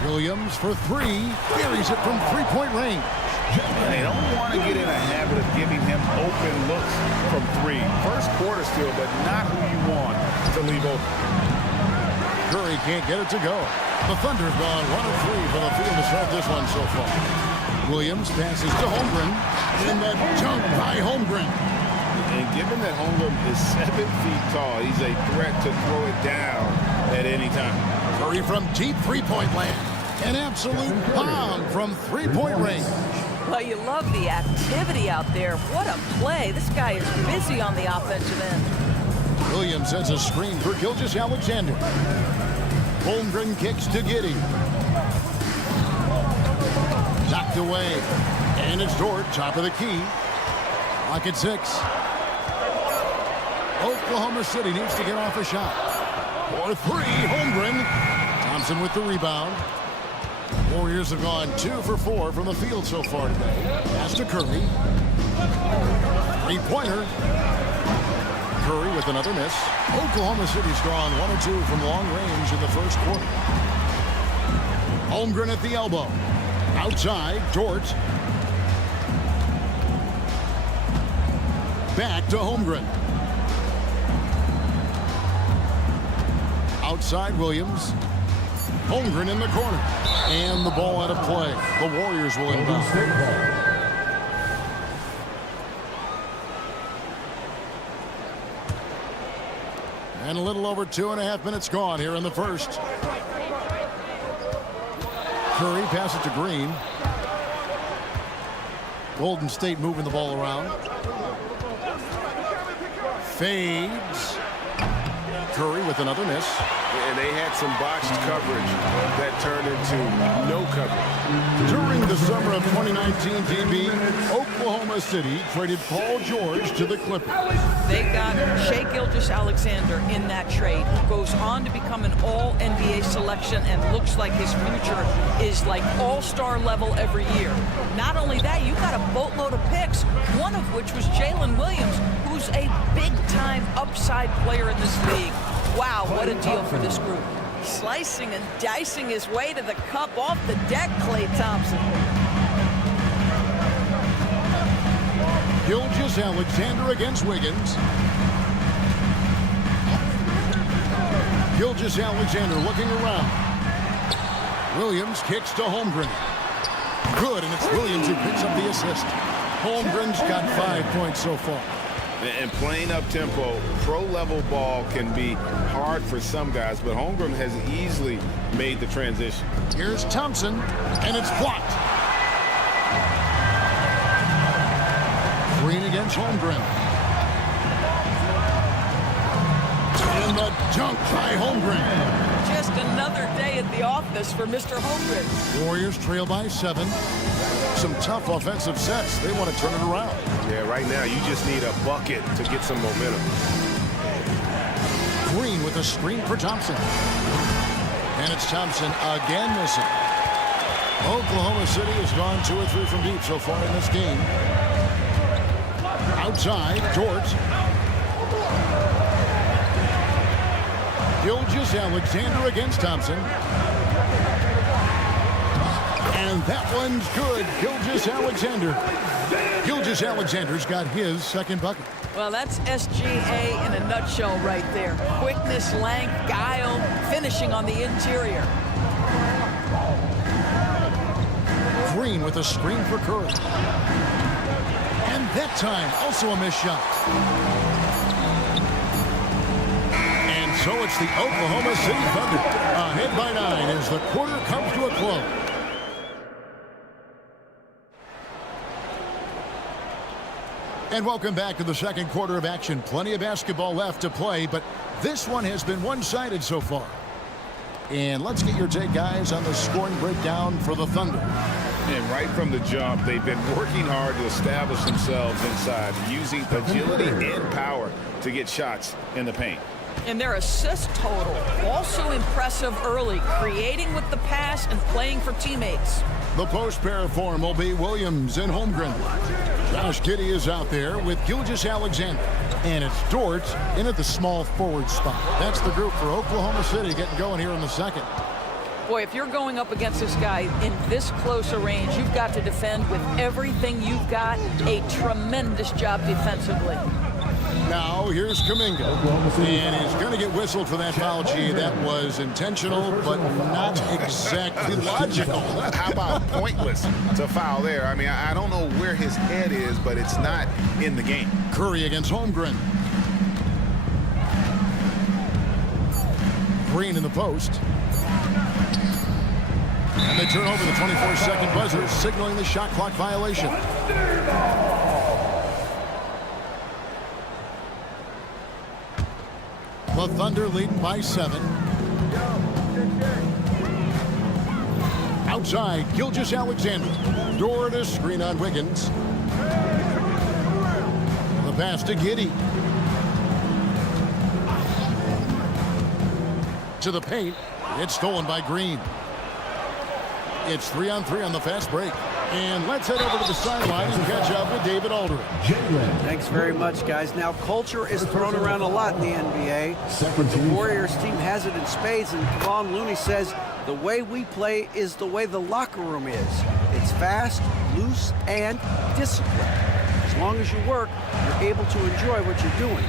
Williams for three, buries it from three-point range. They don't want to get in a habit of giving him open looks from three. First quarter still, but not who you want to leave open. Curry can't get it to go. The Thunder's gone 1 of 3 from the field to start this one so far. Williams passes to Holmgren, and that jump by Holmgren. And given that Holmgren is 7 feet tall, he's a threat to throw it down at any time. Curry from deep three-point land. An absolute bomb from three-point range. Well, you love the activity out there. What a play. This guy is busy on the offensive end. Williams sends a screen for Gilgeous-Alexander. Holmgren kicks to Giddey. Knocked away. And it's Dort, top of the key. Clock at 6. Oklahoma City needs to get off a shot. For three, Holmgren. Thompson with the rebound. Warriors have gone 2 for 4 from the field so far today. Pass to Curry. Three-pointer. Curry with another miss. Oklahoma City's gone 1 of 2 from long range in the first quarter. Holmgren at the elbow. Outside, Dort. Back to Holmgren. Outside, Williams. Holmgren in the corner. And the ball out of play. The Warriors will inbound. And a little over 2.5 minutes gone here in the first. Curry passes to Green. Golden State moving the ball around. Fades. Curry with another miss. And they had some botched coverage that turned into no coverage. During the summer of 2019, DB, Oklahoma City traded Paul George to the Clippers. They got Shai Gilgeous-Alexander in that trade, who goes on to become an all-NBA selection and looks like his future is like all-star level every year. Not only that, you got a boatload of picks, one of which was Jalen Williams, who's a big-time upside player in this league. Wow, what a deal for this group. Slicing and dicing his way to the cup off the deck, Klay Thompson. Gilgeous-Alexander against Wiggins. Gilgeous-Alexander looking around. Williams kicks to Holmgren. Good, and it's Williams who picks up the assist. Holmgren's got 5 points so far. And playing up-tempo, pro-level ball can be hard for some guys, but Holmgren has easily made the transition. Here's Thompson, and it's blocked. Green against Holmgren. And the dunk by Holmgren. Just another day at the office for Mr. Holmgren. Warriors trail by 7. Some tough offensive sets. They want to turn it around. Yeah, right now you just need a bucket to get some momentum. Green with with a screen for Thompson. And it's Thompson again missing. Oklahoma City has gone 2 or 3 from deep so far in this game. Outside, Dort. Gilgeous-Alexander against Thompson. And that one's good. Gilgeous-Alexander. Gilgeous-Alexander's got his second bucket. Well, that's SGA in a nutshell right there. Quickness, length, guile, finishing on the interior. Green with a screen for Curry. And that time, also a missed shot. And so it's the Oklahoma City Thunder ahead by 9 as the quarter comes to a close. And welcome back to the second quarter of action. Plenty of basketball left to play, but this one has been one-sided so far. And let's get your take, guys, on the scoring breakdown for the Thunder. And right from the jump, they've been working hard to establish themselves inside, using agility and power to get shots in the paint. And their assist total, also impressive early, creating with the pass and playing for teammates. The post pair form will be Williams and Holmgren. Josh Giddey is out there with Gilgeous-Alexander. And it's Dort in at the small forward spot. That's the group for Oklahoma City getting going here in the second. Boy, if you're going up against this guy in this close a range, you've got to defend with everything you've got. A tremendous job defensively. Now, here's Kuminga. And he's going to get whistled for that foul, G. That was intentional, but not exactly logical. How about pointless to foul there? I mean, I don't know where his head is, but it's not in the game. Curry against Holmgren. Green in the post. And they turn over the 24-second buzzer, signaling the shot clock violation. The Thunder lead by 7. Outside, Gilgeous-Alexander. Dort a screen on Wiggins. The pass to Giddey. To the paint. It's stolen by Green. It's 3-on-3 on the fast break. And let's head over to the sideline and catch up with David Aldridge. Thanks very much, guys. Now, culture is thrown around a lot in the NBA. The Warriors team has it in spades, and Kevon Looney says the way we play is the way the locker room is. It's fast, loose, and disciplined. As long as you work, you're able to enjoy what you're doing.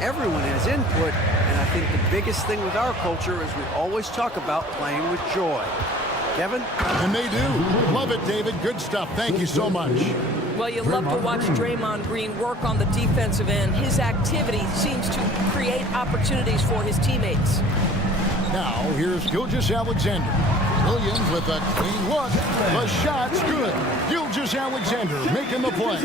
Everyone has input, and I think the biggest thing with our culture is we always talk about playing with joy. Kevin? And they do. Love it, David. Good stuff. Thank you so much. Well, you love to watch Draymond Green work on the defensive end. His activity seems to create opportunities for his teammates. Now, here's Gilgeous-Alexander. Williams with a clean look. The shot's good. Gilgeous-Alexander making the play.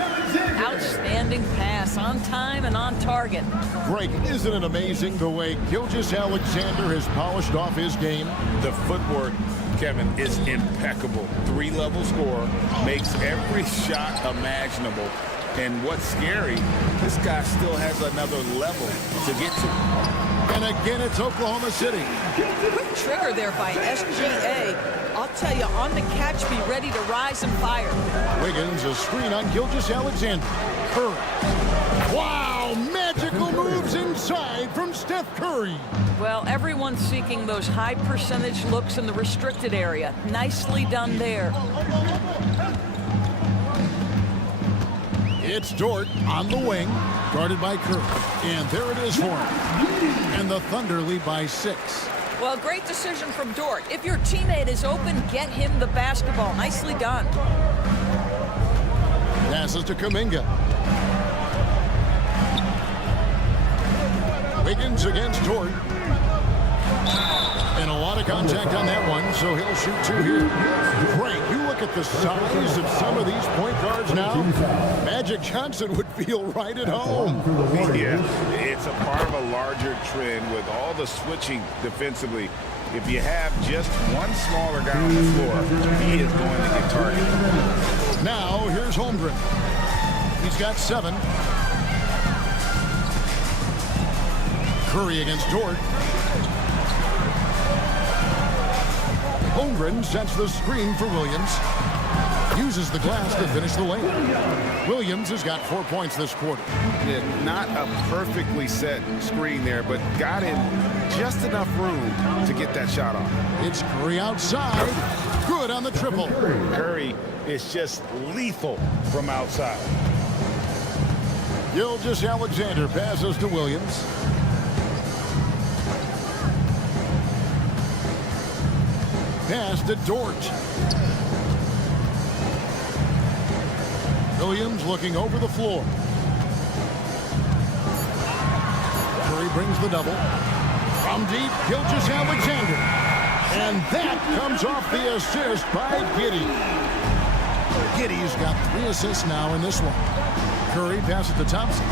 Outstanding pass, on time and on target. Greg, isn't it amazing the way Gilgeous-Alexander has polished off his game? The footwork, Kevin, is impeccable. 3-level scorer, makes every shot imaginable. And what's scary, this guy still has another level to get to. And again, it's Oklahoma City. Quick trigger there by SGA. I'll tell you, on the catch, be ready to rise and fire. Wiggins, a screen on Gilgeous-Alexander. Curry. Wow, magical moves inside from Steph Curry. Well, everyone's seeking those high percentage looks in the restricted area. Nicely done there. It's Dort on the wing, guarded by Curry. And there it is for him. And the Thunder lead by 6. Well, great decision from Dort. If your teammate is open, get him the basketball. Nicely done. Passes to Kuminga. Wiggins against Dort. And a lot of contact on that one, so he'll shoot 2 here. Great. You look at the size of some of these point guards now. Magic Johnson would feel right at home. Yeah, it's a part of a larger trend with all the switching defensively. If you have just one smaller guy on the floor, he is going to get targeted. Now, here's Holmgren. He's got 7. Curry against Dort. Holmgren sets the screen for Williams. Uses the glass to finish the lane. Williams has got 4 points this quarter. Yeah, not a perfectly set screen there, but got in just enough room to get that shot off. It's Curry outside. Good on the triple. Curry is just lethal from outside. Gilgeous-Alexander passes to Williams. Pass to Dort. Williams looking over the floor. Curry brings the double. From deep, Gilgeous-Alexander. And that comes off the assist by Giddey. Giddey's got 3 assists now in this one. Curry passes to Thompson.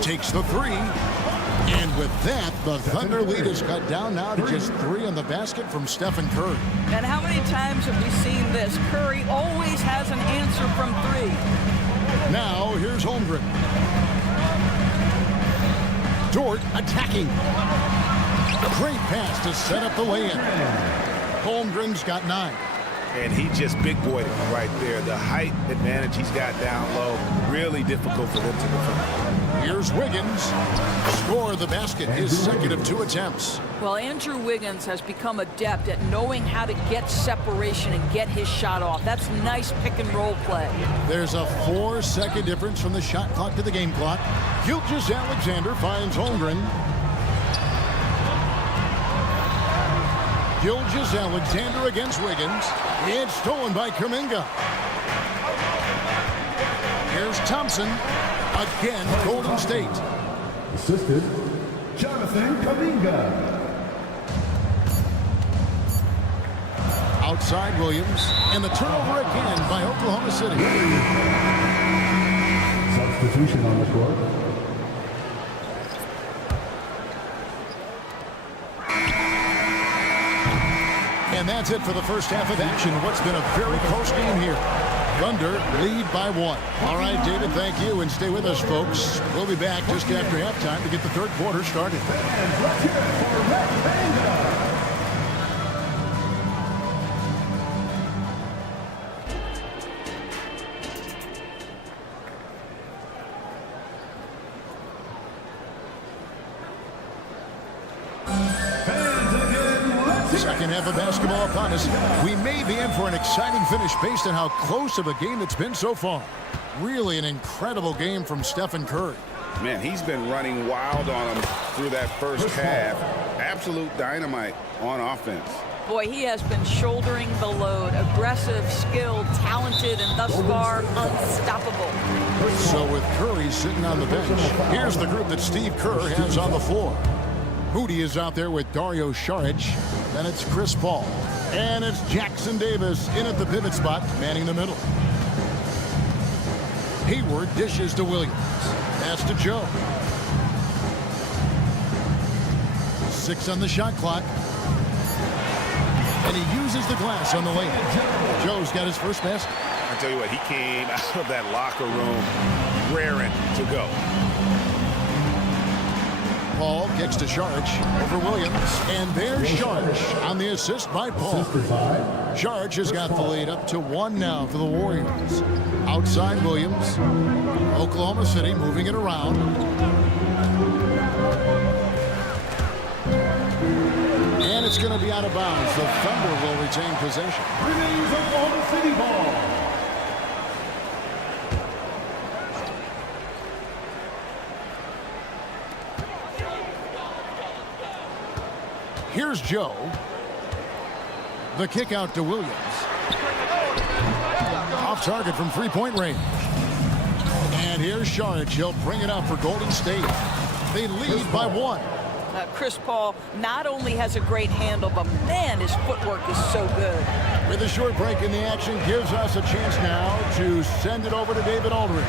Takes the 3. And with that, the Thunder lead is cut down now to just 3 on the basket from Stephen Curry. And how many times have we seen this? Curry always has an answer from 3. Now, here's Holmgren. Dort attacking. Great pass to set up the lay-in. Holmgren's got 9. And he just big-boyed it right there. The height advantage he's got down low, really difficult for him to defend. Here's Wiggins. Score the basket, his second of 2 attempts. Well, Andrew Wiggins has become adept at knowing how to get separation and get his shot off. That's nice pick-and-roll play. There's a 4-second difference from the shot clock to the game clock. Gilgeous-Alexander finds Holmgren. Gilgeous-Alexander against Wiggins. It's stolen by Kuminga. Here's Thompson. Again, Golden State. Assisted, Jonathan Kuminga. Outside Williams. And the turnover again by Oklahoma City. Substitution on the court. And that's it for the first half of action. What's been a very close game here. Thunder lead by 1. All right, David, thank you. And stay with us, folks. We'll be back just after halftime to get the third quarter started. Second half of basketball upon us. We may be in for an exciting finish based on how close of a game it's been so far. Really an incredible game from Stephen Curry. Man, he's been running wild on him through that first half. Absolute dynamite on offense. Boy, he has been shouldering the load. Aggressive, skilled, talented, and thus far unstoppable. So with Curry sitting on the bench, here's the group that Steve Kerr has on the floor. Hootie is out there with Dario Saric. Then it's Chris Paul. And it's Jackson Davis in at the pivot spot, manning the middle. Hayward dishes to Williams. Pass to Joe. 6 on the shot clock. And he uses the glass on the lane. Joe's got his first basket. I tell you what, he came out of that locker room raring to go. Paul kicks to Saric over Williams. And there's Saric on the assist by Paul. Saric has got the lead up to 1 now for the Warriors. Outside Williams. Oklahoma City moving it around. And it's going to be out of bounds. The Thunder will retain possession. Remains Oklahoma City ball. Here's Joe. The kick out to Williams. Off target from 3-point range. And here's Saric. He'll bring it up for Golden State. They lead by 1. Chris Paul not only has a great handle, but man, his footwork is so good. With a short break in the action, gives us a chance now to send it over to David Aldridge.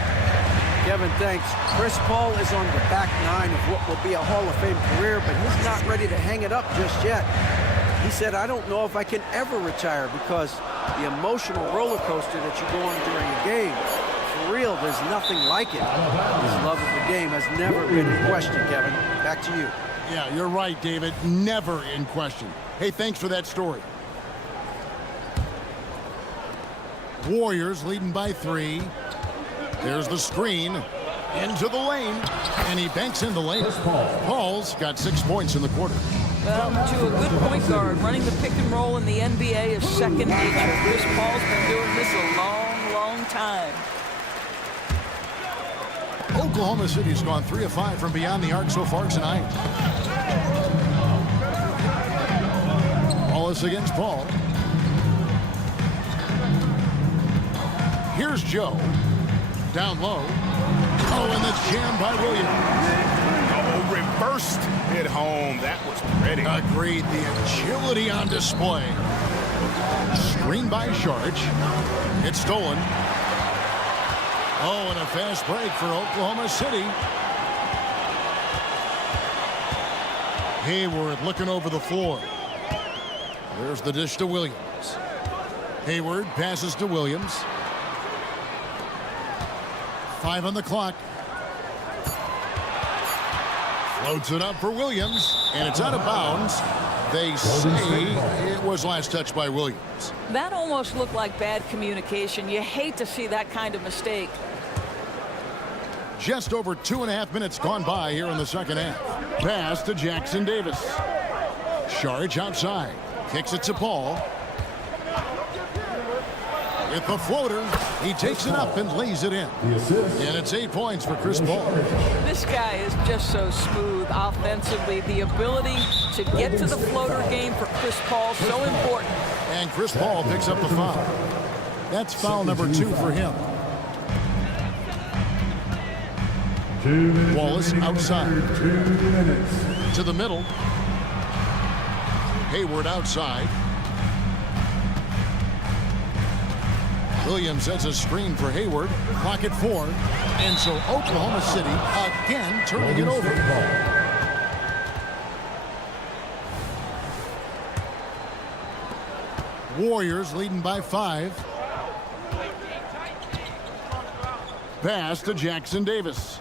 Kevin, thanks. Chris Paul is on the back 9 of what will be a Hall of Fame career, but he's not ready to hang it up just yet. He said, I don't know if I can ever retire because the emotional roller coaster that you go on during a game. for real, there's nothing like it. His love of the game has never been in question, Kevin. Back to you. Yeah, you're right, David. Never in question. Hey, thanks for that story. Warriors leading by 3. There's the screen. Into the lane. And he banks in the lane. Paul's got 6 points in the quarter. Well, to a good point guard, running the pick and roll in the NBA is second nature. Chris Paul's been doing this a long, long time. Oklahoma City's gone 3 of 5 from beyond the arc so far tonight. Wallace against Paul. Here's Joe. Down low. Oh, and that's jammed by Williams. Oh, reversed it home. That was pretty. Agreed. The agility on display. Screen by Sharge. It's stolen. Oh, and a fast break for Oklahoma City. Hayward looking over the floor. There's the dish to Williams. Hayward passes to Williams. 5 on the clock. Floats it up for Williams, and it's out of bounds. They say it was last touched by Williams. That almost looked like bad communication. You hate to see that kind of mistake. Just over 2.5 minutes gone by here in the second half. Pass to Jackson Davis. Sharge outside. Kicks it to Paul. With the floater, he takes it up and lays it in. And it's 8 points for Chris Paul. This guy is just so smooth offensively. The ability to get to the floater game for Chris Paul, so important. And Chris Paul picks up the foul. That's foul number 2 for him. Wallace outside. To the middle. Hayward outside. Williams sets a screen for Hayward. Clock at 4. And so Oklahoma City again turning it over. Warriors leading by 5. Pass to Jackson Davis.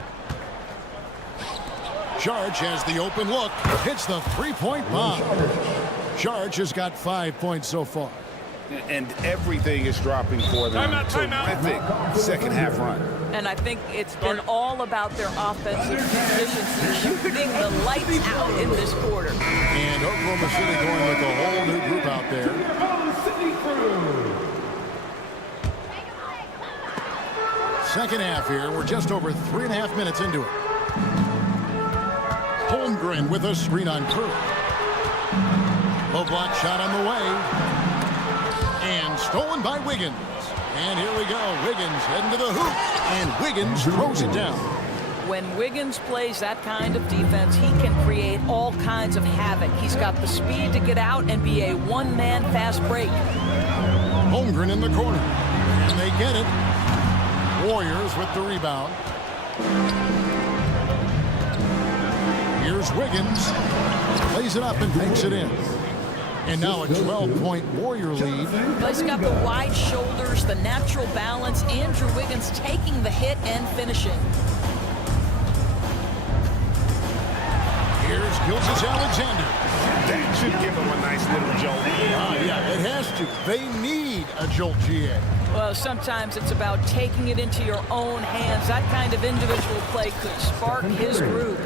Sharge has the open look. Hits the three-point bomb. Sharge has got 5 points so far. And everything is dropping for them. Terrific second half run. And I think it's been all about their offensive efficiency, shooting the lights out in this quarter. And Oklahoma City going with a whole new group out there. Second half here. We're just over 3.5 minutes into it. Holmgren with a screen on Crew. Low block shot on the way. And stolen by Wiggins. And here we go. Wiggins heading to the hoop. And Wiggins throws it down. When Wiggins plays that kind of defense, he can create all kinds of havoc. He's got the speed to get out and be a one-man fast break. Holmgren in the corner. And they get it. Warriors with the rebound. Here's Wiggins. Plays it up and makes it in. And now a 12-point Warrior lead. He's got the wide shoulders, the natural balance. Andrew Wiggins taking the hit and finishing. Here's Skijesss. That should give him a nice little jolt. Yeah, it has to. They need a jolt, GA. Well, sometimes it's about taking it into your own hands. That kind of individual play could spark his groove.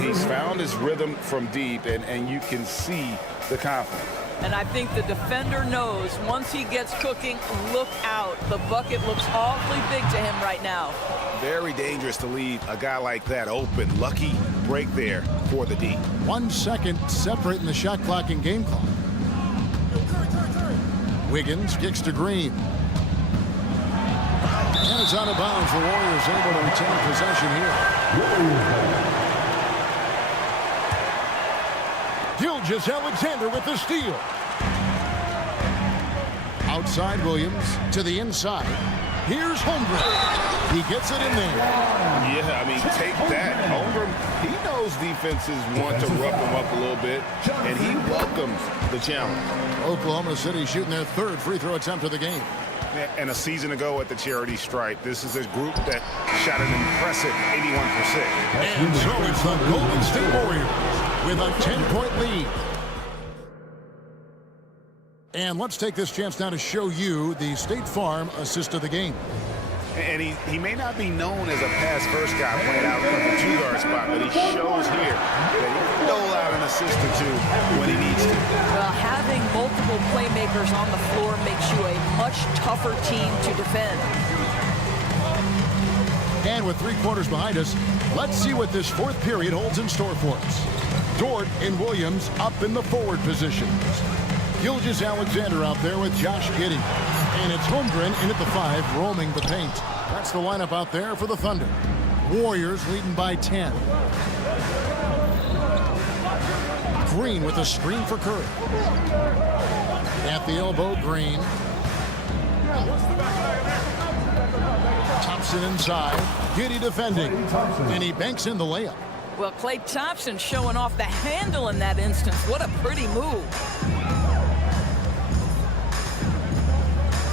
He's found his rhythm from deep, and you can see the confidence. And I think the defender knows once he gets cooking, look out. The bucket looks awfully big to him right now. Very dangerous to leave a guy like that open. Lucky break there for the D. 1 second separating the shot clock and game clock. Wiggins kicks to Green. And it's out of bounds. The Warriors able to retain possession here. Skijesss with the steal. Outside Williams to the inside. Here's Holmgren. He gets it in there. Yeah, I mean, take that. Holmgren, he knows defenses want to rough him up a little bit, and he welcomes the challenge. Oklahoma City shooting their 3rd free throw attempt of the game. And a season ago at the charity stripe, this is a group that shot an impressive 81%. And so it's the Golden State Warriors with a 10-point lead. And let's take this chance now to show you the State Farm assist of the game. And he may not be known as a pass-first guy playing out in the two-guard spot, but he shows here that he can dole out an assist or two when he needs to. Well, having multiple playmakers on the floor makes you a much tougher team to defend. And with 3 quarters behind us, let's see what this fourth period holds in store for us. Dort and Williams up in the forward positions. Gilgeous-Alexander out there with Josh Giddey. And it's Holmgren in at the 5, roaming the paint. That's the lineup out there for the Thunder. Warriors leading by 10. Green with a screen for Curry. At the elbow, Green. Thompson inside. Giddey defending. And he banks in the layup. Well, Klay Thompson showing off the handle in that instance. What a pretty move.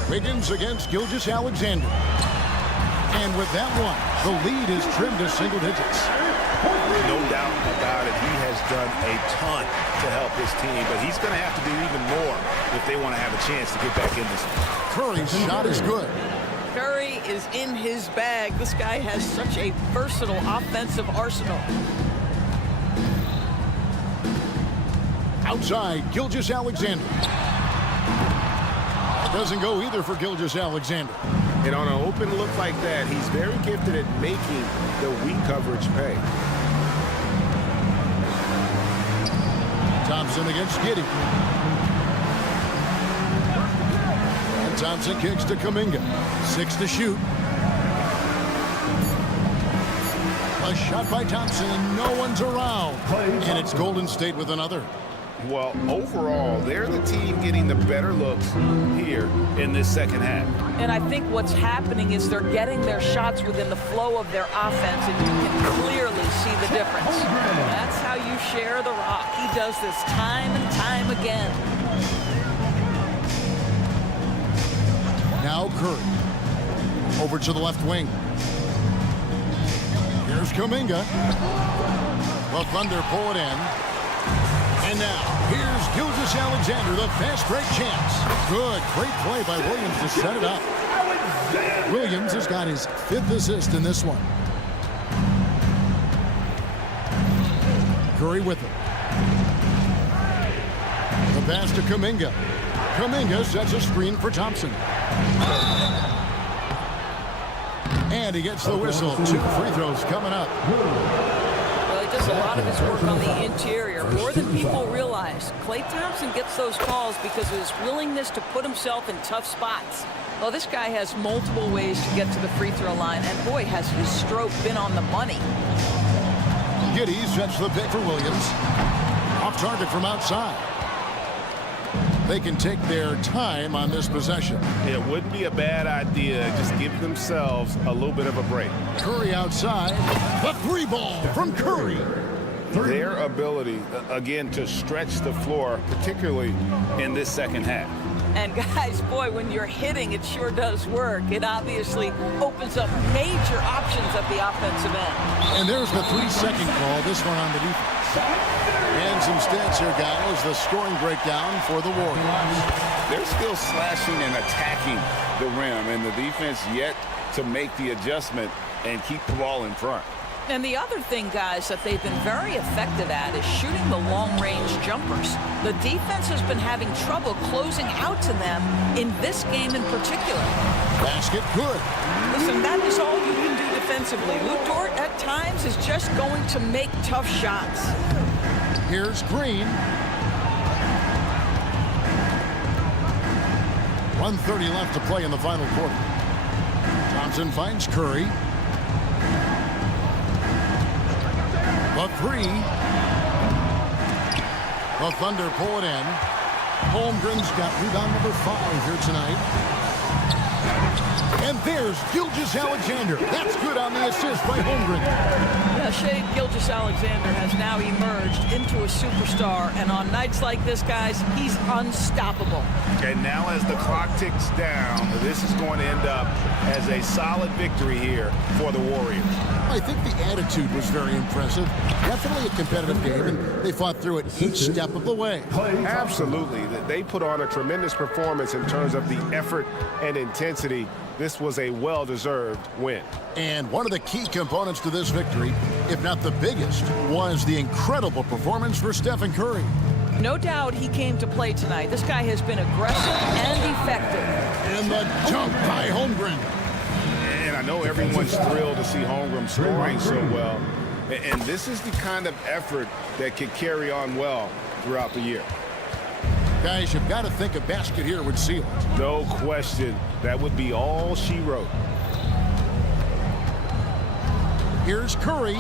Wiggins against Gilgeous-Alexander. And with that one, the lead is trimmed to single digits. No doubt about it. He has done a ton to help his team, but he's going to have to do even more if they want to have a chance to get back in this one. Curry's shot is good. Curry is in his bag. This guy has such a versatile offensive arsenal. Outside, Gilgeous-Alexander. Doesn't go either for Gilgeous-Alexander. And on an open look like that, he's very gifted at making the weak coverage pay. Thompson against Giddey. And Thompson kicks to Kuminga. 6 to shoot. A shot by Thompson, and no one's around. And it's Golden State with another. Well, overall, they're the team getting the better looks here in this second half. And I think what's happening is they're getting their shots within the flow of their offense, and you can clearly see the difference. That's how you share the rock. He does this time and time again. Now Curry. Over to the left wing. Here's Kuminga. The Thunder pull it in. And now, here's Gilgeous-Alexander, the fast break chance. Good, great play by Williams to set it up. Williams has got his 5th assist in this one. Curry with it. The pass to Kuminga. Kuminga sets a screen for Thompson. And he gets the whistle. 2 free throws coming up. He does a lot of his work on the interior, more than people realize. Klay Thompson gets those calls because of his willingness to put himself in tough spots. Well, this guy has multiple ways to get to the free throw line, and boy, has his stroke been on the money. Giddey sets the pick for Williams. Off target from outside. They can take their time on this possession. It wouldn't be a bad idea. Just give themselves a little bit of a break. Curry outside. The 3 ball from Curry. Their ability, again, to stretch the floor, particularly in this second half. And guys, boy, when you're hitting, it sure does work. It obviously opens up major options at the offensive end. And there's the 3-second call, this one on the defense. And some stats here, guys. The scoring breakdown for the Warriors. They're still slashing and attacking the rim, and the defense yet to make the adjustment and keep the ball in front. And the other thing, guys, that they've been very effective at is shooting the long-range jumpers. The defense has been having trouble closing out to them in this game in particular. Basket good. Listen, that is all you can do defensively. Luke Dort, at times, is just going to make tough shots. Here's Green. 1:30 left to play in the final quarter. Thompson finds Curry. The 3. The Thunder pull it in. Holmgren's got rebound number 5 here tonight. And And there's Skijesss Alexander. That's good on the assist by Holmgren. Yeah, Skijesss Alexander has now emerged into a superstar, and on nights like this, guys, he's unstoppable. And now as the clock ticks down, this is going to end up as a solid victory here for the Warriors. I think the attitude was very impressive. Definitely a competitive game, and they fought through it each step of the way. Absolutely. They put on a tremendous performance in terms of the effort and intensity. This was a well-deserved win. And one of the key components to this victory, if not the biggest, was the incredible performance for Stephen Curry. No doubt he came to play tonight. This guy has been aggressive and effective. And the dunk by Holmgren. And I know everyone's thrilled to see Holmgren scoring so well. And this is the kind of effort that can carry on well throughout the year. Guys, you've got to think a basket here would seal it. No question. That would be all she wrote. Here's Curry.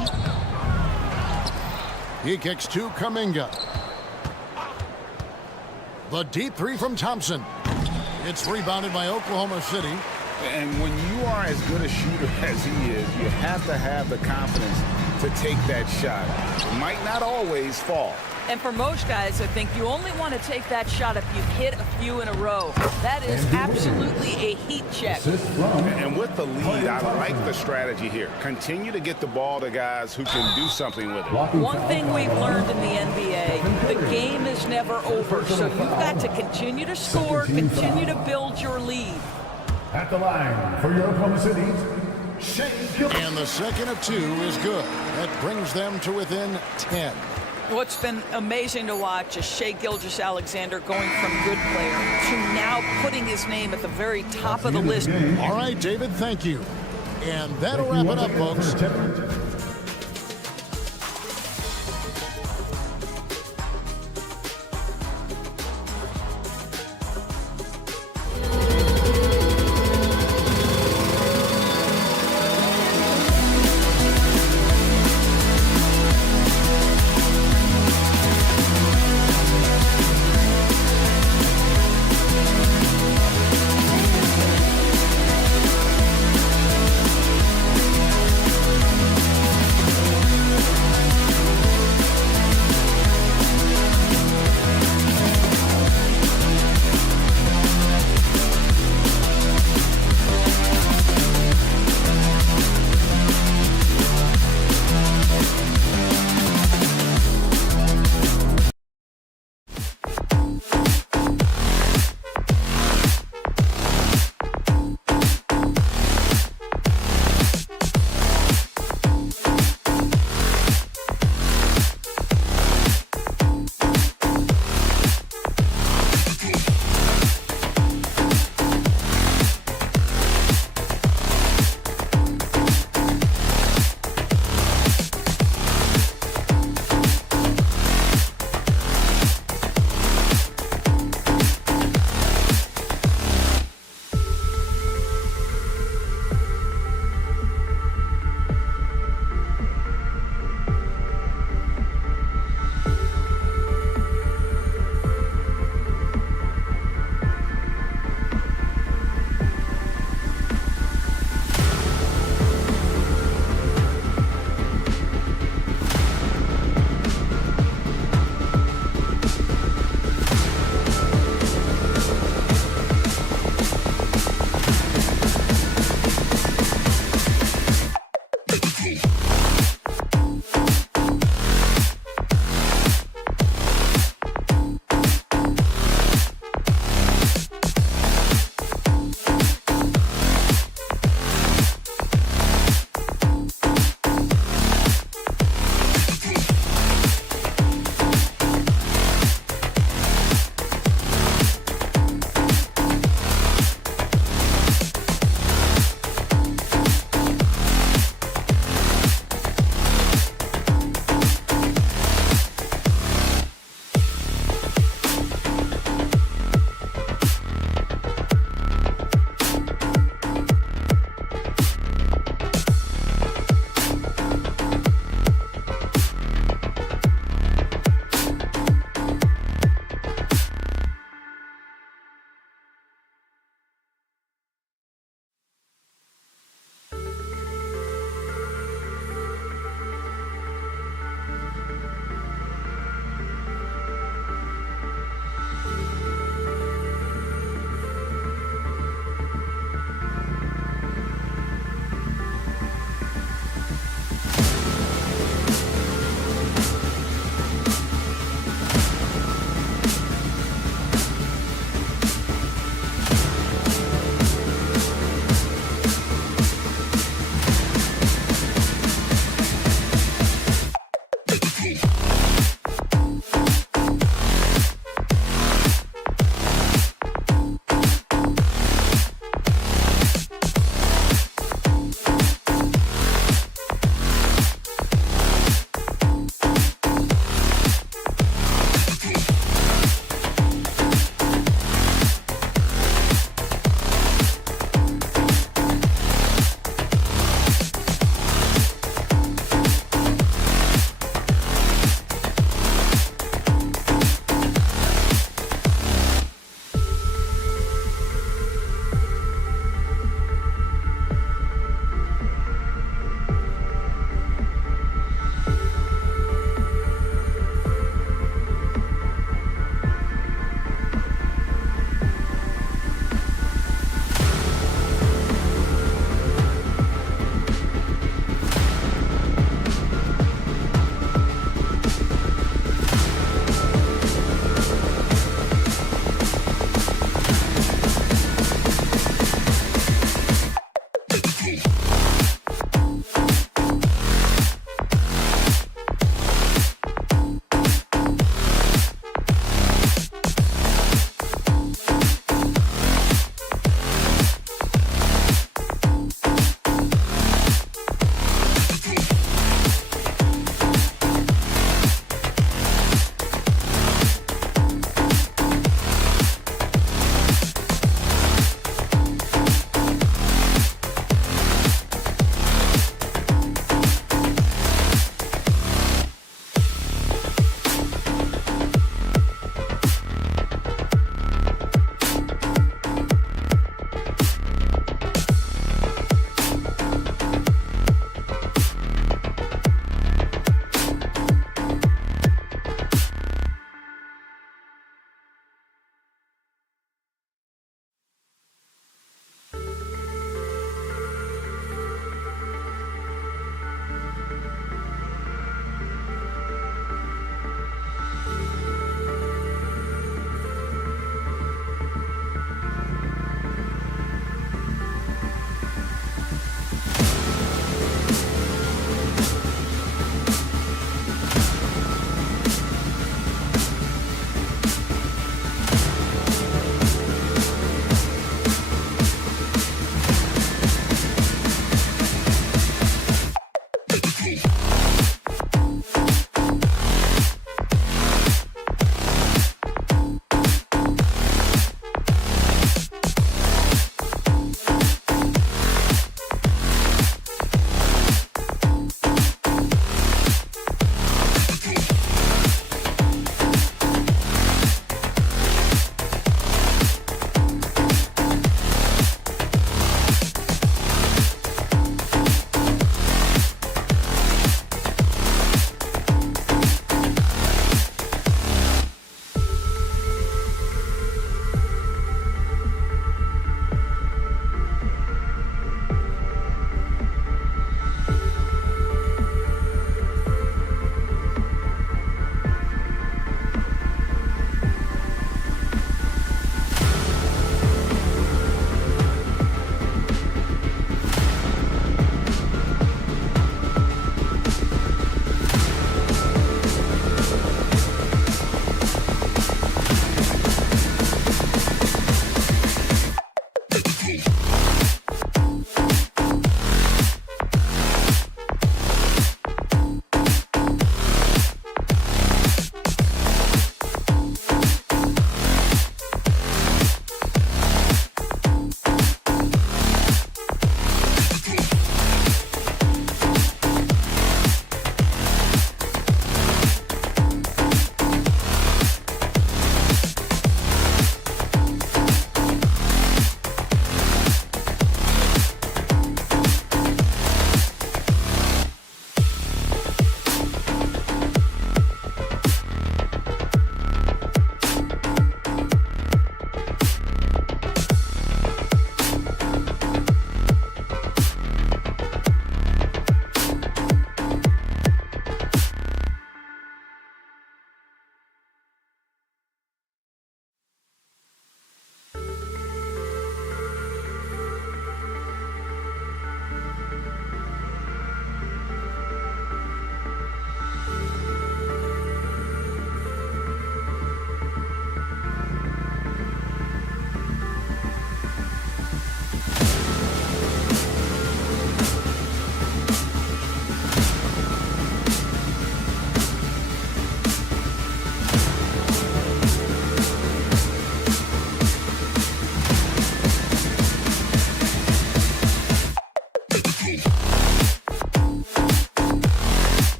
He kicks to Kuminga. The deep three from Thompson. It's rebounded by Oklahoma City. And when you are as good a shooter as he is, you have to have the confidence to take that shot. It might not always fall. And for most guys, I think you only want to take that shot if you've hit a few in a row. That is absolutely a heat check. And with the lead, I like the strategy here. Continue to get the ball to guys who can do something with it. One thing we've learned in the NBA, the game is never over. So you've got to continue to score, continue to build your lead. At the line for your Oklahoma City, and the second of two is good. That brings them to within 10. What's been amazing to watch is Skijesss Alexander going from good player to now putting his name at the very top of the list. All right, David, thank you. And that'll wrap it up, folks.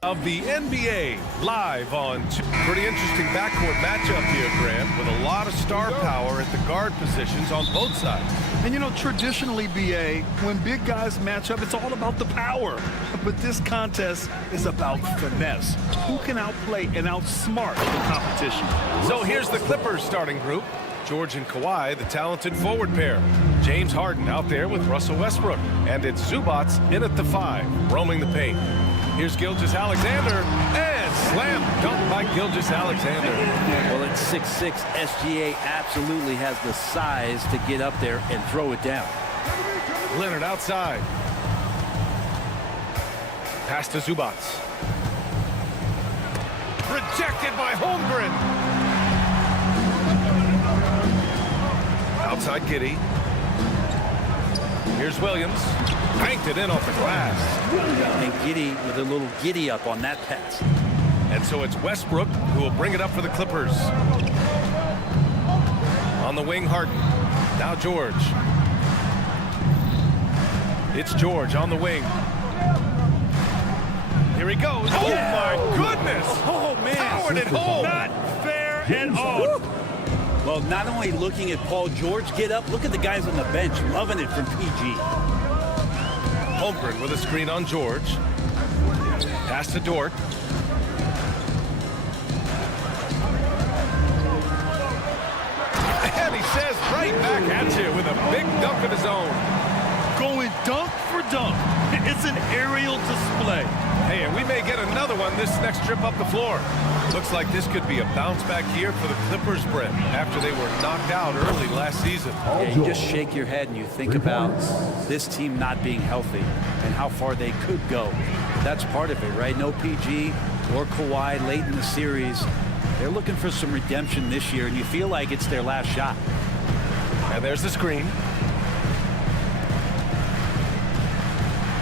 Of the NBA live on pretty interesting backcourt matchup here, Grant, with a lot of star power at the guard positions on both sides. And you know, traditionally, BA, when big guys match up, it's all about the power. But this contest is about finesse. Who can outplay and outsmart the competition? So here's the Clippers starting group. George and Kawhi, the talented forward pair. James Harden out there with Russell Westbrook. And it's Zubats in at the 5, roaming the paint. Here's Gilgeous-Alexander, and slam dunk by Gilgeous-Alexander. Well, at 6'6", SGA absolutely has the size to get up there and throw it down. Leonard outside. Pass to Zubats. Rejected by Holmgren. Outside Giddey. Here's Williams. Banked it in off the glass. And Giddey with a little giddy up on that pass. And so it's Westbrook who will bring it up for the Clippers. On the wing, Harden. Now George. It's George on the wing. Here he goes. Oh, my goodness. Oh, man. Powered it home. Not fair at all. Well, not only looking at Paul George get up, look at the guys on the bench loving it from PG. Holmgren with a screen on George. Pass to Dort. And he says right back at you with a big dunk of his own. Going dunk for dunk. It's an aerial display. Hey, and we may get another one this next trip up the floor. Looks like this could be a bounce back year for the Clippers, Brett, after they were knocked out early last season. Yeah, you just shake your head and you think about this team not being healthy and how far they could go. That's part of it, right? No PG or Kawhi late in the series. They're looking for some redemption this year, and you feel like it's their last shot. And there's the screen.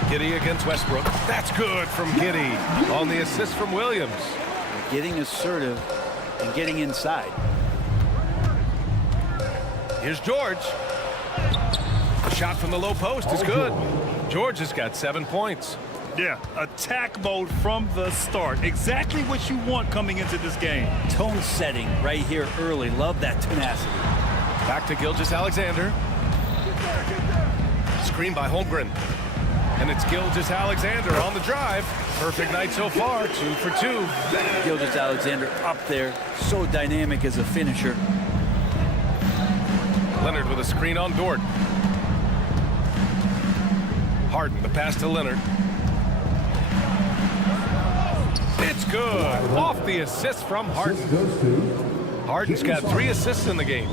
Giddey against Westbrook. That's good from Giddey on the assist from Williams. Getting assertive and getting inside. Here's George. The shot from the low post is good. George has got 7 points. Yeah, attack mode from the start. Exactly what you want coming into this game. Tone setting right here early. Love that tenacity. Back to Gilgeous-Alexander. Screen by Holmgren. And it's Gilgeous-Alexander on the drive. Perfect night so far, 2 for 2. Gilgeous-Alexander up there, so dynamic as a finisher. Leonard with a screen on Dort. Harden, the pass to Leonard. It's good. Off the assist from Harden. Harden's got 3 assists in the game.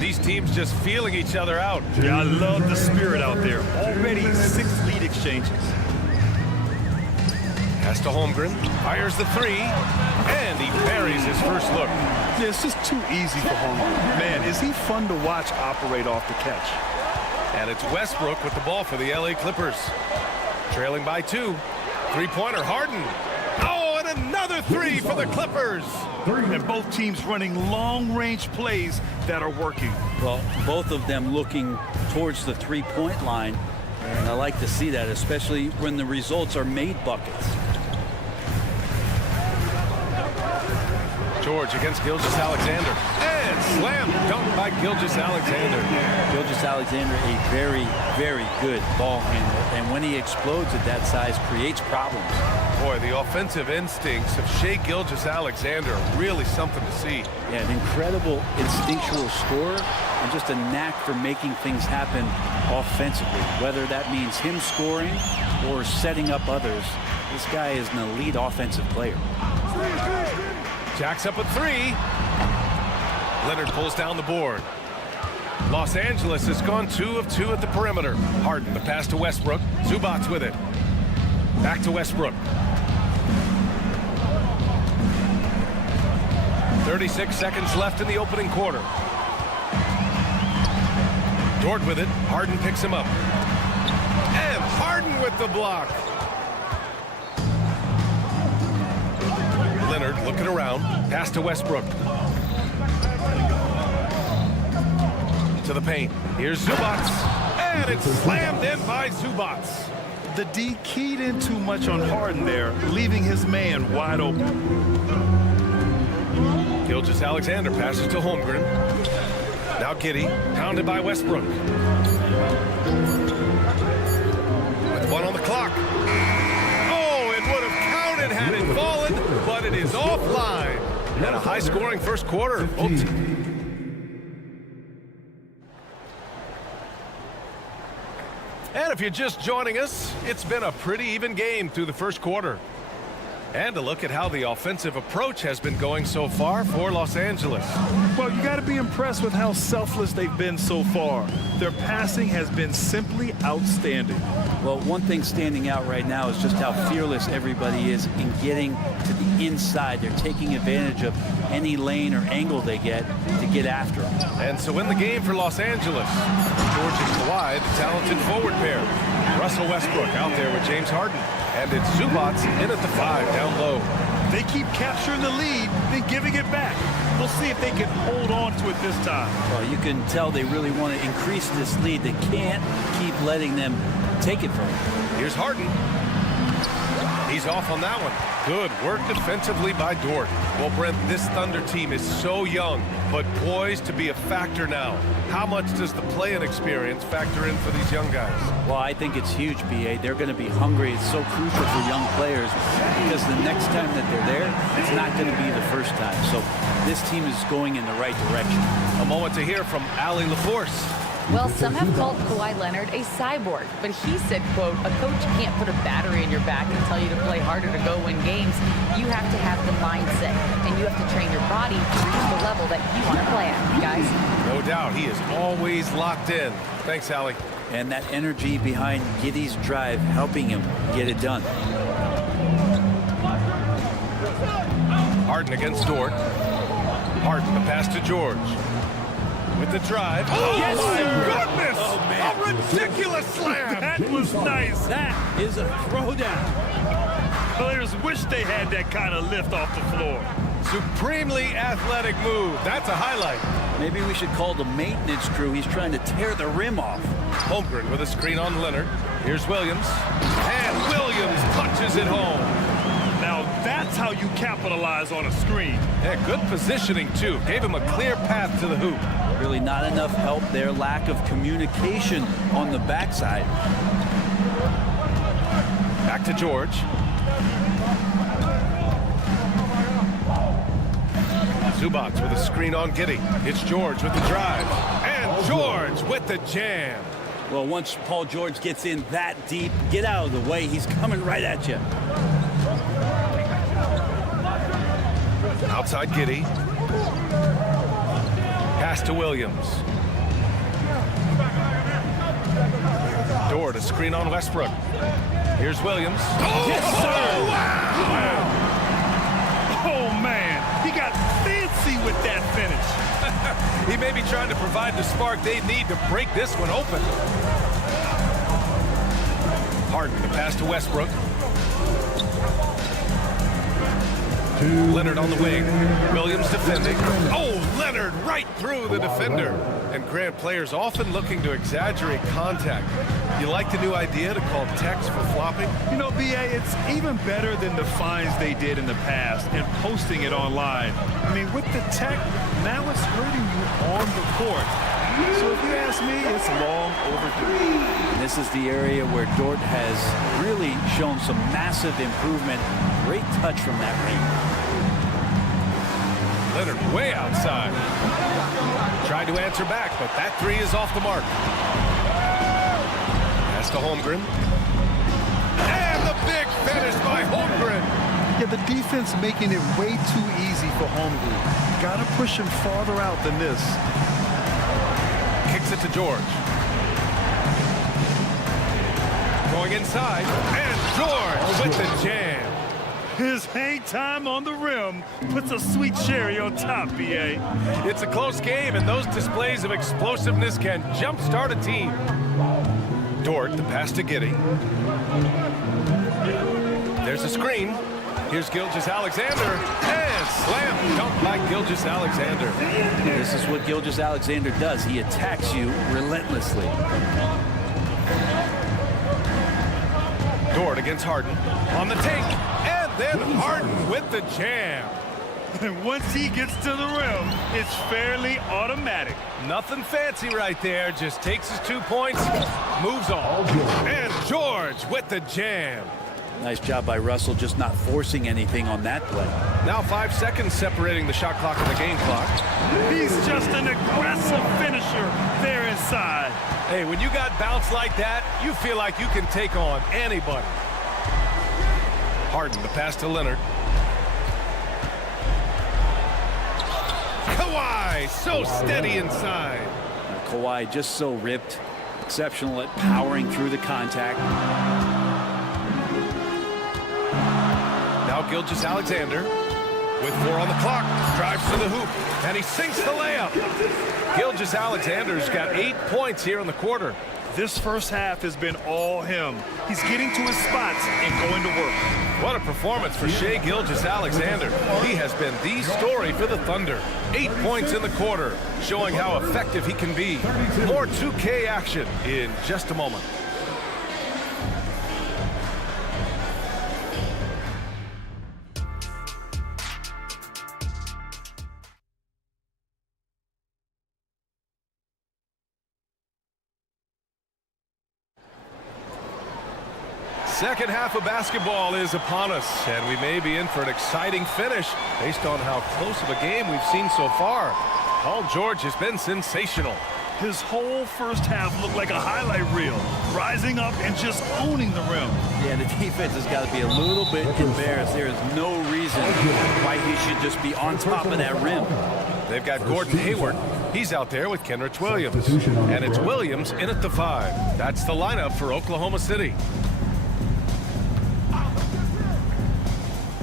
These teams just feeling each other out. Yeah, I love the spirit out there. Already 6 lead exchanges. Pass to Holmgren. Fires the 3. And he buries his first look. Yeah, it's just too easy for Holmgren. Man, is he fun to watch operate off the catch. And it's Westbrook with the ball for the LA Clippers. Trailing by 2. 3-pointer, Harden. Oh, and another 3 for the Clippers. And both teams running long-range plays that are working. Well, both of them looking towards the three-point line. And I like to see that, especially when the results are made buckets. George against Gilgeous-Alexander. And slam dunk by Gilgeous-Alexander. Gilgeous-Alexander, a very, very good ball handler. And when he explodes at that size, creates problems. Boy, the offensive instincts of Shai Gilgeous-Alexander are really something to see. Yeah, an incredible instinctual scorer and just a knack for making things happen offensively. Whether that means him scoring or setting up others, this guy is an elite offensive player. Jacks up at 3. Leonard pulls down the board. Los Angeles has gone 2 of 2 at the perimeter. Harden, the pass to Westbrook. Zubats with it. Back to Westbrook. 36 seconds left in the opening quarter. Dort with it. Harden picks him up. And Harden with the block. Leonard looking around. Pass to Westbrook. To the paint. Here's Zubats. And it's slammed in by Zubats. The D keyed in too much on Harden there, leaving his man wide open. Gilgeous-Alexander passes to Holmgren. Now Giddey, pounded by Westbrook. With 1 on the clock. Oh, it would have counted had it fallen, but it is offline. And a high-scoring first quarter. And if you're just joining us, it's been a pretty even game through the first quarter. And a look at how the offensive approach has been going so far for Los Angeles. Well, you got to be impressed with how selfless they've been so far. Their passing has been simply outstanding. Well, one thing standing out right now is just how fearless everybody is in getting to the inside. They're taking advantage of any lane or angle they get to get after them. And so in the game for Los Angeles, George and Kawhi, the talented forward pair. Russell Westbrook out there with James Harden. And it's Zubats in at the 5, down low. They keep capturing the lead, then giving it back. We'll see if they can hold on to it this time. Well, you can tell they really want to increase this lead. They can't keep letting them take it from them. Here's Harden. He's off on that one. Good work defensively by Dort. Well, Brent, this Thunder team is so young, but poised to be a factor now. How much does the play-in experience factor in for these young guys? Well, I think it's huge, B.A. They're going to be hungry. It's so crucial for young players because the next time that they're there, it's not going to be the first time. So this team is going in the right direction. A moment to hear from Allie LaForce. Well, some have called Kawhi Leonard a cyborg, but he said, quote, a coach can't put a battery in your back and tell you to play harder to go win games. You have to have the mindset, and you have to train your body to reach the level that you want to play at, guys. No doubt, he is always locked in. Thanks, Allie. And that energy behind Giddey's drive helping him get it done. Harden against Dort. Harden, the pass to George. With the drive. Oh, yes, my sir. goodness! Oh, man. A ridiculous slam! That was nice. That is a throwdown. Players wish they had that kind of lift off the floor. Supremely athletic move. That's a highlight. Maybe we should call the maintenance crew. He's trying to tear the rim off. Holmgren with a screen on Leonard. Here's Williams. And Williams punches it home. Now that's how you capitalize on a screen. Yeah, good positioning, too. Gave him a clear path to the hoop. Really not enough help there. Lack of communication on the backside. Back to George. Zubats with a screen on Giddey. It's George with the drive. And George with the jam. Well, once Paul George gets in that deep, get out of the way. He's coming right at you. Outside Giddey. Pass to Williams. Dort, a screen on Westbrook. Here's Williams. Oh, yes, sir! Wow! Oh, man. He got fancy with that finish. He may be trying to provide the spark they need to break this one open. Harden, the pass to Westbrook. Leonard on the wing. Williams defending. Oh, Leonard right through the defender. And Grant, players often looking to exaggerate contact. You like the new idea to call techs for flopping? You know, B.A., it's even better than the fines they did in the past and posting it online. I mean, with the tech, now it's hurting you on the court. So if you ask me, it's long overdue. This is the area where Dort has really shown some massive improvement. Great touch from that ring. Leonard way outside. Tried to answer back, but that three is off the mark. Pass to Holmgren. And the big finish by Holmgren. Yeah, the defense making it way too easy for Holmgren. Got to push him farther out than this. Kicks it to George. Going inside. And George with the jam. His hang time on the rim puts a sweet cherry on top, B.A. It's a close game, and those displays of explosiveness can jumpstart a team. Dort, the pass to Giddey. There's a screen. Here's Gilgeous-Alexander, and slam dunk by Gilgeous-Alexander. This is what Gilgeous-Alexander does. He attacks you relentlessly. Dort against Harden on the take, and then Harden with the jam. And once he gets to the rim, it's fairly automatic. Nothing fancy right there, just takes his 2 points, moves on. And George with the jam. Nice job by Russell just not forcing anything on that play. Now 5 seconds separating the shot clock and the game clock. He's just an aggressive finisher there inside. Hey, when you got bounce like that, you feel like you can take on anybody. Harden, the pass to Leonard. Kawhi, so steady inside. Kawhi just so ripped, exceptional at powering through the contact. Now Gilgeous-Alexander with 4 on the clock, drives to the hoop, and he sinks the layup. Gilgeous-Alexander's got 8 points here in the quarter. This first half has been all him. He's getting to his spots and going to work. What a performance for Shai Gilgeous-Alexander. He has been the story for the Thunder. 8 points in the quarter, showing how effective he can be. More 2K action in just a moment. Second half of basketball is upon us, and we may be in for an exciting finish based on how close of a game we've seen so far. Paul George has been sensational. His whole first half looked like a highlight reel, rising up and just owning the rim. Yeah, the defense has got to be a little bit embarrassed. There is no reason why he should just be on top of that rim. They've got Gordon Hayward. He's out there with Kenrich Williams. And it's Williams in at the 5. That's the lineup for Oklahoma City.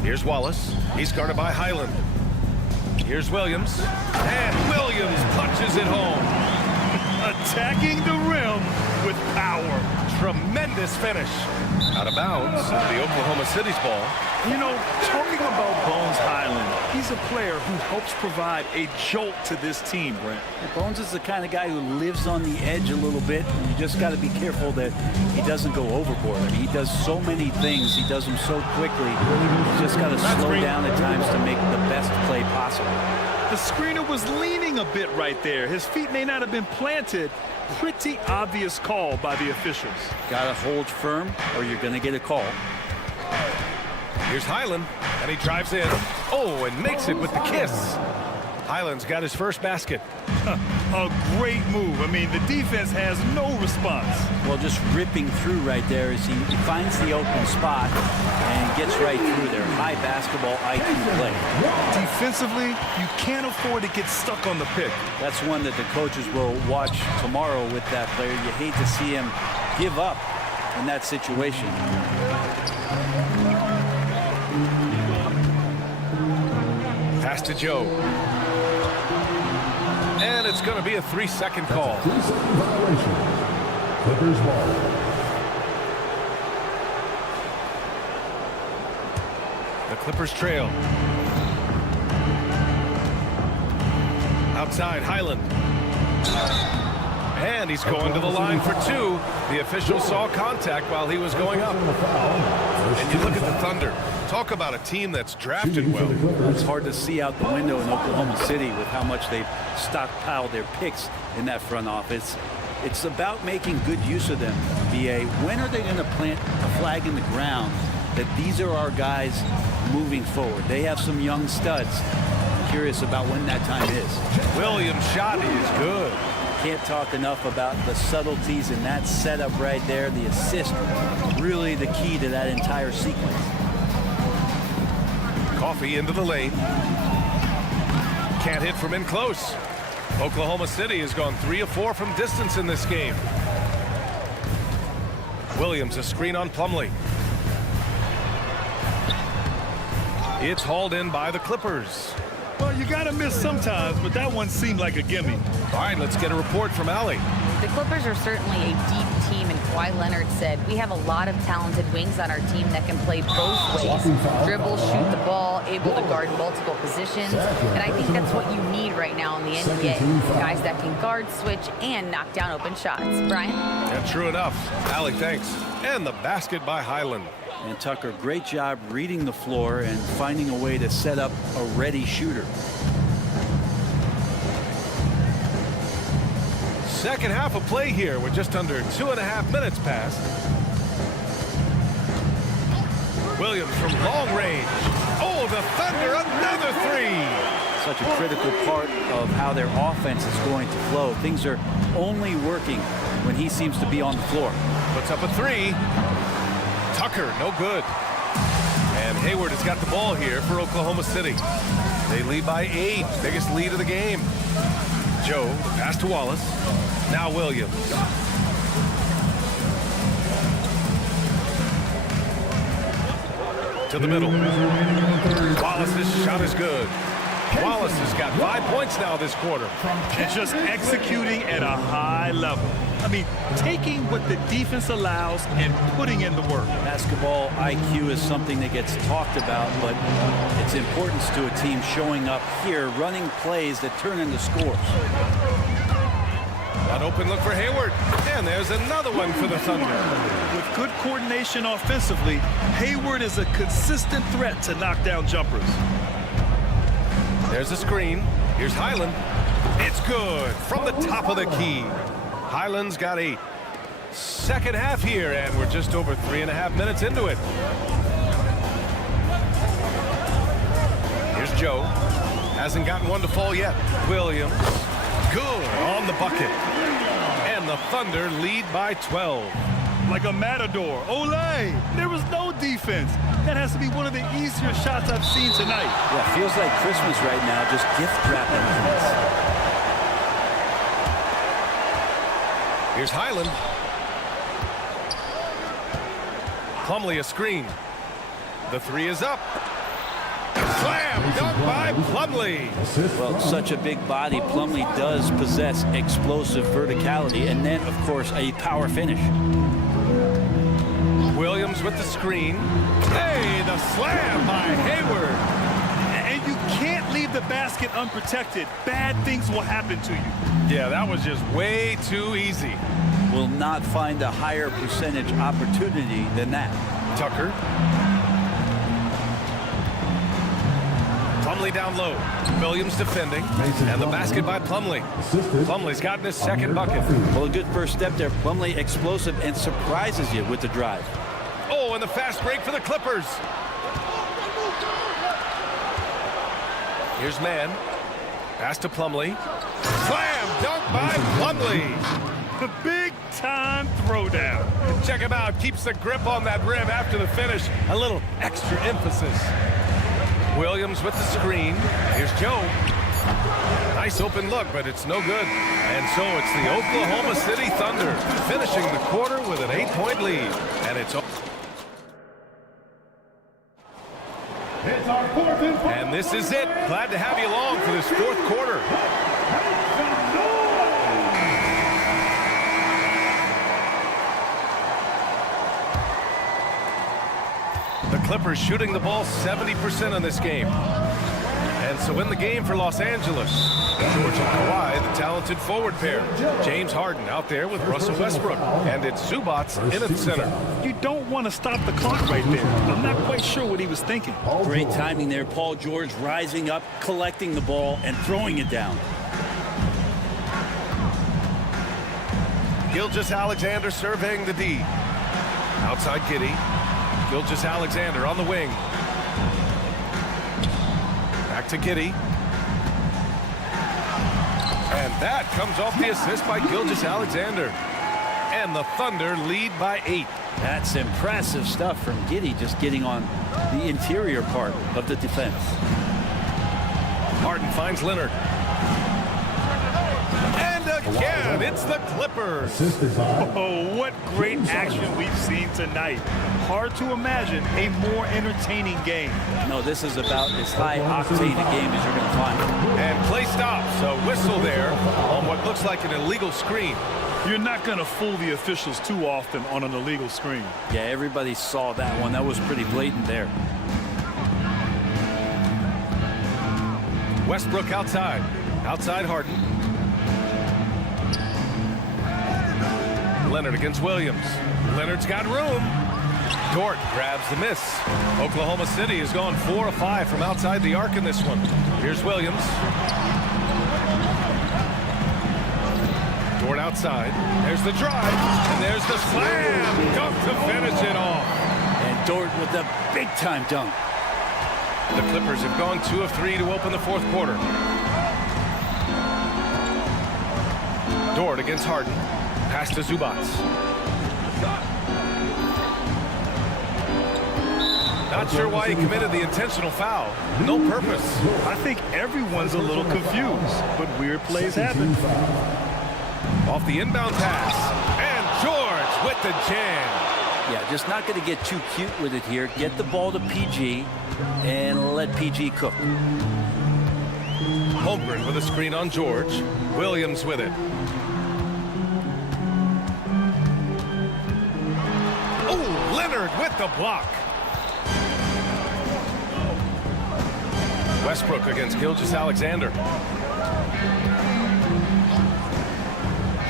Here's Wallace. He's guarded by Highland. Here's Williams. And Williams punches it home. Attacking the rim with power. Tremendous finish. Out of bounds. The Oklahoma City's ball. You know, talking about Bones Highland, he's a player who helps provide a jolt to this team, Brent. Bones is the kind of guy who lives on the edge a little bit, and you just got to be careful that he doesn't go overboard. I mean, he does so many things. He does them so quickly. You just got to slow down at times to make the best play possible. The screener was leaning a bit right there. His feet may not have been planted. Pretty obvious call by the officials. Got to hold firm or you're going to get a call. Here's Highland, and he drives in. Oh, and makes it with the kiss. Highland's got his first basket. A great move. I mean, the defense has no response. Well, just ripping through right there as he finds the open spot and gets right through there. High basketball IQ play. Defensively, you can't afford to get stuck on the pick. That's one that the coaches will watch tomorrow with that player. You hate to see him give up in that situation. Pass to Joe. And it's going to be a 3-second call. 3-second violation. Clippers ball. The Clippers trail. Outside, Highland. And he's going to the line for 2. The official saw contact while he was going up. And you look at the Thunder. Talk about a team that's drafted well. It's hard to see out the window in Oklahoma City with how much they've stockpiled their picks in that front office. It's about making good use of them, BA. When are they going to plant a flag in the ground that these are our guys moving forward? They have some young studs. I'm curious about when that time is. Williams' shot is good. Can't talk enough about the subtleties in that setup right there. The assist, really the key to that entire sequence. Coffee into the lane. Can't hit from in close. Oklahoma City has gone 3 of 4 from distance in this game. Williams, a screen on Plumlee. It's hauled in by the Clippers. Well, you got to miss sometimes, but that one seemed like a gimme. All right, let's get a report from Allie. The Clippers are certainly a deep team in Kawhi Leonard said, we have a lot of talented wings on our team that can play both ways. Dribble, shoot the ball, able to guard multiple positions. And I think that's what you need right now in the NBA. Guys that can guard, switch, and knock down open shots. Brian? Yeah, true enough. Allie, thanks. And the basket by Highland. And Tucker, great job reading the floor and finding a way to set up a ready shooter. Second half of play here. We're just under 2.5 minutes past. Williams from long range. Oh, the Thunder, another three. Such a critical part of how their offense is going to flow. Things are only working when he seems to be on the floor. Puts up a three. Tucker, no good. And Hayward has got the ball here for Oklahoma City. They lead by 8, biggest lead of the game. Joe, the pass to Wallace. Now Williams. To the middle. Wallace's shot is good. Wallace has got 5 points now this quarter. And just executing at a high level. I mean, taking what the defense allows and putting in the work. Basketball IQ is something that gets talked about, but its importance to a team showing up here, running plays that turn into scores. An open look for Hayward. And there's another one for the Thunder. With good coordination offensively, Hayward is a consistent threat to knock down jumpers. There's a screen. Here's Highland. It's good from the top of the key. Highland's got a second half here, and we're just over 3.5 minutes into it. Here's Joe. Hasn't gotten one to fall yet. Williams. Good on the bucket. And the Thunder lead by 12. Like a matador. Olay! There was no defense. That has to be one of the easier shots I've seen tonight. Yeah, feels like Christmas right now, just gift wrapping things. Here's Highland. Plumlee a screen. The three is up. Slam dunk by Plumlee. Well, such a big body. Plumlee does possess explosive verticality and then, of course, a power finish. Williams with the screen. Hey, the slam by Hayward. And you can't leave the basket unprotected. Bad things will happen to you. Yeah, that was just way too easy. Will not find a higher percentage opportunity than that. Tucker. Plumlee down low. Williams defending. And the basket by Plumlee. Plumlee's gotten his second bucket. Well, a good first step there. Plumlee explosive and surprises you with the drive. Oh, and the fast break for the Clippers. Here's Mann. Pass to Plumlee. Slam dunk by Plumlee. The big-time throwdown. Check him out. Keeps the grip on that rim after the finish. A little extra emphasis. Williams with the screen. Here's Joe. Nice open look, but it's no good. And so it's the Oklahoma City Thunder finishing the quarter with an 8-point lead. And it's... And this is it. Glad to have you along for this fourth quarter. The Clippers shooting the ball 70% in this game. And so in the game for Los Angeles, George and Kawhi, the talented forward pair. James Harden out there with Russell Westbrook. And it's Zubats in at center. You don't want to stop the clock right there. I'm not quite sure what he was thinking. Great timing there. Paul George rising up, collecting the ball, and throwing it down. Gilgeous-Alexander surveying the D. Outside Giddey. Gilgeous-Alexander on the wing. Back to Giddey. And that comes off the assist by Gilgeous-Alexander. And the Thunder lead by 8. That's impressive stuff from Giddey, just getting on the interior part of the defense. Harden finds Leonard. And again, it's the Clippers. Oh, what great action we've seen tonight. Hard to imagine a more entertaining game. No, this is about as high-octane a game as you're going to find. And play stops. A whistle there on what looks like an illegal screen. You're not going to fool the officials too often on an illegal screen. Yeah, everybody saw that one. That was pretty blatant there. Westbrook outside. Outside Harden. Leonard against Williams. Leonard's got room. Dort grabs the miss. Oklahoma City has gone 4 of 5 from outside the arc in this one. Here's Williams. Dort outside. There's the drive. And there's the slam. Dunk to finish it off. And Dort with a big-time dunk. The Clippers have gone 2 of 3 to open the fourth quarter. Dort against Harden. Pass to Zubats. Not sure why he committed the intentional foul. No purpose. I think everyone's a little confused, but weird plays happen. Off the inbound pass. And George with the jam. Yeah, just not going to get too cute with it here. Get the ball to PG and let PG cook. Holmgren with a screen on George. Williams with it. Oh, Leonard with the block. Westbrook against Gilgeous-Alexander.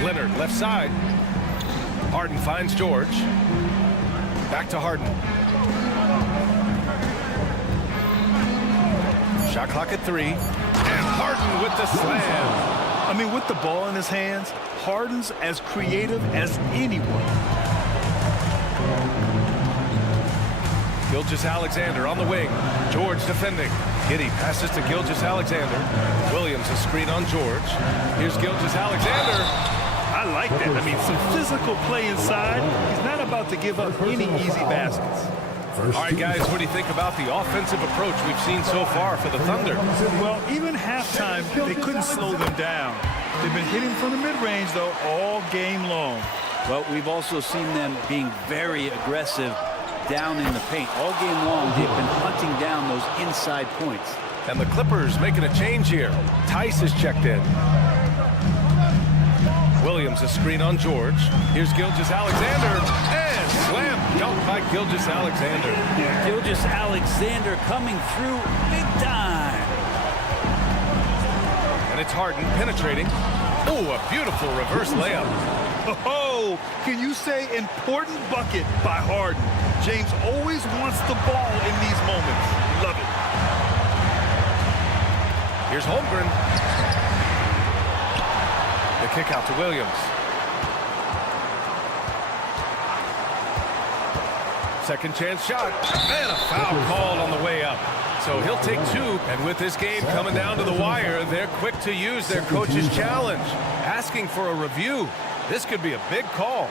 Leonard left side. Harden finds George. Back to Harden. Shot clock at 3. And Harden with the slam. I mean, with the ball in his hands, Harden's as creative as anyone. Gilgeous-Alexander on the wing. George defending. Giddey passes to Gilgeous-Alexander. Williams a screen on George. Here's Gilgeous-Alexander. I like that. I mean, some physical play inside. He's not about to give up any easy baskets. All right, guys, what do you think about the offensive approach we've seen so far for the Thunder? Well, even halftime, they couldn't slow them down. They've been hitting from the mid-range, though, all game long. Well, we've also seen them being very aggressive down in the paint. All game long, they've been hunting down those inside points. And the Clippers making a change here. Tice is checked in. Williams a screen on George. Here's Gilgeous-Alexander. And slam dunk by Gilgeous-Alexander. Gilgeous-Alexander coming through big time. And it's Harden penetrating. Oh, a beautiful reverse layup. Oh, can you say important bucket by Harden? James always wants the ball in these moments. Love it. Here's Holmgren. The kick out to Williams. Second chance shot. And a foul called on the way up. So he'll take 2. And with this game coming down to the wire, they're quick to use their coach's challenge. Asking for a review. This could be a big call.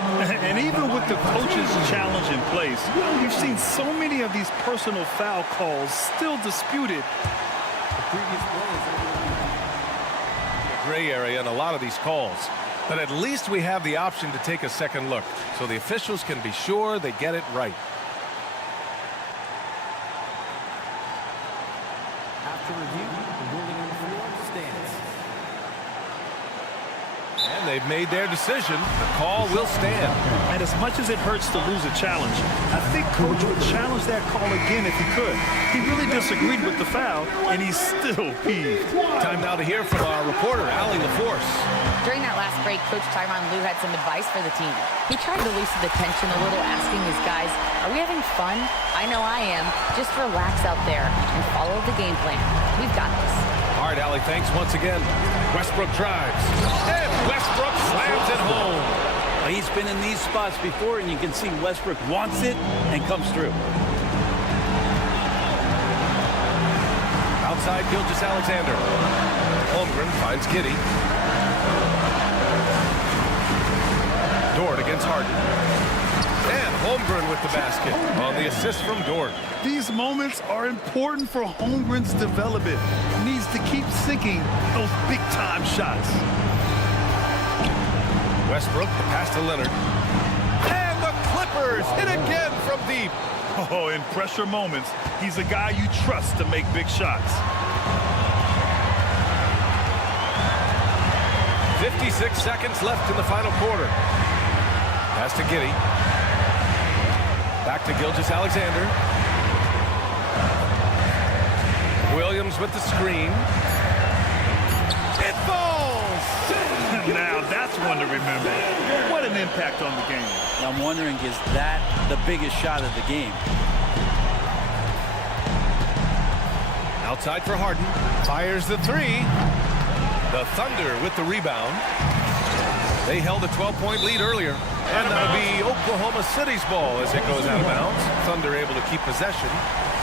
And even with the coach's challenge in place, we've seen so many of these personal foul calls still disputed. Gray area in a lot of these calls. But at least we have the option to take a second look, so the officials can be sure they get it right. After review, the ruling on the floor stands. And they've made their decision. The call will stand. And as much as it hurts to lose a challenge, I think Coach would challenge that call again if he could. He really disagreed with the foul, and he's still peeved. Time now to hear from our reporter, Allie LaForce. During that last break, Coach Tyronn Lue had some advice for the team. He tried to loosen the tension a little, asking his guys, are we having fun? I know I am. Just relax out there and follow the game plan. We've got this. All right, Allie, thanks once again. Westbrook drives. And Westbrook slams it home. Well, he's been in these spots before, and you can see Westbrook wants it and comes through. Outside Gilgeous-Alexander. Holmgren finds Giddey. Dort against Harden. And Holmgren with the basket on the assist from Dort. These moments are important for Holmgren's development. He needs to keep sinking those big-time shots. Westbrook, the pass to Leonard. And the Clippers hit again from deep. Oh, in pressure moments, he's a guy you trust to make big shots. 56 seconds left in the final quarter. Pass to Giddey. Back to Gilgeous-Alexander. Williams with the screen. It falls! Now that's one to remember. What an impact on the game. I'm wondering, is that the biggest shot of the game? Outside for Harden. Fires the three. The Thunder with the rebound. They held a 12-point lead earlier. And that'll be Oklahoma City's ball as it goes out of bounds. Thunder able to keep possession.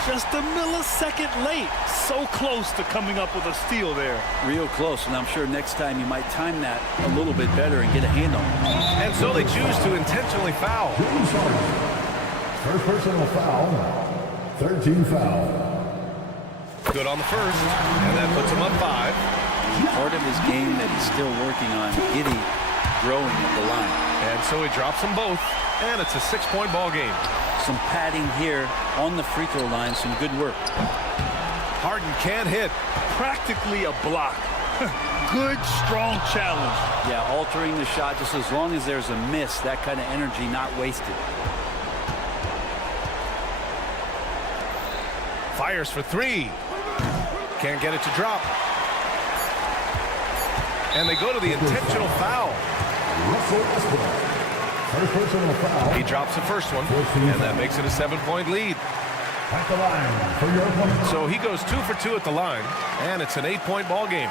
Just a millisecond late. So close to coming up with a steal there. Real close, and I'm sure next time you might time that a little bit better and get a hand on it. And so they choose to intentionally foul. First personal foul. 13 foul. Good on the first, and that puts him up 5. Part of his game that he's still working on, Giddey growing at the line. And so he drops them both, and it's a 6-point ball game. Some padding here on the free throw line, some good work. Harden can't hit. Practically a block. Good, strong challenge. Yeah, altering the shot just as long as there's a miss, that kind of energy not wasted. Fires for 3. Can't get it to drop. And they go to the intentional foul. First personal foul. He drops the first one, and that makes it a 7-point lead. At the line for your opponent. So he goes 2 for 2 at the line, and it's an 8-point ball game.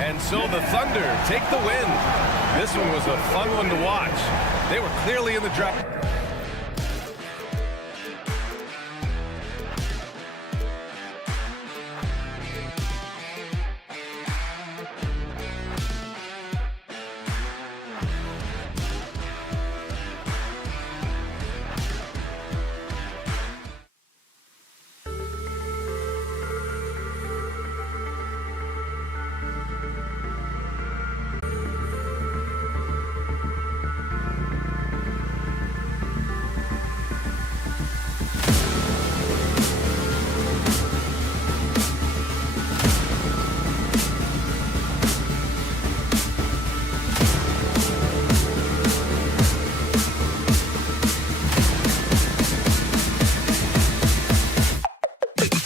And so the Thunder take the win. This one was a fun one to watch. They were clearly in the drop.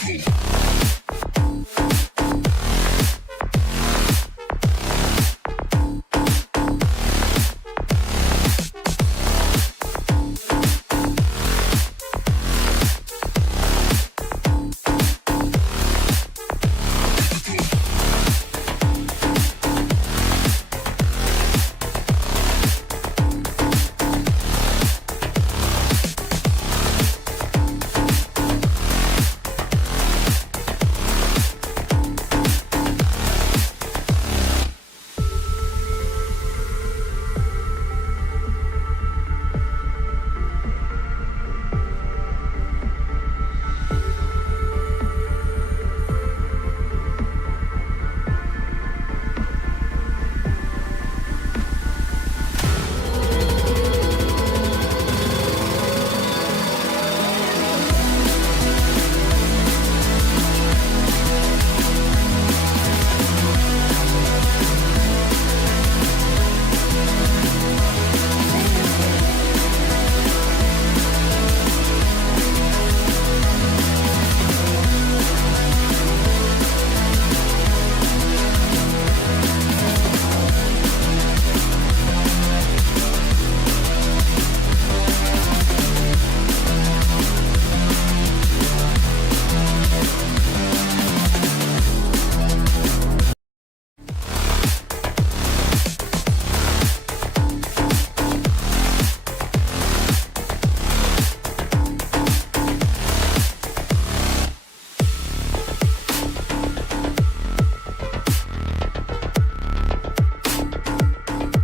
Cool.